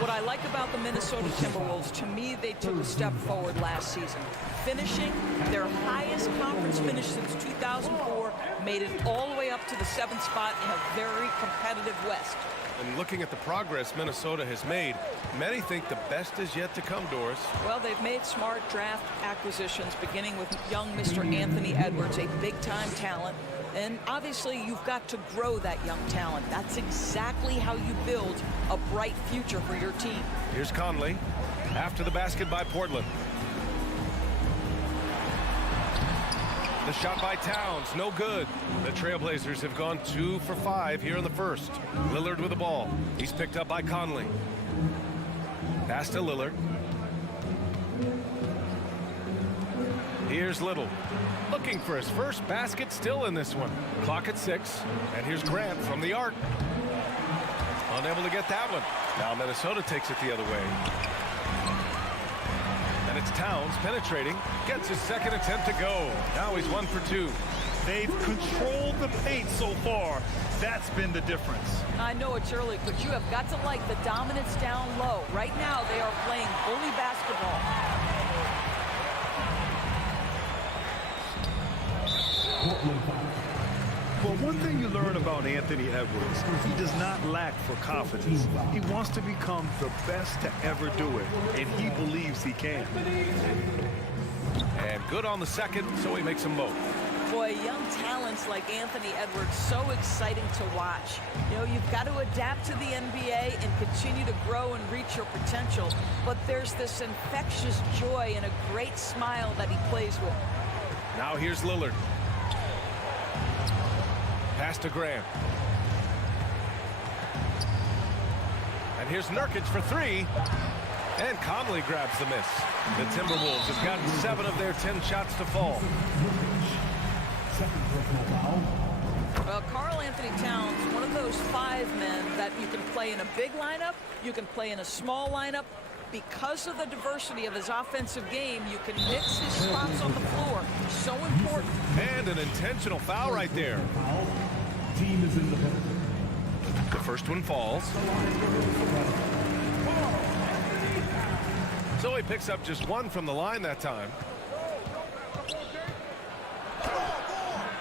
What I like about the Minnesota Timberwolves, to me, they took a step forward last season, finishing their highest conference finish since 2004, made it all the way up to the 7th spot in a very competitive West. And looking at the progress Minnesota has made, many think the best is yet to come, Doris. Well, they've made smart draft acquisitions, beginning with young Mr. Anthony Edwards, a big-time talent. And obviously, you've got to grow that young talent. That's exactly how you build a bright future for your team. Here's Conley after the basket by Portland. The shot by Towns, no good. The Trailblazers have gone 2 for 5 here in the first. Lillard with the ball. He's picked up by Conley. Pass to Lillard. Here's Little. Looking for his first basket still in this one. Clock at 6. And here's Grant from the arc. Unable to get that one. Now Minnesota takes it the other way. And it's Towns penetrating. Gets his second attempt to go. Now he's 1 for 2. They've controlled the paint so far. That's been the difference. I know it's early, but you have got to like the dominance down low. Right now, they are playing bully basketball. Well, one thing you learn about Anthony Edwards, he does not lack for confidence. He wants to become the best to ever do it, and he believes he can. And good on the second, so he makes them both. Boy, young talents like Anthony Edwards, so exciting to watch. You know, you've got to adapt to the NBA and continue to grow and reach your potential. But there's this infectious joy and a great smile that he plays with. Now here's Lillard. Pass to Grant. And here's Nurkic for 3. And Conley grabs the miss. The Timberwolves have gotten 7 of their 10 shots to fall. Well, Karl Anthony Towns, one of those 5 men that you can play in a big lineup, you can play in a small lineup. Because of the diversity of his offensive game, you can mix his spots on the floor. So important. And an intentional foul right there. Team is in the building. The first one falls. So he picks up just 1 from the line that time.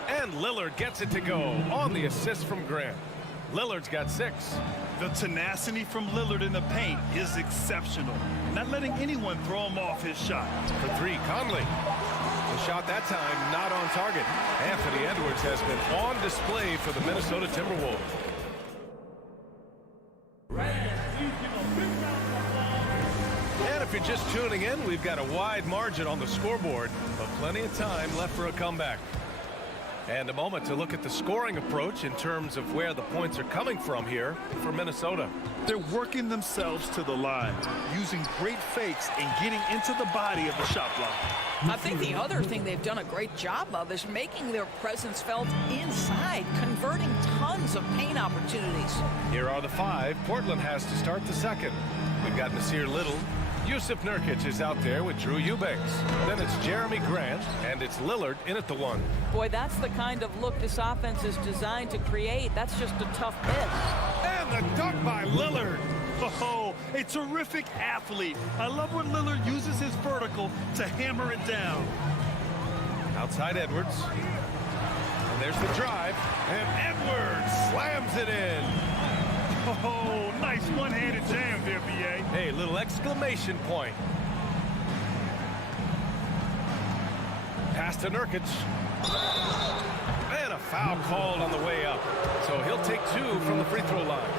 And Lillard gets it to go on the assist from Grant. Lillard's got 6. The tenacity from Lillard in the paint is exceptional. Not letting anyone throw him off his shot. For 3, Conley. The shot that time not on target. Anthony Edwards has been on display for the Minnesota Timberwolves. And if you're just tuning in, we've got a wide margin on the scoreboard, but plenty of time left for a comeback. And a moment to look at the scoring approach in terms of where the points are coming from here for Minnesota. They're working themselves to the line, using great fakes and getting into the body of the shot block. I think the other thing they've done a great job of is making their presence felt inside, converting tons of paint opportunities. Here are the 5. Portland has to start the second. We've got Nasir Little. Yusuf Nurkic is out there with Drew Eubanks. Then it's Jeremy Grant, and it's Lillard in at the 1. Boy, that's the kind of look this offense is designed to create. That's just a tough miss. And the dunk by Lillard. Oh, a terrific athlete. I love when Lillard uses his vertical to hammer it down. Outside Edwards. And there's the drive. And Edwards slams it in. Oh, nice one-handed jam there, B.A. Hey, little exclamation point. Pass to Nurkic. And a foul called on the way up. So he'll take 2 from the free throw line.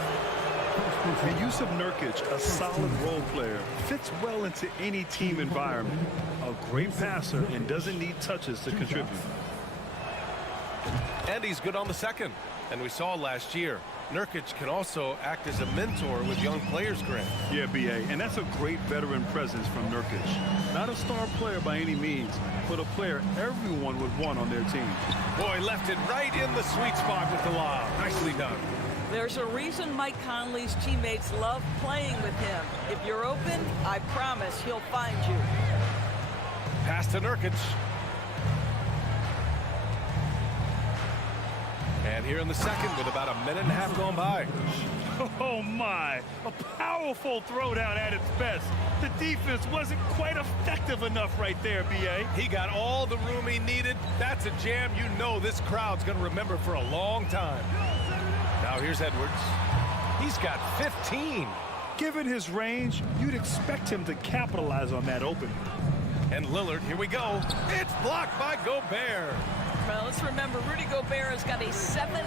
The use of Nurkic, a solid role player, fits well into any team environment. A great passer and doesn't need touches to contribute. And he's good on the second. And we saw last year, Nurkic can also act as a mentor with young players, Grant. Yeah, B.A., and that's a great veteran presence from Nurkic. Not a star player by any means, but a player everyone would want on their team. Boy, left it right in the sweet spot with the lob. Nicely done. There's a reason Mike Conley's teammates love playing with him. If you're open, I promise he'll find you. Pass to Nurkic. And here in the second with about a minute and a half gone by. Oh my, a powerful throwdown at its best. The defense wasn't quite effective enough right there, B.A. He got all the room he needed. That's a jam you know this crowd's going to remember for a long time. Now here's Edwards. He's got 15. Given his range, you'd expect him to capitalize on that opening. And Lillard, here we go. It's blocked by Gobert. Well, let's remember, Rudy Gobert has got a 7'9"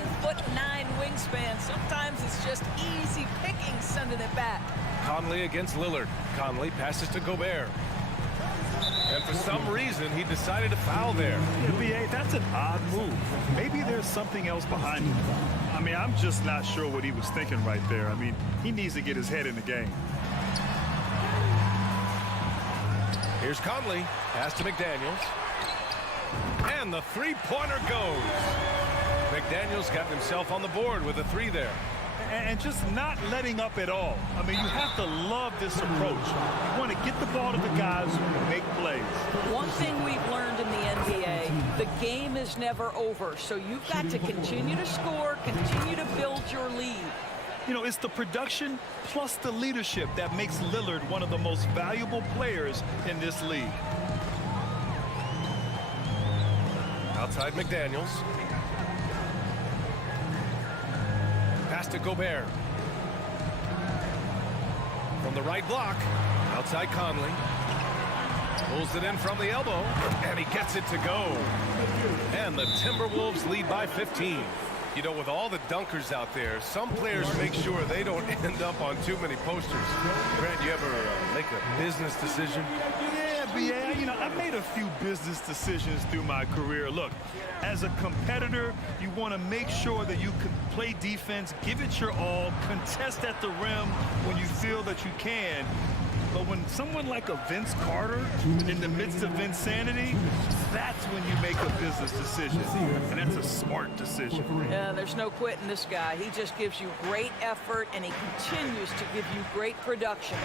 wingspan. Sometimes it's just easy picking sending it back. Conley against Lillard. Conley passes to Gobert. And for some reason, he decided to foul there. Yeah, B.A., that's an odd move. Maybe there's something else behind it. I mean, I'm just not sure what he was thinking right there. I mean, he needs to get his head in the game. Here's Conley. Pass to McDaniels. And the three-pointer goes. McDaniels got himself on the board with a three there. And just not letting up at all. I mean, you have to love this approach. You want to get the ball to the guys who make plays. One thing we've learned in the NBA, the game is never over. So you've got to continue to score, continue to build your lead. You know, it's the production plus the leadership that makes Lillard one of the most valuable players in this league. Outside McDaniels. Pass to Gobert. From the right block. Outside Conley. Pulls it in from the elbow. And he gets it to go. And the Timberwolves lead by 15. You know, with all the dunkers out there, some players make sure they don't end up on too many posters. Grant, you ever make a business decision? Yeah, B.A., you know, I've made a few business decisions through my career. Look, as a competitor, you want to make sure that you can play defense, give it your all, contest at the rim when you feel that you can. But when someone like a Vince Carter in the midst of insanity, that's when you make a business decision. And that's a smart decision. Yeah, there's no quitting this guy. He just gives you great effort, and he continues to give you great production.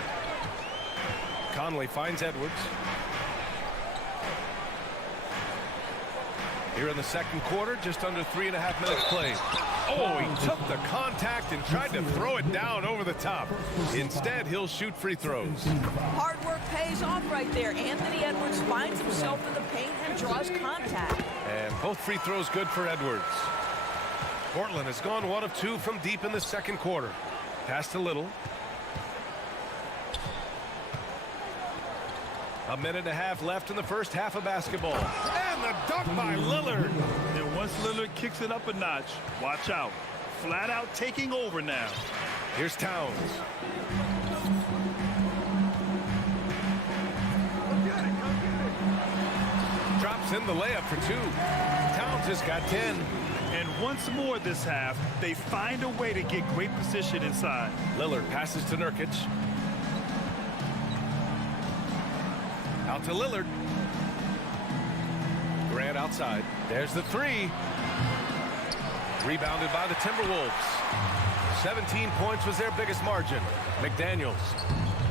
Conley finds Edwards. Here in the second quarter, just under 3.5 minutes played. Oh, he took the contact and tried to throw it down over the top. Instead, he'll shoot free throws. Hard work pays off right there. Anthony Edwards finds himself in the paint and draws contact. And both free throws good for Edwards. Portland has gone 1 of 2 from deep in the second quarter. Pass to Little. A minute and a half left in the first half of basketball. And the dunk by Lillard. And once Lillard kicks it up a notch, watch out. Flat out taking over now. Here's Towns. Drops in the layup for 2. Towns has got 10. And once more this half, they find a way to get great position inside. Lillard passes to Nurkic. Out to Lillard. Grant outside. There's the three. Rebounded by the Timberwolves. 17 points was their biggest margin. McDaniels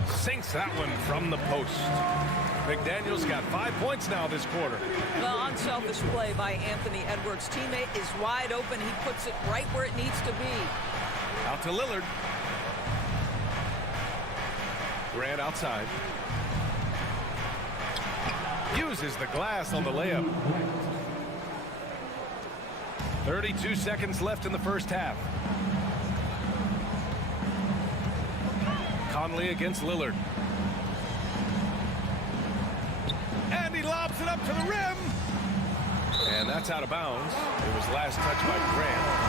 sinks that one from the post. McDaniels got 5 points now this quarter. Well, unselfish play by Anthony Edwards. Teammate is wide open. He puts it right where it needs to be. Out to Lillard. Grant outside. Uses the glass on the layup. 32 seconds left in the first half. Conley against Lillard. And he lobs it up to the rim. And that's out of bounds. It was last touched by Grant.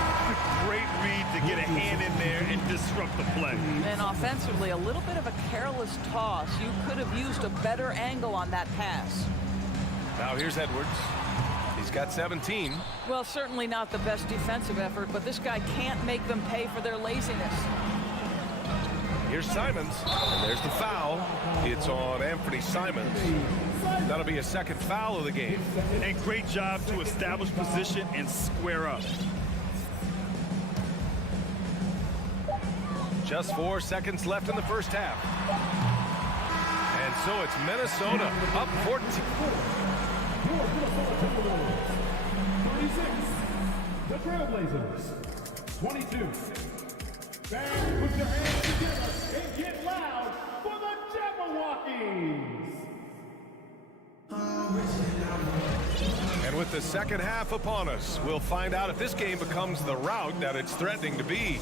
Great read to get a hand in there and disrupt the play. And offensively, a little bit of a careless toss. You could have used a better angle on that pass. Now here's Edwards. He's got 17. Well, certainly not the best defensive effort, but this guy can't make them pay for their laziness. Here's Simons, and there's the foul. It's on Anthony Simons. That'll be a second foul of the game. And great job to establish position and square up. Just 4 seconds left in the first half. And so it's Minnesota up 14. the Trailblazers, 22. Fans, put your hands together and get loud for the Jabberwockies. And with the second half upon us, we'll find out if this game becomes the rout that it's threatening to be.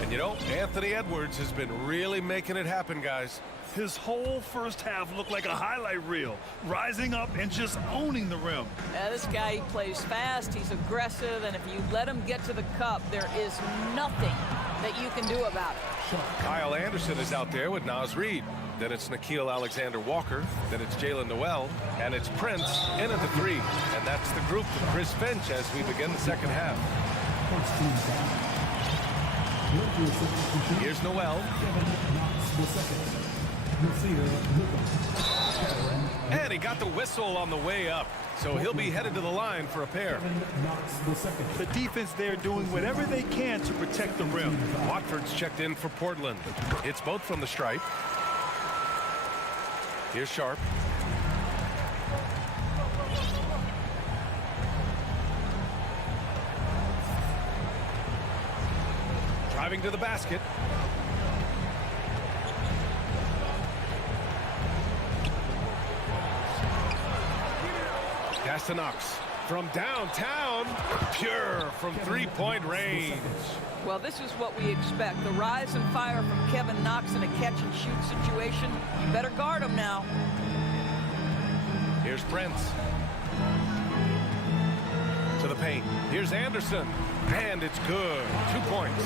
And you know, Anthony Edwards has been really making it happen, guys. His whole first half looked like a highlight reel, rising up and just owning the rim. Yeah, this guy, he plays fast, he's aggressive, and if you let him get to the cup, there is nothing that you can do about it. Kyle Anderson is out there with Naz Reid. Then it's Nickeil Alexander-Walker. Then it's Jalen Noel. And it's Prince in at the 3. And that's the group for Chris Finch as we begin the second half. Here's Noel. And he got the whistle on the way up. So he'll be headed to the line for a pair. The defense there doing whatever they can to protect the rim. Watford's checked in for Portland. It's both from the stripe. Here's Sharp. Driving to the basket. Pass to Knox. From downtown, pure from three-point range. Well, this is what we expect. The rise and fire from Kevin Knox in a catch-and-shoot situation. You better guard him now. Here's Prince. To the paint. Here's Anderson. And it's good. 2 points.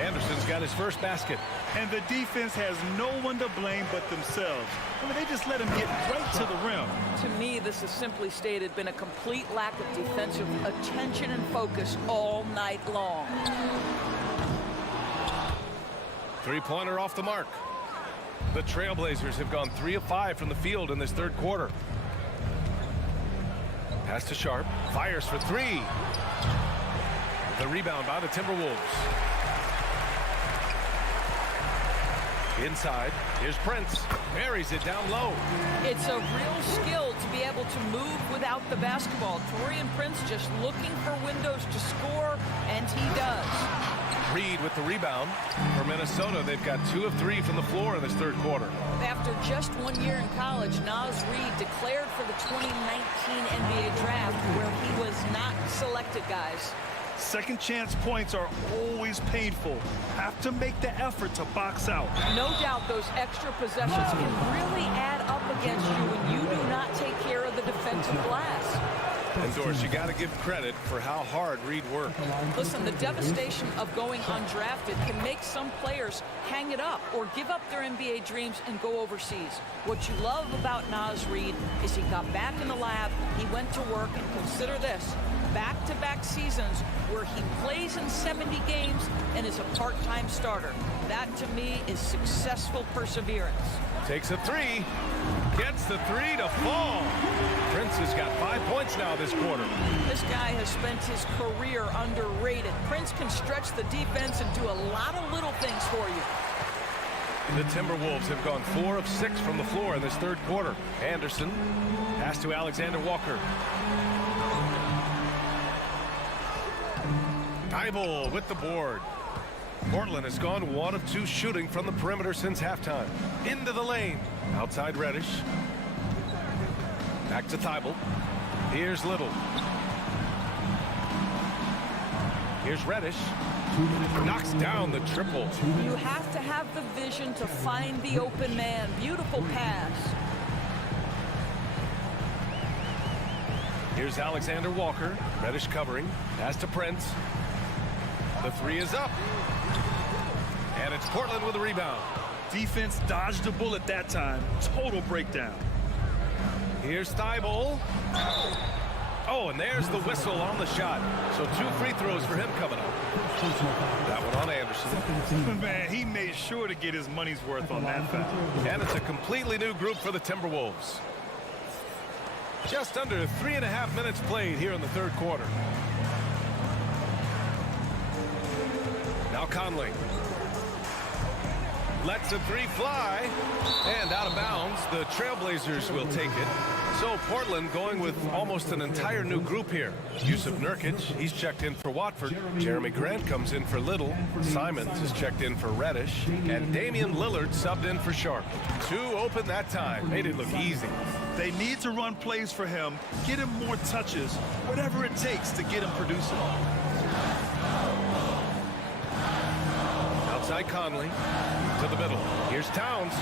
Anderson's got his first basket. And the defense has no one to blame but themselves. I mean, they just let him get right to the rim. To me, this has simply stated been a complete lack of defensive attention and focus all night long. Three-pointer off the mark. The Trailblazers have gone 3 of 5 from the field in this third quarter. Pass to Sharp. Fires for 3. The rebound by the Timberwolves. Inside, here's Prince. Marries it down low. It's a real skill to be able to move without the basketball. Taurean Prince just looking for windows to score, and he does. Reid with the rebound. For Minnesota, they've got 2 of 3 from the floor in this third quarter. After just 1 year in college, Naz Reid declared for the 2019 NBA draft, where he was not selected, guys. Second chance points are always painful. Have to make the effort to box out. No doubt those extra possessions can really add up against you when you do not take care of the defensive glass. And Doris, you got to give credit for how hard Reid worked. Listen, the devastation of going undrafted can make some players hang it up or give up their NBA dreams and go overseas. What you love about Naz Reid is he got back in the lab, he went to work, and consider this, back-to-back seasons where he plays in 70 games and is a part-time starter. That, to me, is successful perseverance. Takes a 3. Gets the 3 to fall. Prince has got 5 points now this quarter. This guy has spent his career underrated. Prince can stretch the defense and do a lot of little things for you. The Timberwolves have gone 4 of 6 from the floor in this third quarter. Anderson. Pass to Alexander-Walker. Thibault with the board. Portland has gone 1 of 2 shooting from the perimeter since halftime. Into the lane. Outside Reddish. Back to Thibault. Here's Little. Here's Reddish. Knocks down the triple. You have to have the vision to find the open man. Beautiful pass. Here's Alexander-Walker. Reddish covering. Pass to Prince. The 3 is up. And it's Portland with a rebound. Defense dodged a bullet that time. Total breakdown. Here's Thibault. Oh, and there's the whistle on the shot. So 2 free throws for him coming up. That one on Anderson. Man, he made sure to get his money's worth on that foul. And it's a completely new group for the Timberwolves. Just under 3.5 minutes played here in the third quarter. Now Conley. Lets a three fly. And out of bounds, the Trailblazers will take it. So Portland going with almost an entire new group here. Yusuf Nurkic, he's checked in for Watford. Jeremy Grant comes in for Little. Simons is checked in for Reddish. And Damian Lillard subbed in for Sharp. 2 open that time. Made it look easy. They need to run plays for him, get him more touches, whatever it takes to get him producing. Outside Conley to the middle. Here's Towns.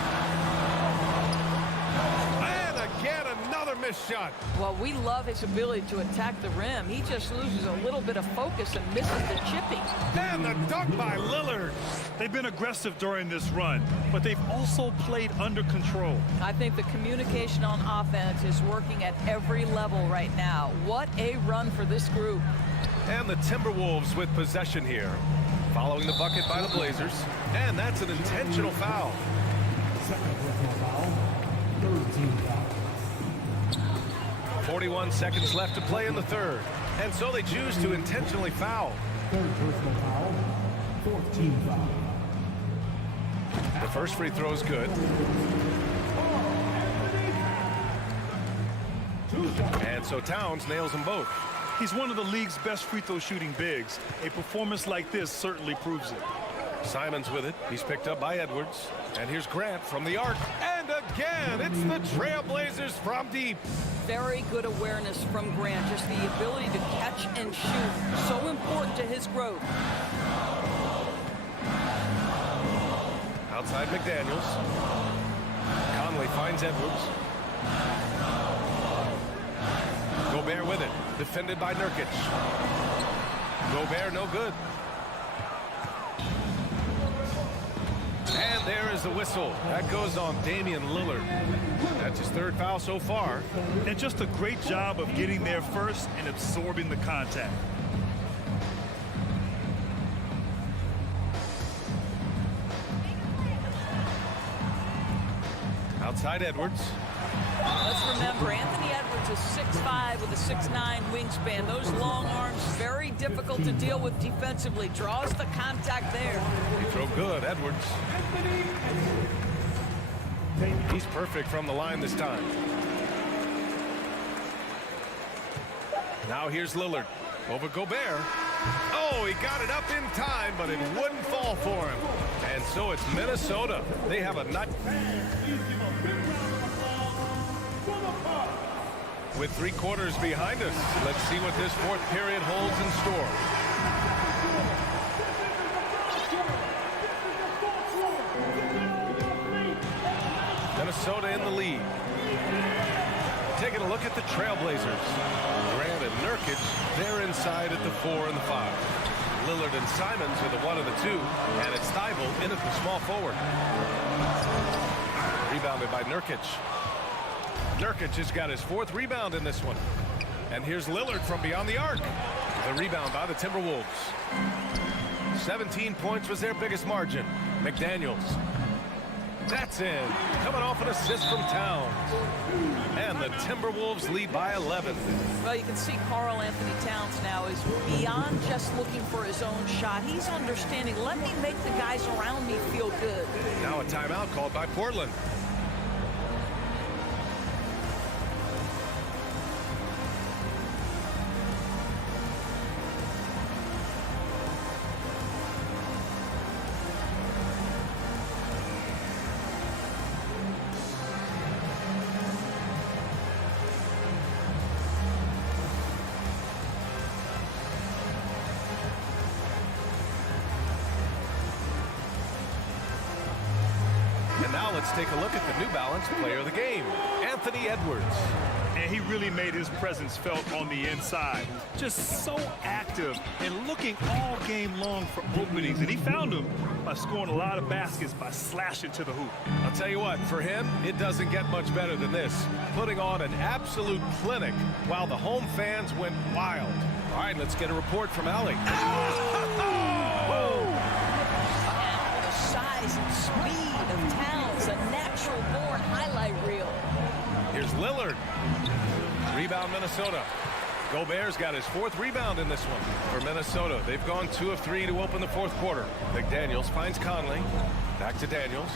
And again, another missed shot. Well, we love his ability to attack the rim. He just loses a little bit of focus and misses the chipping. And the dunk by Lillard. They've been aggressive during this run, but they've also played under control. I think the communication on offense is working at every level right now. What a run for this group. And the Timberwolves with possession here. Following the bucket by the Blazers. And that's an intentional foul. 41 seconds left to play in the third. And so they choose to intentionally foul. The first free throw is good. And so Towns nails them both. He's one of the league's best free throw shooting bigs. A performance like this certainly proves it. Simons with it. He's picked up by Edwards. And here's Grant from the arc. And again, it's the Trailblazers from deep. Very good awareness from Grant. Just the ability to catch and shoot. So important to his growth. Outside McDaniels. Conley finds Edwards. Gobert with it. Defended by Nurkic. Gobert no good. And there is the whistle. That goes on Damian Lillard. That's his third foul so far. And just a great job of getting there first and absorbing the contact. Outside Edwards. Let's remember, Anthony Edwards is 6'5" with a 6'9" wingspan. Those long arms, very difficult to deal with defensively. Draws the contact there. He throw good, Edwards. He's perfect from the line this time. Now here's Lillard over Gobert. Oh, he got it up in time, but it wouldn't fall for him. And so it's Minnesota. They have a nut. With 3 quarters behind us, let's see what this fourth period holds in store. Minnesota in the lead. Taking a look at the Trailblazers. Grant and Nurkic, they're inside at the 4 and the 5. Lillard and Simons are the 1 and the 2, and it's Thibault in at the small forward. Rebounded by Nurkic. Nurkic has got his 4th rebound in this one. And here's Lillard from beyond the arc. The rebound by the Timberwolves. 17 points was their biggest margin. McDaniels. That's in. Coming off an assist from Towns. And the Timberwolves lead by 11. Well, you can see Karl Anthony Towns now is beyond just looking for his own shot. He's understanding, let me make the guys around me feel good. Now a timeout called by Portland. And now let's take a look at the New Balance player of the game, Anthony Edwards. And he really made his presence felt on the inside. Just so active and looking all game long for openings. And he found them by scoring a lot of baskets by slashing to the hoop. I'll tell you what, for him, it doesn't get much better than this. Putting on an absolute clinic while the home fans went wild. All right, let's get a report from Allie. The size and speed of Towns, a natural-born highlight reel. Here's Lillard. Rebound Minnesota. Gobert's got his 4th rebound in this one for Minnesota. They've gone 2 of 3 to open the 4th quarter. McDaniels finds Conley. Back to Daniels.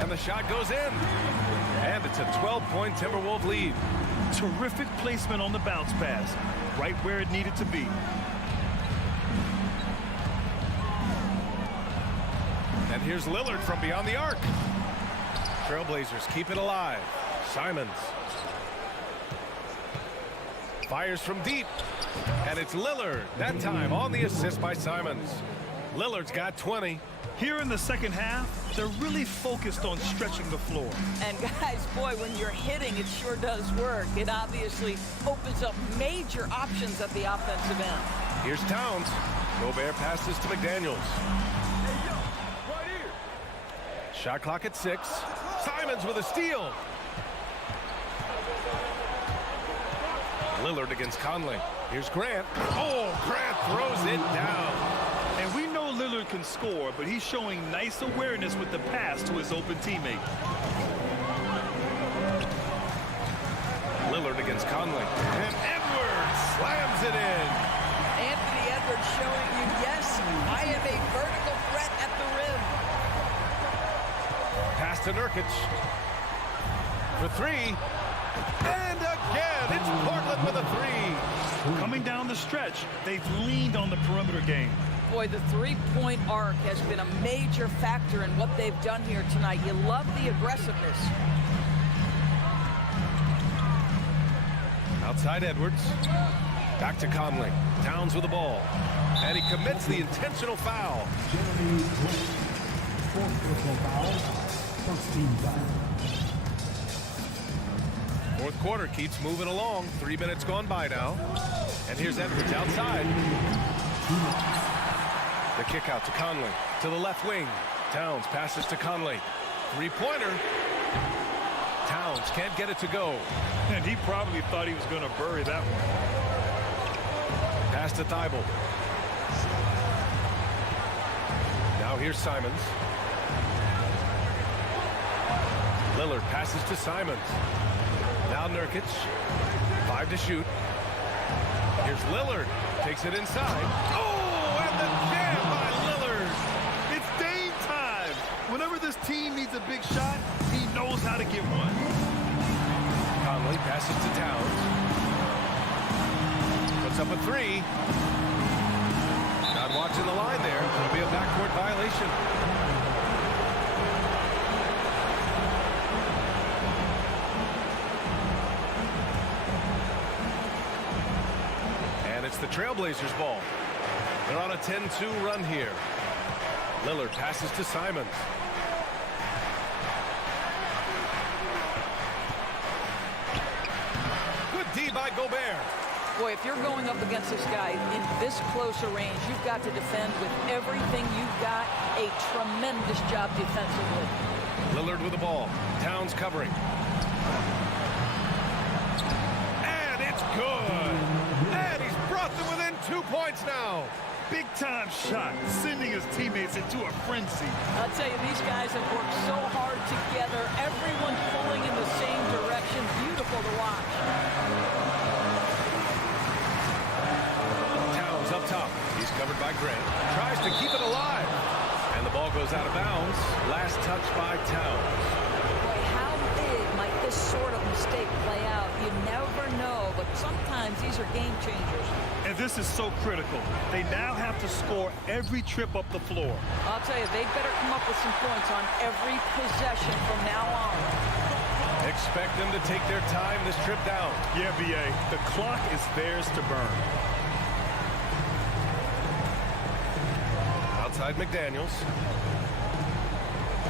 And the shot goes in. And it's a 12-point Timberwolves lead. Terrific placement on the bounce pass. Right where it needed to be. And here's Lillard from beyond the arc. Trailblazers keep it alive. Simons. Fires from deep. And it's Lillard. That time on the assist by Simons. Lillard's got 20. Here in the second half, they're really focused on stretching the floor. And guys, boy, when you're hitting, it sure does work. It obviously opens up major options at the offensive end. Here's Towns. Gobert passes to McDaniels. Shot clock at 6. Simons with a steal. Lillard against Conley. Here's Grant. Oh, Grant throws it down. And we know Lillard can score, but he's showing nice awareness with the pass to his open teammate. Lillard against Conley. And Edwards slams it in. Anthony Edwards showing you, yes, I am a vertical threat at the rim. Pass to Nurkic. For 3. And again, it's Portland with a 3. Coming down the stretch, they've leaned on the perimeter game. Boy, the three-point arc has been a major factor in what they've done here tonight. You love the aggressiveness. Outside Edwards. Back to Conley. Towns with the ball. And he commits the intentional foul. Fourth quarter keeps moving along. 3 minutes gone by now. And here's Edwards outside. The kick out to Conley. To the left wing. Towns passes to Conley. Three-pointer. Towns can't get it to go. And he probably thought he was going to bury that one. Pass to Thibault. Now here's Simons. Lillard passes to Simons. Now Nurkic. 5 to shoot. Here's Lillard. Takes it inside. Oh, and the jam by Lillard. It's Dame time. Whenever this team needs a big shot, he knows how to get one. Conley passes to Towns. Puts up a 3. Not watching the line there. It'll be a backcourt violation. And it's the Trailblazers ball. They're on a 10-2 run here. Lillard passes to Simons. Good D by Gobert. Boy, if you're going up against this guy in this close a range, you've got to defend with everything you've got. A tremendous job defensively. Lillard with the ball. Towns covering. And it's good. And he's brought them within 2 points now. Big time shot, sending his teammates into a frenzy. I'll tell you, these guys have worked so hard together. Everyone pulling in the same direction. Beautiful to watch. Towns up top. He's covered by Grant. Tries to keep it alive. And the ball goes out of bounds. Last touch by Towns. Boy, how big might this sort of mistake play out? You never know, but sometimes these are game changers. And this is so critical. They now have to score every trip up the floor. I'll tell you, they better come up with some points on every possession from now on. Expect them to take their time this trip down. Yeah, BA. The clock is theirs to burn. Outside McDaniels.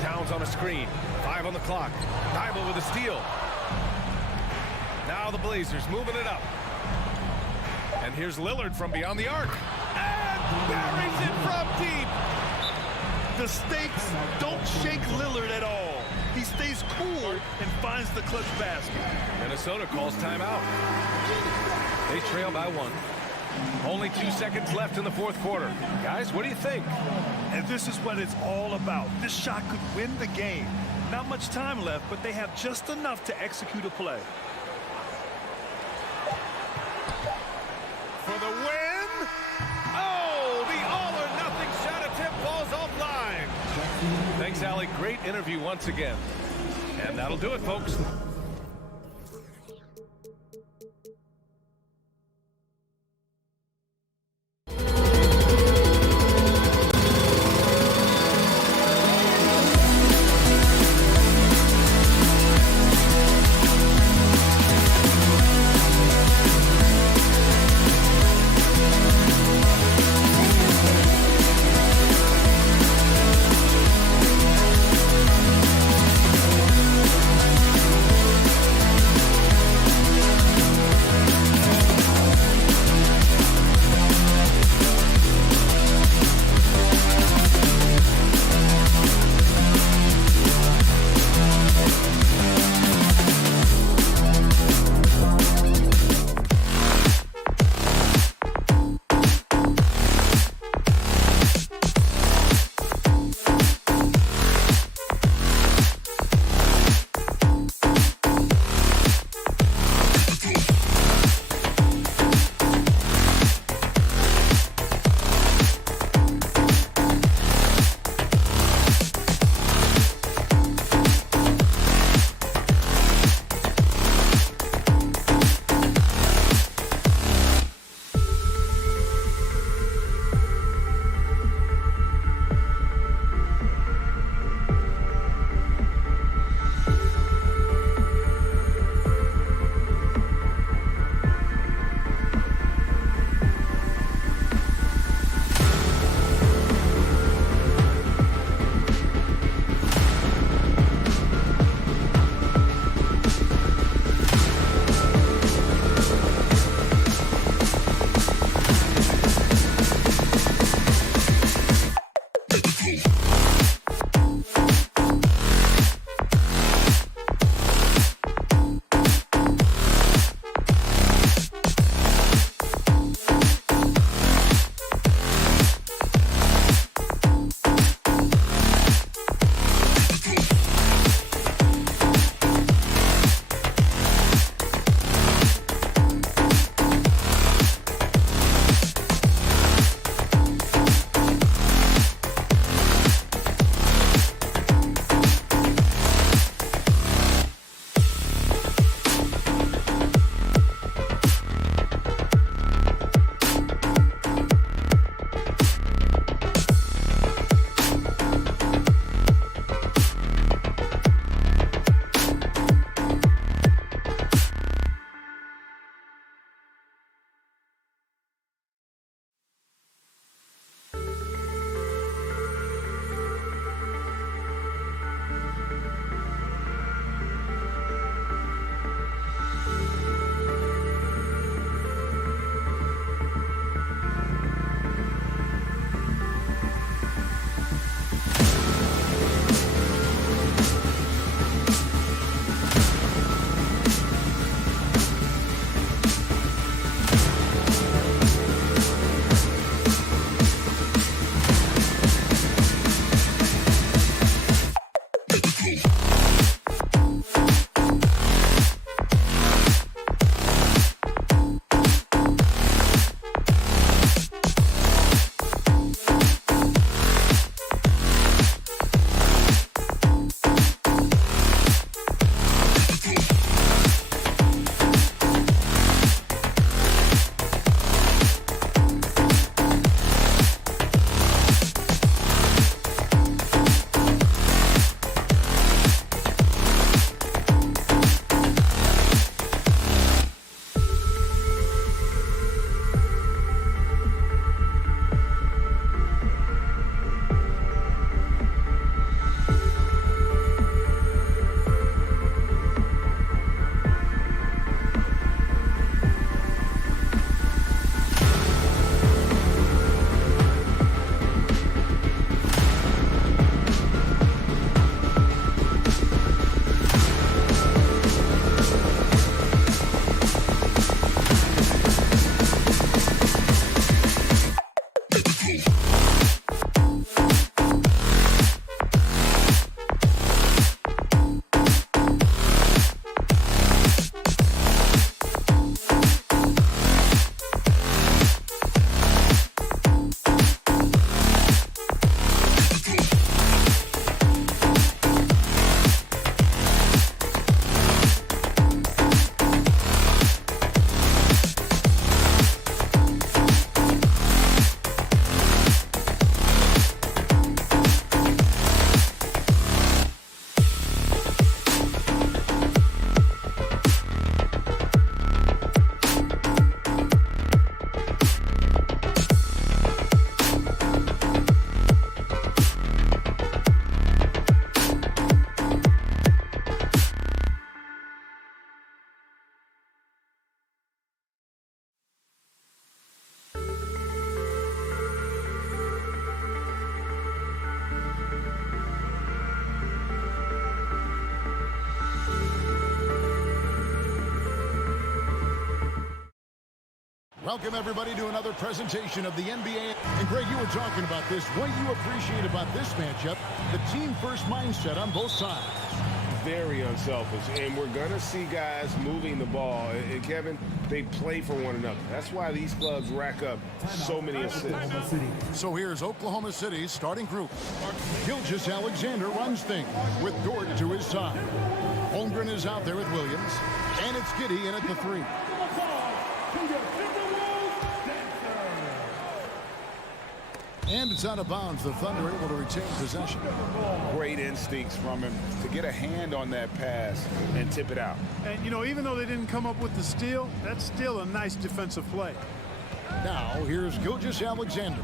Towns on a screen. 5 on the clock. Thibault with a steal. Now the Blazers moving it up. And here's Lillard from beyond the arc. And buries it from deep. The stakes don't shake Lillard at all. He stays cool and finds the clutch basket. Minnesota calls timeout. They trail by 1. Only 2 seconds left in the fourth quarter. Guys, what do you think? And this is what it's all about. This shot could win the game. Not much time left, but they have just enough to execute a play. Thanks, Allie. Great interview once again. And that'll do it, folks. Welcome, everybody, to another presentation of the NBA. And, Greg, you were talking about this. What you appreciate about this matchup, the team-first mindset on both sides. Very unselfish, and we're going to see guys moving the ball. And, Kevin, they play for one another. That's why these clubs rack up so many assists. So here's Oklahoma City's starting group. Gilgeous-Alexander runs things with Dort to his side. Holmgren is out there with Williams, and it's Giddey in at the 3. And it's out of bounds. The Thunder able to retain possession. Great instincts from him to get a hand on that pass and tip it out. And, you know, even though they didn't come up with the steal, that's still a nice defensive play. Now, here's Gilgeous-Alexander.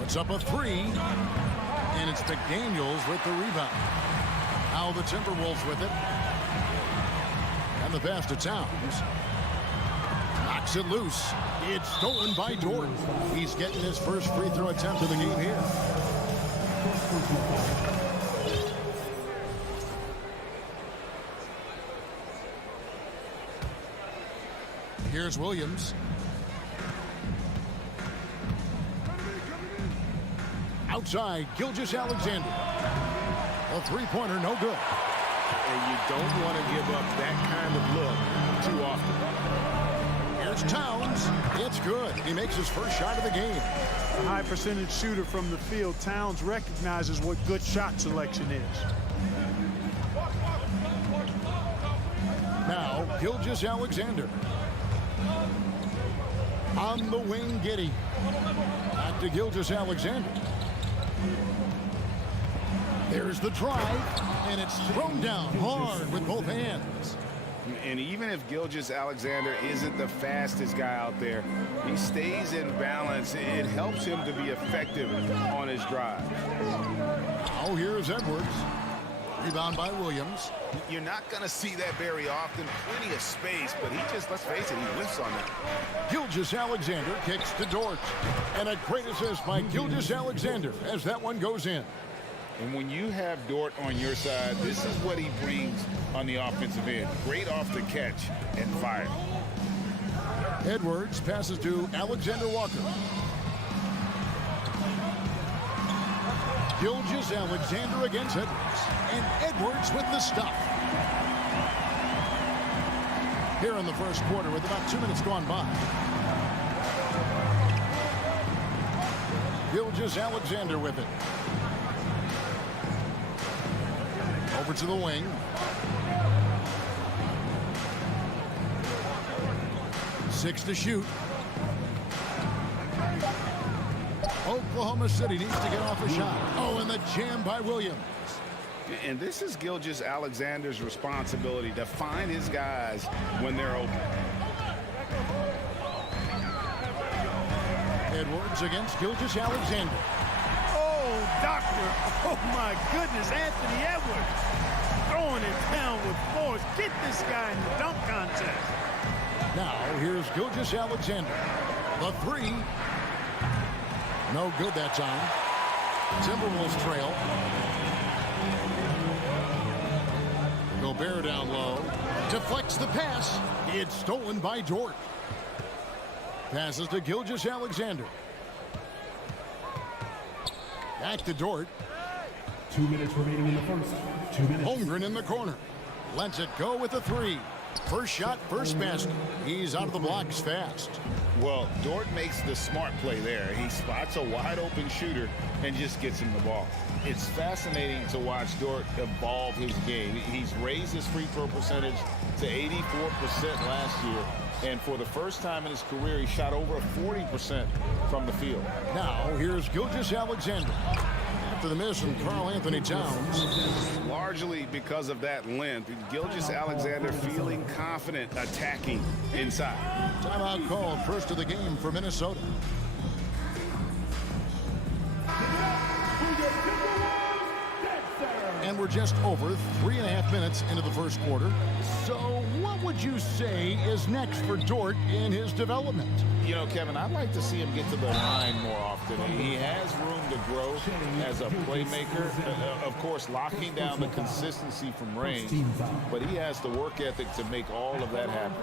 Puts up a 3. And it's McDaniels with the rebound. Now the Timberwolves with it. And the pass to Towns. Knocks it loose. It's stolen by Dort. He's getting his first free throw attempt of the game here. Here's Williams. Outside, Gilgeous-Alexander. A three-pointer, no good. And you don't want to give up that kind of look too often. Here's Towns. It's good. He makes his first shot of the game. A high percentage shooter from the field. Towns recognizes what good shot selection is. Now, Gilgeous-Alexander. On the wing, Giddey. Back to Gilgeous-Alexander. There's the drive, and it's thrown down hard with both hands. And even if Gilgeous-Alexander isn't the fastest guy out there, he stays in balance. It helps him to be effective on his drive. Oh, here's Edwards. Rebound by Williams. You're not going to see that very often. Plenty of space, but he just, let's face it, he whiffs on that. Gilgeous-Alexander kicks to Dort. And a great assist by Gilgeous-Alexander as that one goes in. And when you have Dort on your side, this is what he brings on the offensive end. Great off the catch and fire. Edwards passes to Alexander Walker. Gilgeous-Alexander against Edwards. And Edwards with the stop. Here in the first quarter with about 2 minutes gone by. Gilgeous-Alexander with it. Over to the wing. Six to shoot. Oklahoma City needs to get off a shot. Oh, and the jam by Williams. And this is Gilgeous-Alexander's responsibility to find his guys when they're open. Edwards against Gilgeous-Alexander. Oh, doctor. Oh, my goodness. Anthony Edwards throwing it down with force. Get this guy in the dunk contest. Now, here's Gilgeous-Alexander. The 3. No good that time. Timberwolves trail. Gobert down low. Deflects the pass. It's stolen by Dort. Passes to Gilgeous-Alexander. Back to Dort. 2 minutes remaining in the first. 2 minutes. Holmgren in the corner. Lets it go with the 3. First shot, first basket. He's out of the blocks fast. Well, Dort makes the smart play there. He spots a wide open shooter and just gets him the ball. It's fascinating to watch Dort evolve his game. He's raised his free throw percentage to 84% last year. And for the first time in his career, he shot over 40% from the field. Now, here's Gilgeous-Alexander. After the miss from Karl-Anthony Towns. Largely because of that length, Gilgeous-Alexander feeling confident attacking inside. Timeout called, first of the game for Minnesota. And we're just over 3.5 minutes into the first quarter. So what would you say is next for Dort in his development? You know, Kevin, I'd like to see him get to the line more often. He has room to grow as a playmaker. Of course, locking down the consistency from range. But he has the work ethic to make all of that happen.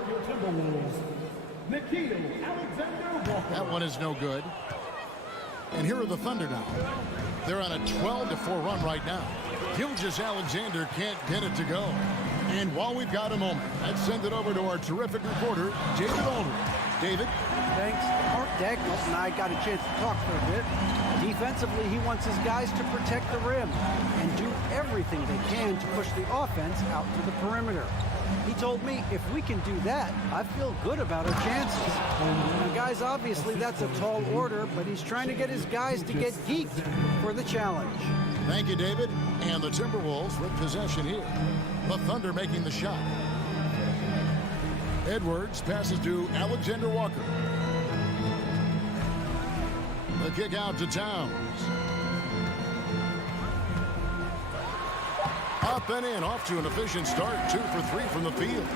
That one is no good. And here are the Thunder now. They're on a 12-4 run right now. Gilgeous-Alexander can't get it to go. And while we've got a moment, let's send it over to our terrific reporter, David Aldridge. David? Thanks. Mark Dagnall and I got a chance to talk for a bit. Defensively, he wants his guys to protect the rim and do everything they can to push the offense out to the perimeter. He told me if we can do that, I feel good about our chances. Now, guys, obviously that's a tall order, but he's trying to get his guys to get geeked for the challenge. Thank you, David. And the Timberwolves with possession here. The Thunder making the shot. Edwards passes to Alexander Walker. The kick out to Towns. Up and in, off to an efficient start. 2 for 3 from the field.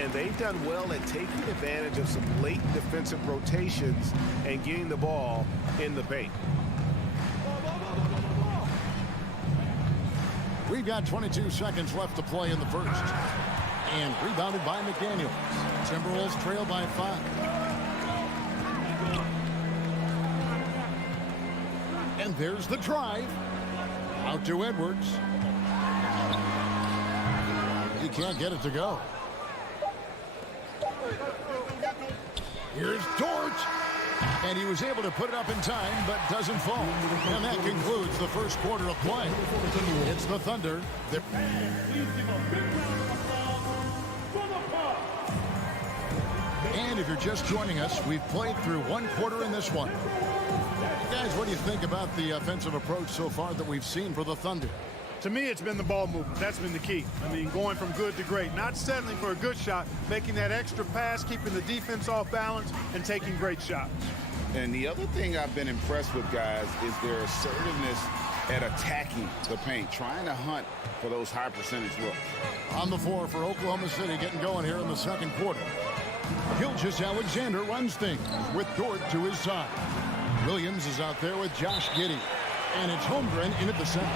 And they've done well at taking advantage of some late defensive rotations and getting the ball in the paint. We've got 22 seconds left to play in the first. And rebounded by McDaniels. Timberwolves trail by 5. And there's the drive. Out to Edwards. He can't get it to go. Here's Dort. And he was able to put it up in time, but doesn't fall. And that concludes the first quarter of play. It's the Thunder. And if you're just joining us, we've played through one quarter in this one. Guys, what do you think about the offensive approach so far that we've seen for the Thunder? To me, it's been the ball movement. That's been the key. I mean, going from good to great. Not settling for a good shot, making that extra pass, keeping the defense off balance, and taking great shots. And the other thing I've been impressed with, guys, is their assertiveness at attacking the paint, trying to hunt for those high percentage looks. On the floor for Oklahoma City, getting going here in the second quarter. Gilgeous-Alexander runs things with Dort to his side. Williams is out there with Josh Giddey. And it's Holmgren in at the center.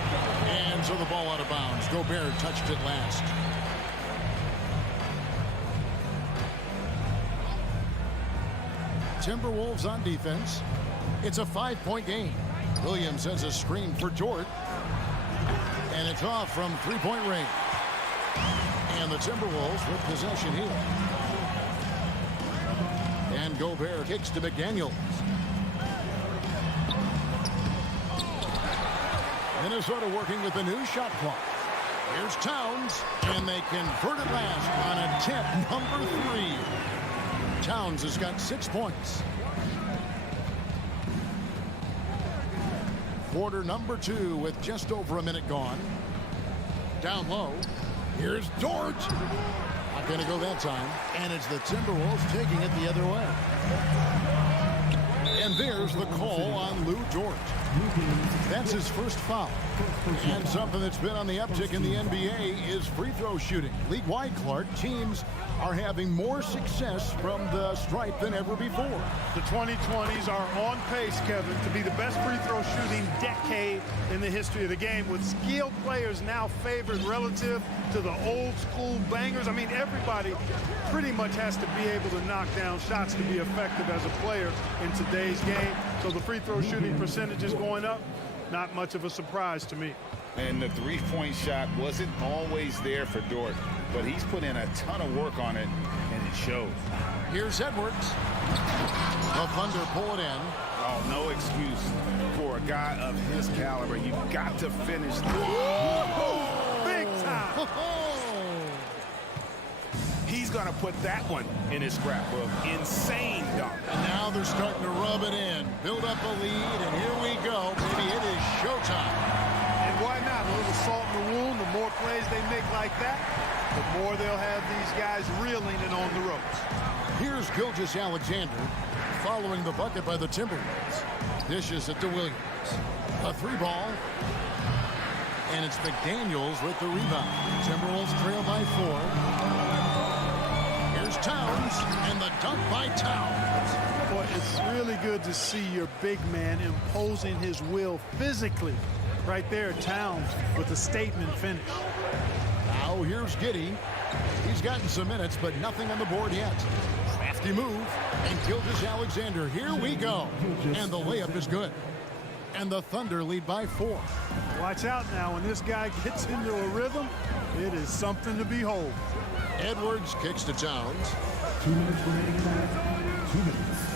And so the ball out of bounds. Gobert touched it last. Timberwolves on defense. It's a 5-point game. Williams has a screen for Dort. And it's off from three-point range. And the Timberwolves with possession here. And Gobert kicks to McDaniels. Minnesota working with a new shot clock. Here's Towns, and they convert it last on attempt number 3. Towns has got 6 points. Quarter number 2 with just over a minute gone. Down low. Here's Dort. Not going to go that time. And it's the Timberwolves taking it the other way. And there's the call on Lou Dort. That's his first foul. And something that's been on the uptick in the NBA is free throw shooting. League-wide, Clark, teams are having more success from the stripe than ever before. The 2020s are on pace, Kevin, to be the best free throw shooting decade in the history of the game, with skilled players now favored relative to the old school bangers. I mean, everybody pretty much has to be able to knock down shots to be effective as a player in today's game. So the free throw shooting percentage is going up. Not much of a surprise to me. And the three-point shot wasn't always there for Dort, but he's put in a ton of work on it, and it shows. Here's Edwards. The Thunder pull it in. Oh, no excuse for a guy of his caliber. You've got to finish. Big time. He's going to put that one in his scrapbook. Insane dunk. And now they're starting to rub it in. Build up a lead, and here we go. Baby, it is showtime. And why not? A little salt in the wound. The more plays they make like that, the more they'll have these guys reeling and on the ropes. Here's Gilgeous-Alexander following the bucket by the Timberwolves. Dishes it to Williams. A 3-ball. And it's McDaniels with the rebound. Timberwolves trail by 4. Here's Towns, and the dunk by Towns. Boy, it's really good to see your big man imposing his will physically. Right there, Towns with a statement finish. Now here's Giddey. He's gotten some minutes, but nothing on the board yet. Lefty move, and Gilgeous-Alexander, here we go. And the layup is good. And the Thunder lead by 4. Watch out now. When this guy gets into a rhythm, it is something to behold. Edwards kicks to Towns. 2 minutes remaining in that. 2 minutes.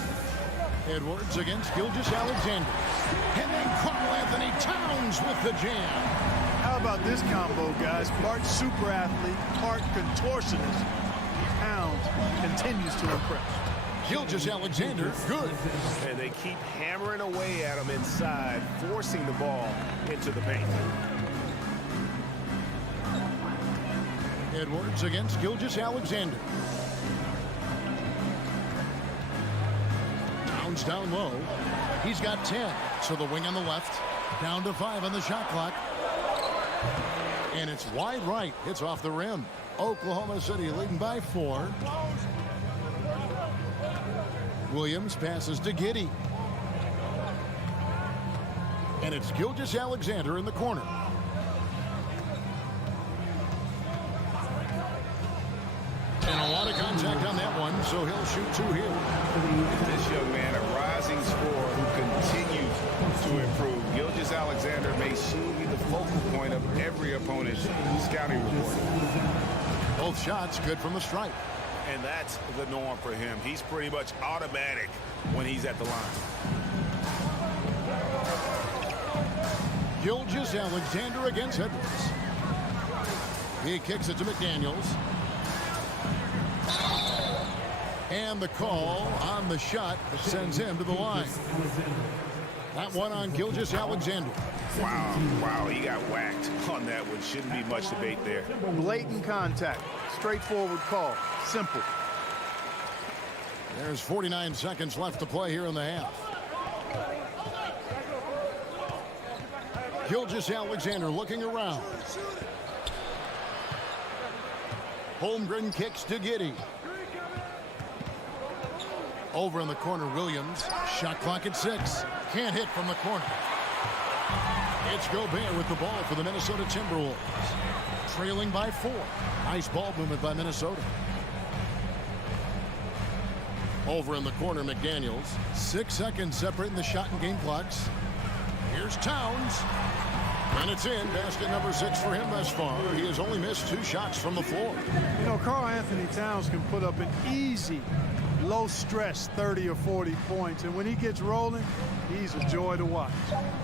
Edwards against Gilgeous-Alexander. And then Carl Anthony Towns with the jam. How about this combo, guys? Part super athlete, part contortionist. Towns continues to impress. Gilgeous-Alexander, good. And they keep hammering away at him inside, forcing the ball into the paint. Edwards against Gilgeous-Alexander. Towns down low. He's got 10. So the wing on the left. Down to 5 on the shot clock. And it's wide right. It's off the rim. Oklahoma City leading by 4. Williams passes to Giddey. And it's Gilgeous-Alexander in the corner. And a lot of contact on that one, so he'll shoot 2 here. This young man, a rising scorer who continues to improve. Gilgeous-Alexander may soon be the focal point of every opponent's scouting report. Both shots good from the stripe. And that's the norm for him. He's pretty much automatic when he's at the line. Gilgeous-Alexander against Edwards. He kicks it to McDaniels. And the call on the shot that sends him to the line. That one on Gilgeous-Alexander. Wow, he got whacked on that one. Shouldn't be much debate there. Blatant contact. Straightforward call. Simple. There's 49 seconds left to play here in the half. Gilgeous-Alexander looking around. Holmgren kicks to Giddey. Over in the corner, Williams. Shot clock at 6. Can't hit from the corner. It's Gobert with the ball for the Minnesota Timberwolves. Trailing by 4. Nice ball movement by Minnesota. Over in the corner, McDaniels. 6 seconds separating the shot and game clocks. Here's Towns. And it's in. Basket number 6 for him thus far. He has only missed 2 shots from the floor. You know, Carl Anthony Towns can put up an easy, low-stress 30 or 40 points. And when he gets rolling, he's a joy to watch.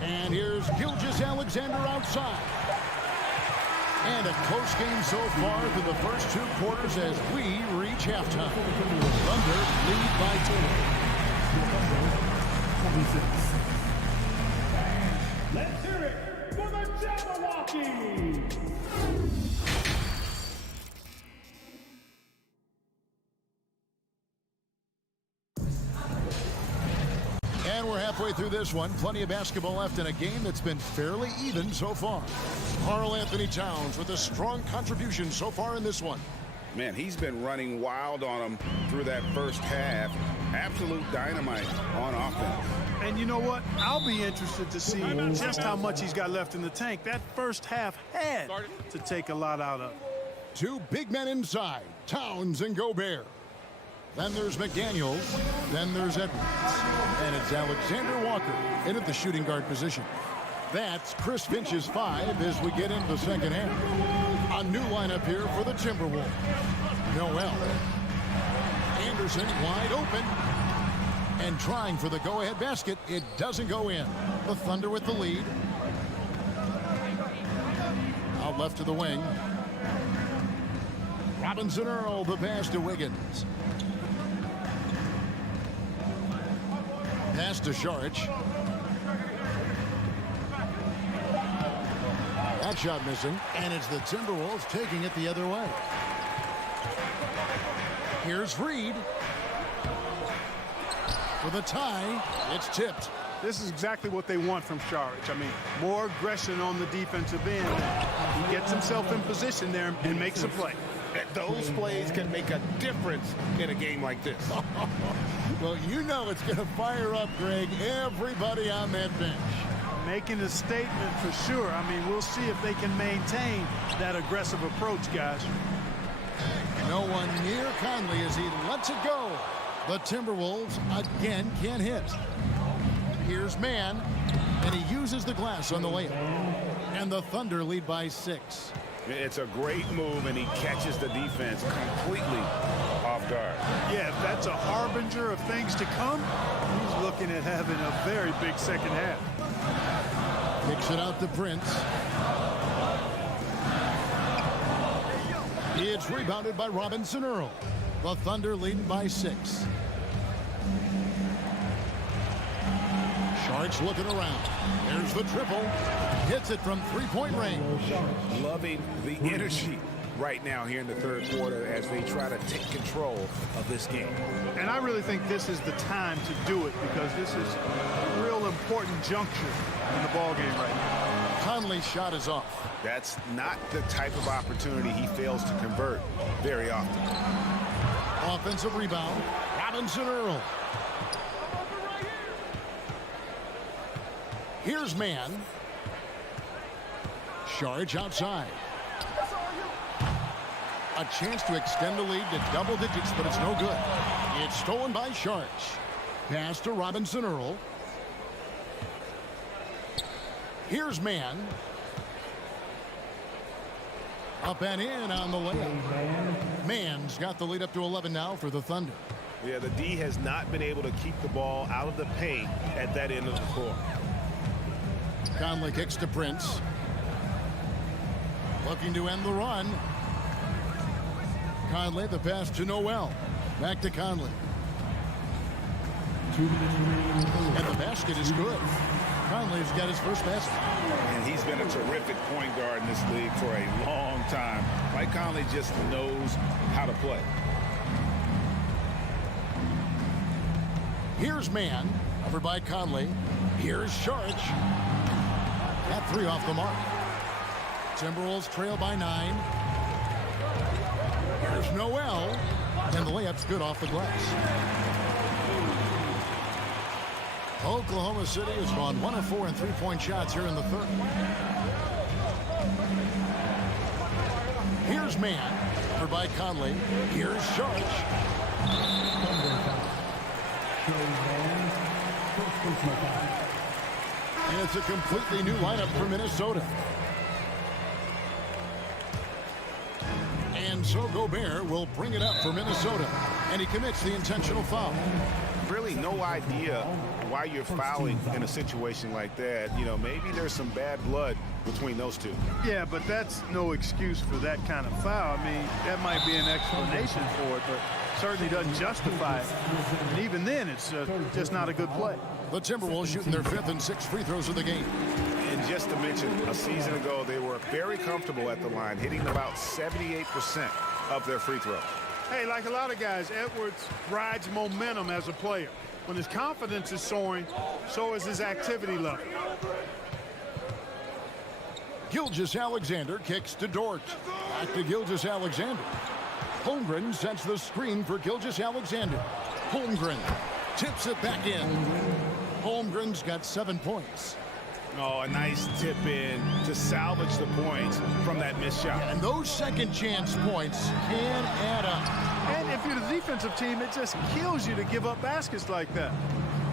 And here's Gilgeous-Alexander outside. And a close game so far through the first 2 quarters as we reach halftime. Thunder lead by 2. Let's hear it for the Jabberwocky! And we're halfway through this one. Plenty of basketball left in a game that's been fairly even so far. Carl Anthony Towns with a strong contribution so far in this one. Man, he's been running wild on him through that first half. Absolute dynamite on offense. And you know what? I'll be interested to see just how much he's got left in the tank. That first half had to take a lot out of. 2 big men inside, Towns and Gobert. Then there's McDaniels. Then there's Edwards. And it's Alexander Walker in at the shooting guard position. That's Chris Finch's 5 as we get into the second half. A new lineup here for the Timberwolves. Noel. Anderson wide open. And trying for the go-ahead basket. It doesn't go in. The Thunder with the lead. Out left to the wing. Robinson Earl, the pass to Wiggins. Pass to Šarić. That shot missing. And it's the Timberwolves taking it the other way. Here's Reed. For the tie, it's tipped. This is exactly what they want from Šarić. I mean, more aggression on the defensive end. He gets himself in position there and makes a play. Those plays can make a difference in a game like this. Well, you know it's going to fire up, Greg, everybody on that bench. Making a statement for sure. I mean, we'll see if they can maintain that aggressive approach, guys. No one near Conley as he lets it go. The Timberwolves again can't hit. Here's Man, and he uses the glass on the layup. And the Thunder lead by 6. It's a great move, and he catches the defense completely off guard. Yeah, if that's a harbinger of things to come, he's looking at having a very big second half. Kicks it out to Prince. It's rebounded by Robinson Earl. The Thunder leading by 6. Sharks looking around. There's the triple. Hits it from three-point range. Loving the energy right now here in the third quarter as they try to take control of this game. And I really think this is the time to do it because this is a real important juncture in the ball game right now. Conley's shot is off. That's not the type of opportunity he fails to convert very often. Offensive rebound. Robinson Earl. Here's Man. Sharge outside. A chance to extend the lead to double digits, but it's no good. It's stolen by Sharge. Pass to Robinson Earl. Here's Man. Up and in on the layup. Man's got the lead up to 11 now for the Thunder. Yeah, the D has not been able to keep the ball out of the paint at that end of the court. Conley kicks to Prince. Looking to end the run. Conley, the pass to Noel. Back to Conley. And the basket is good. Conley's got his first basket. And he's been a terrific point guard in this league for a long time. Mike Conley just knows how to play. Here's Man. Over by Conley. Here's Sharge. That 3 off the mark. Timberwolves trail by 9. Here's Noel. And the layup's good off the glass. Oklahoma City has gone 1 of 4 in three-point shots here in the third. Here's Man. Over by Conley. Here's Sharge. And it's a completely new lineup for Minnesota. And so Gobert will bring it up for Minnesota. And he commits the intentional foul. Really no idea why you're fouling in a situation like that. You know, maybe there's some bad blood between those two. Yeah, but that's no excuse for that kind of foul. I mean, that might be an explanation for it, but certainly doesn't justify it. And even then, it's just not a good play. The Timberwolves shooting their 5th and 6th free throws of the game. And just to mention, a season ago, they were very comfortable at the line, hitting about 78% of their free throws. Hey, like a lot of guys, Edwards rides momentum as a player. When his confidence is soaring, so is his activity level. Gilgeous-Alexander kicks to Dort. Back to Gilgeous-Alexander. Holmgren sets the screen for Gilgeous-Alexander. Holmgren tips it back in. Holmgren's got 7 points. Oh, a nice tip in to salvage the points from that missed shot. And those second chance points can add up. And if you're the defensive team, it just kills you to give up baskets like that.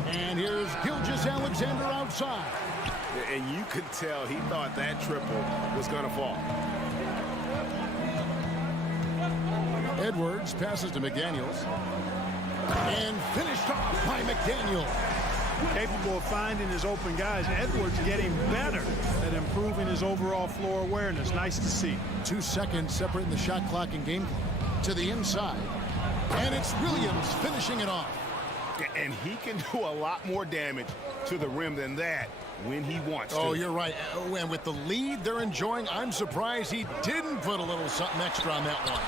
And here's Gilgeous-Alexander outside. And you could tell he thought that triple was going to fall. Edwards passes to McDaniels. And finished off by McDaniels. Capable of finding his open guys. Edwards getting better at improving his overall floor awareness. Nice to see. 2 seconds separating the shot clock and game clock. To the inside. And it's Williams finishing it off. And he can do a lot more damage to the rim than that when he wants to. Oh, you're right. Oh, and with the lead they're enjoying, I'm surprised he didn't put a little something extra on that one.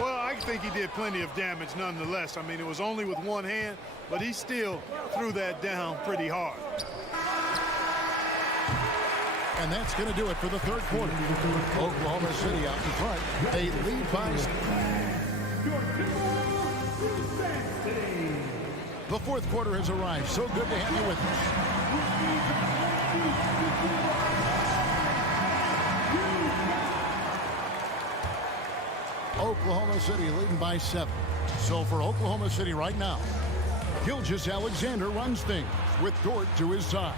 Well, I think he did plenty of damage nonetheless. I mean, it was only with one hand, but he still threw that down pretty hard. And that's going to do it for the third quarter. Oklahoma City out in front. They lead by. The fourth quarter has arrived. So good to have you with us. Oklahoma City leading by 7. So for Oklahoma City right now, Gilgeous-Alexander runs things with Dort to his side.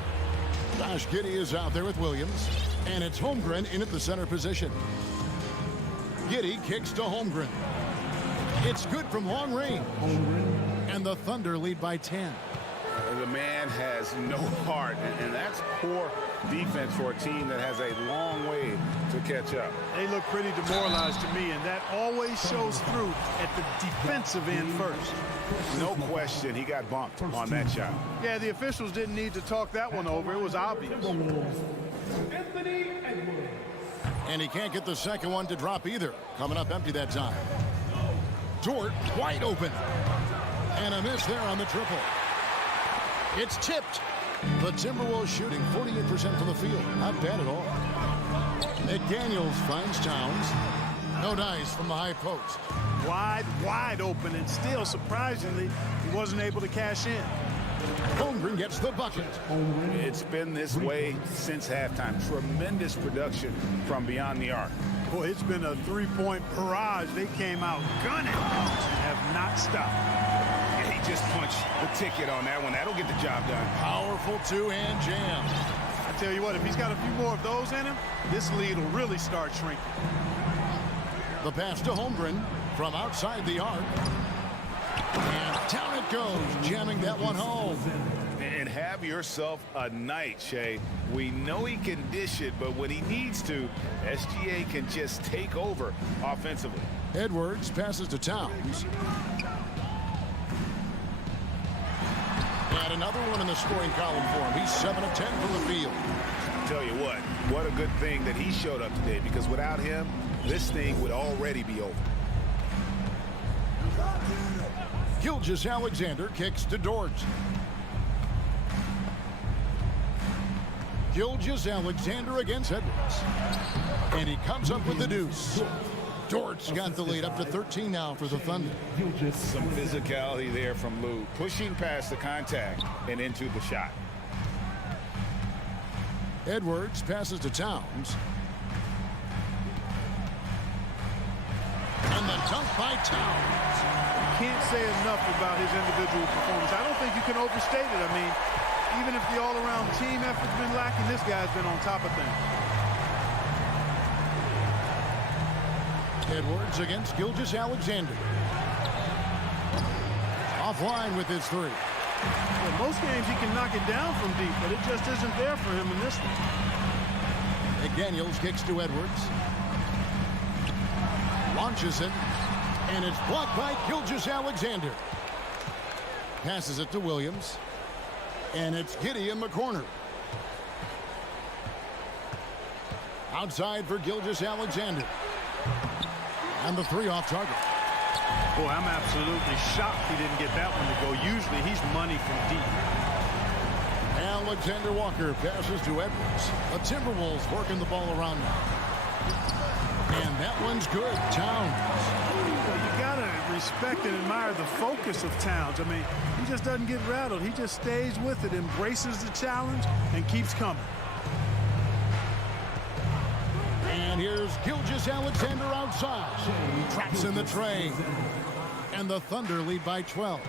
Josh Giddey is out there with Williams, and it's Holmgren in at the center position. Giddey kicks to Holmgren. It's good from long range, and the Thunder lead by 10. The man has no heart, and that's poor defense for a team that has a long way to catch up. They look pretty demoralized to me, and that always shows through at the defensive end first. No question, he got bumped on that shot. Yeah, the officials didn't need to talk that one over. It was obvious. And he can't get the second one to drop either. Coming up empty that time. Dort wide open. And a miss there on the triple. It's tipped. The Timberwolves shooting 48% from the field. Not bad at all. McDaniels finds Towns. No dice from the high post. Wide open, and still, surprisingly, he wasn't able to cash in. Holmgren gets the bucket. It's been this way since halftime. Tremendous production from beyond the arc. Boy, it's been a three-point barrage. They came out gunning and have not stopped. Yeah, he just punched the ticket on that one. That'll get the job done. Powerful two-hand jam. I tell you what, if he's got a few more of those in him, this lead will really start shrinking. The pass to Holmgren from outside the arc. And down it goes, jamming that one home. And have yourself a night, Shea. We know he can dish it, but when he needs to, SGA can just take over offensively. Edwards passes to Towns. And another one in the scoring column for him. He's 7 of 10 from the field. Tell you what a good thing that he showed up today, because without him, this thing would already be over. Gilgeous-Alexander kicks to Dort. Gilgeous-Alexander against Edwards. And he comes up with the deuce. Dort's got the lead up to 13 now for the Thunder. Some physicality there from Lou, pushing past the contact and into the shot. Edwards passes to Towns. And the dunk by Towns. Can't say enough about his individual performance. I don't think you can overstate it. I mean, even if the all-around team effort's been lacking, this guy's been on top of things. Edwards against Gilgeous-Alexander. Offline with his three. Well, most games he can knock it down from deep, but it just isn't there for him in this one. McDaniels kicks to Edwards. Launches it. And it's blocked by Gilgeous-Alexander. Passes it to Williams. And it's Giddey in the corner. Outside for Gilgeous-Alexander. And the three off target. Boy, I'm absolutely shocked he didn't get that one to go. Usually he's money from deep. Alexander Walker passes to Edwards. The Timberwolves working the ball around now. And that one's good. Towns. You got to respect and admire the focus of Towns. I mean, he just doesn't get rattled. He just stays with it, embraces the challenge, and keeps coming. And here's Gilgeous-Alexander outside. Traps in the tray. And the Thunder lead by 12.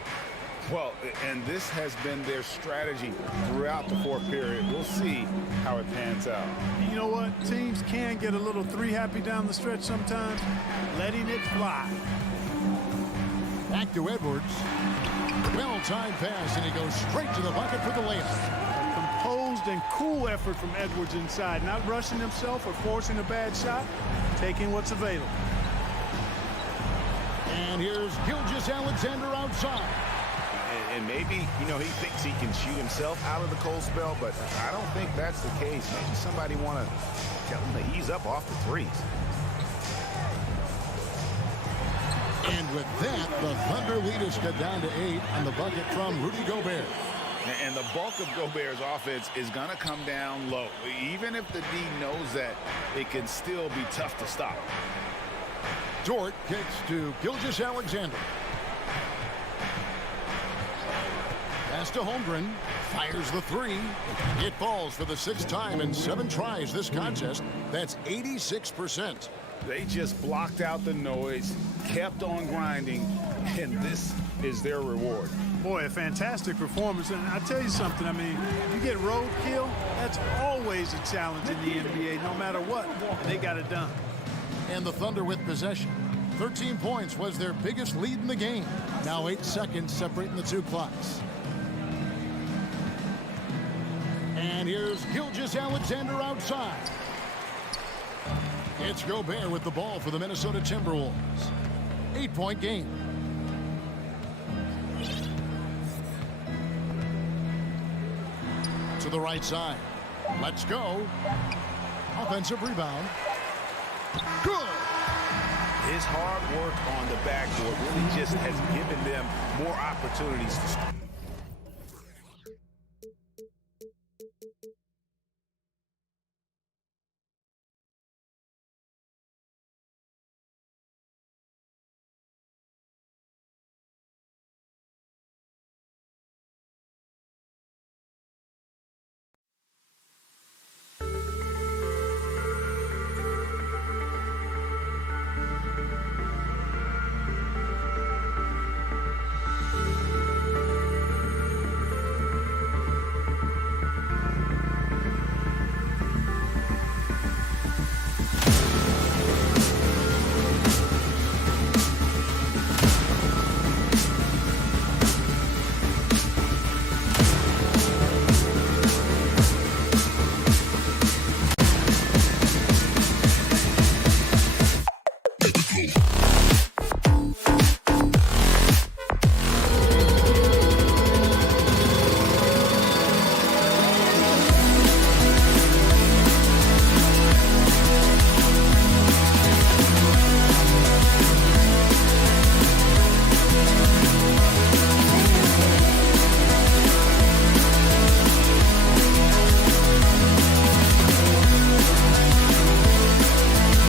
Well, and this has been their strategy throughout the fourth period. We'll see how it pans out. You know what? Teams can get a little three-happy down the stretch sometimes. Letting it fly. Back to Edwards. Well-timed pass, and he goes straight to the bucket for the layup. Composed and cool effort from Edwards inside. Not rushing himself or forcing a bad shot. Taking what's available. And here's Gilgeous-Alexander outside. And maybe, you know, he thinks he can shoot himself out of the cold spell, but I don't think that's the case. Maybe somebody want to tell him to ease up off the threes. And with that, the Thunder lead is cut down to 8 on the bucket from Rudy Gobert. And the bulk of Gobert's offense is going to come down low. Even if the D knows that, it can still be tough to stop. Dort kicks to Gilgeous-Alexander. Pass to Holmgren. Fires the three. It falls for the 6th time in 7 tries this contest. That's 86%. They just blocked out the noise, kept on grinding, and this is their reward. Boy, a fantastic performance. And I tell you something, I mean, you get roadkill, that's always a challenge in the NBA. No matter what, they got it done. And the Thunder with possession. 13 points was their biggest lead in the game. Now 8 seconds separating the two clocks. And here's Gilgeous-Alexander outside. It's Gobert with the ball for the Minnesota Timberwolves. 8-point game. To the right side. Let's go. Offensive rebound. Good. His hard work on the backboard really just has given them more opportunities to score.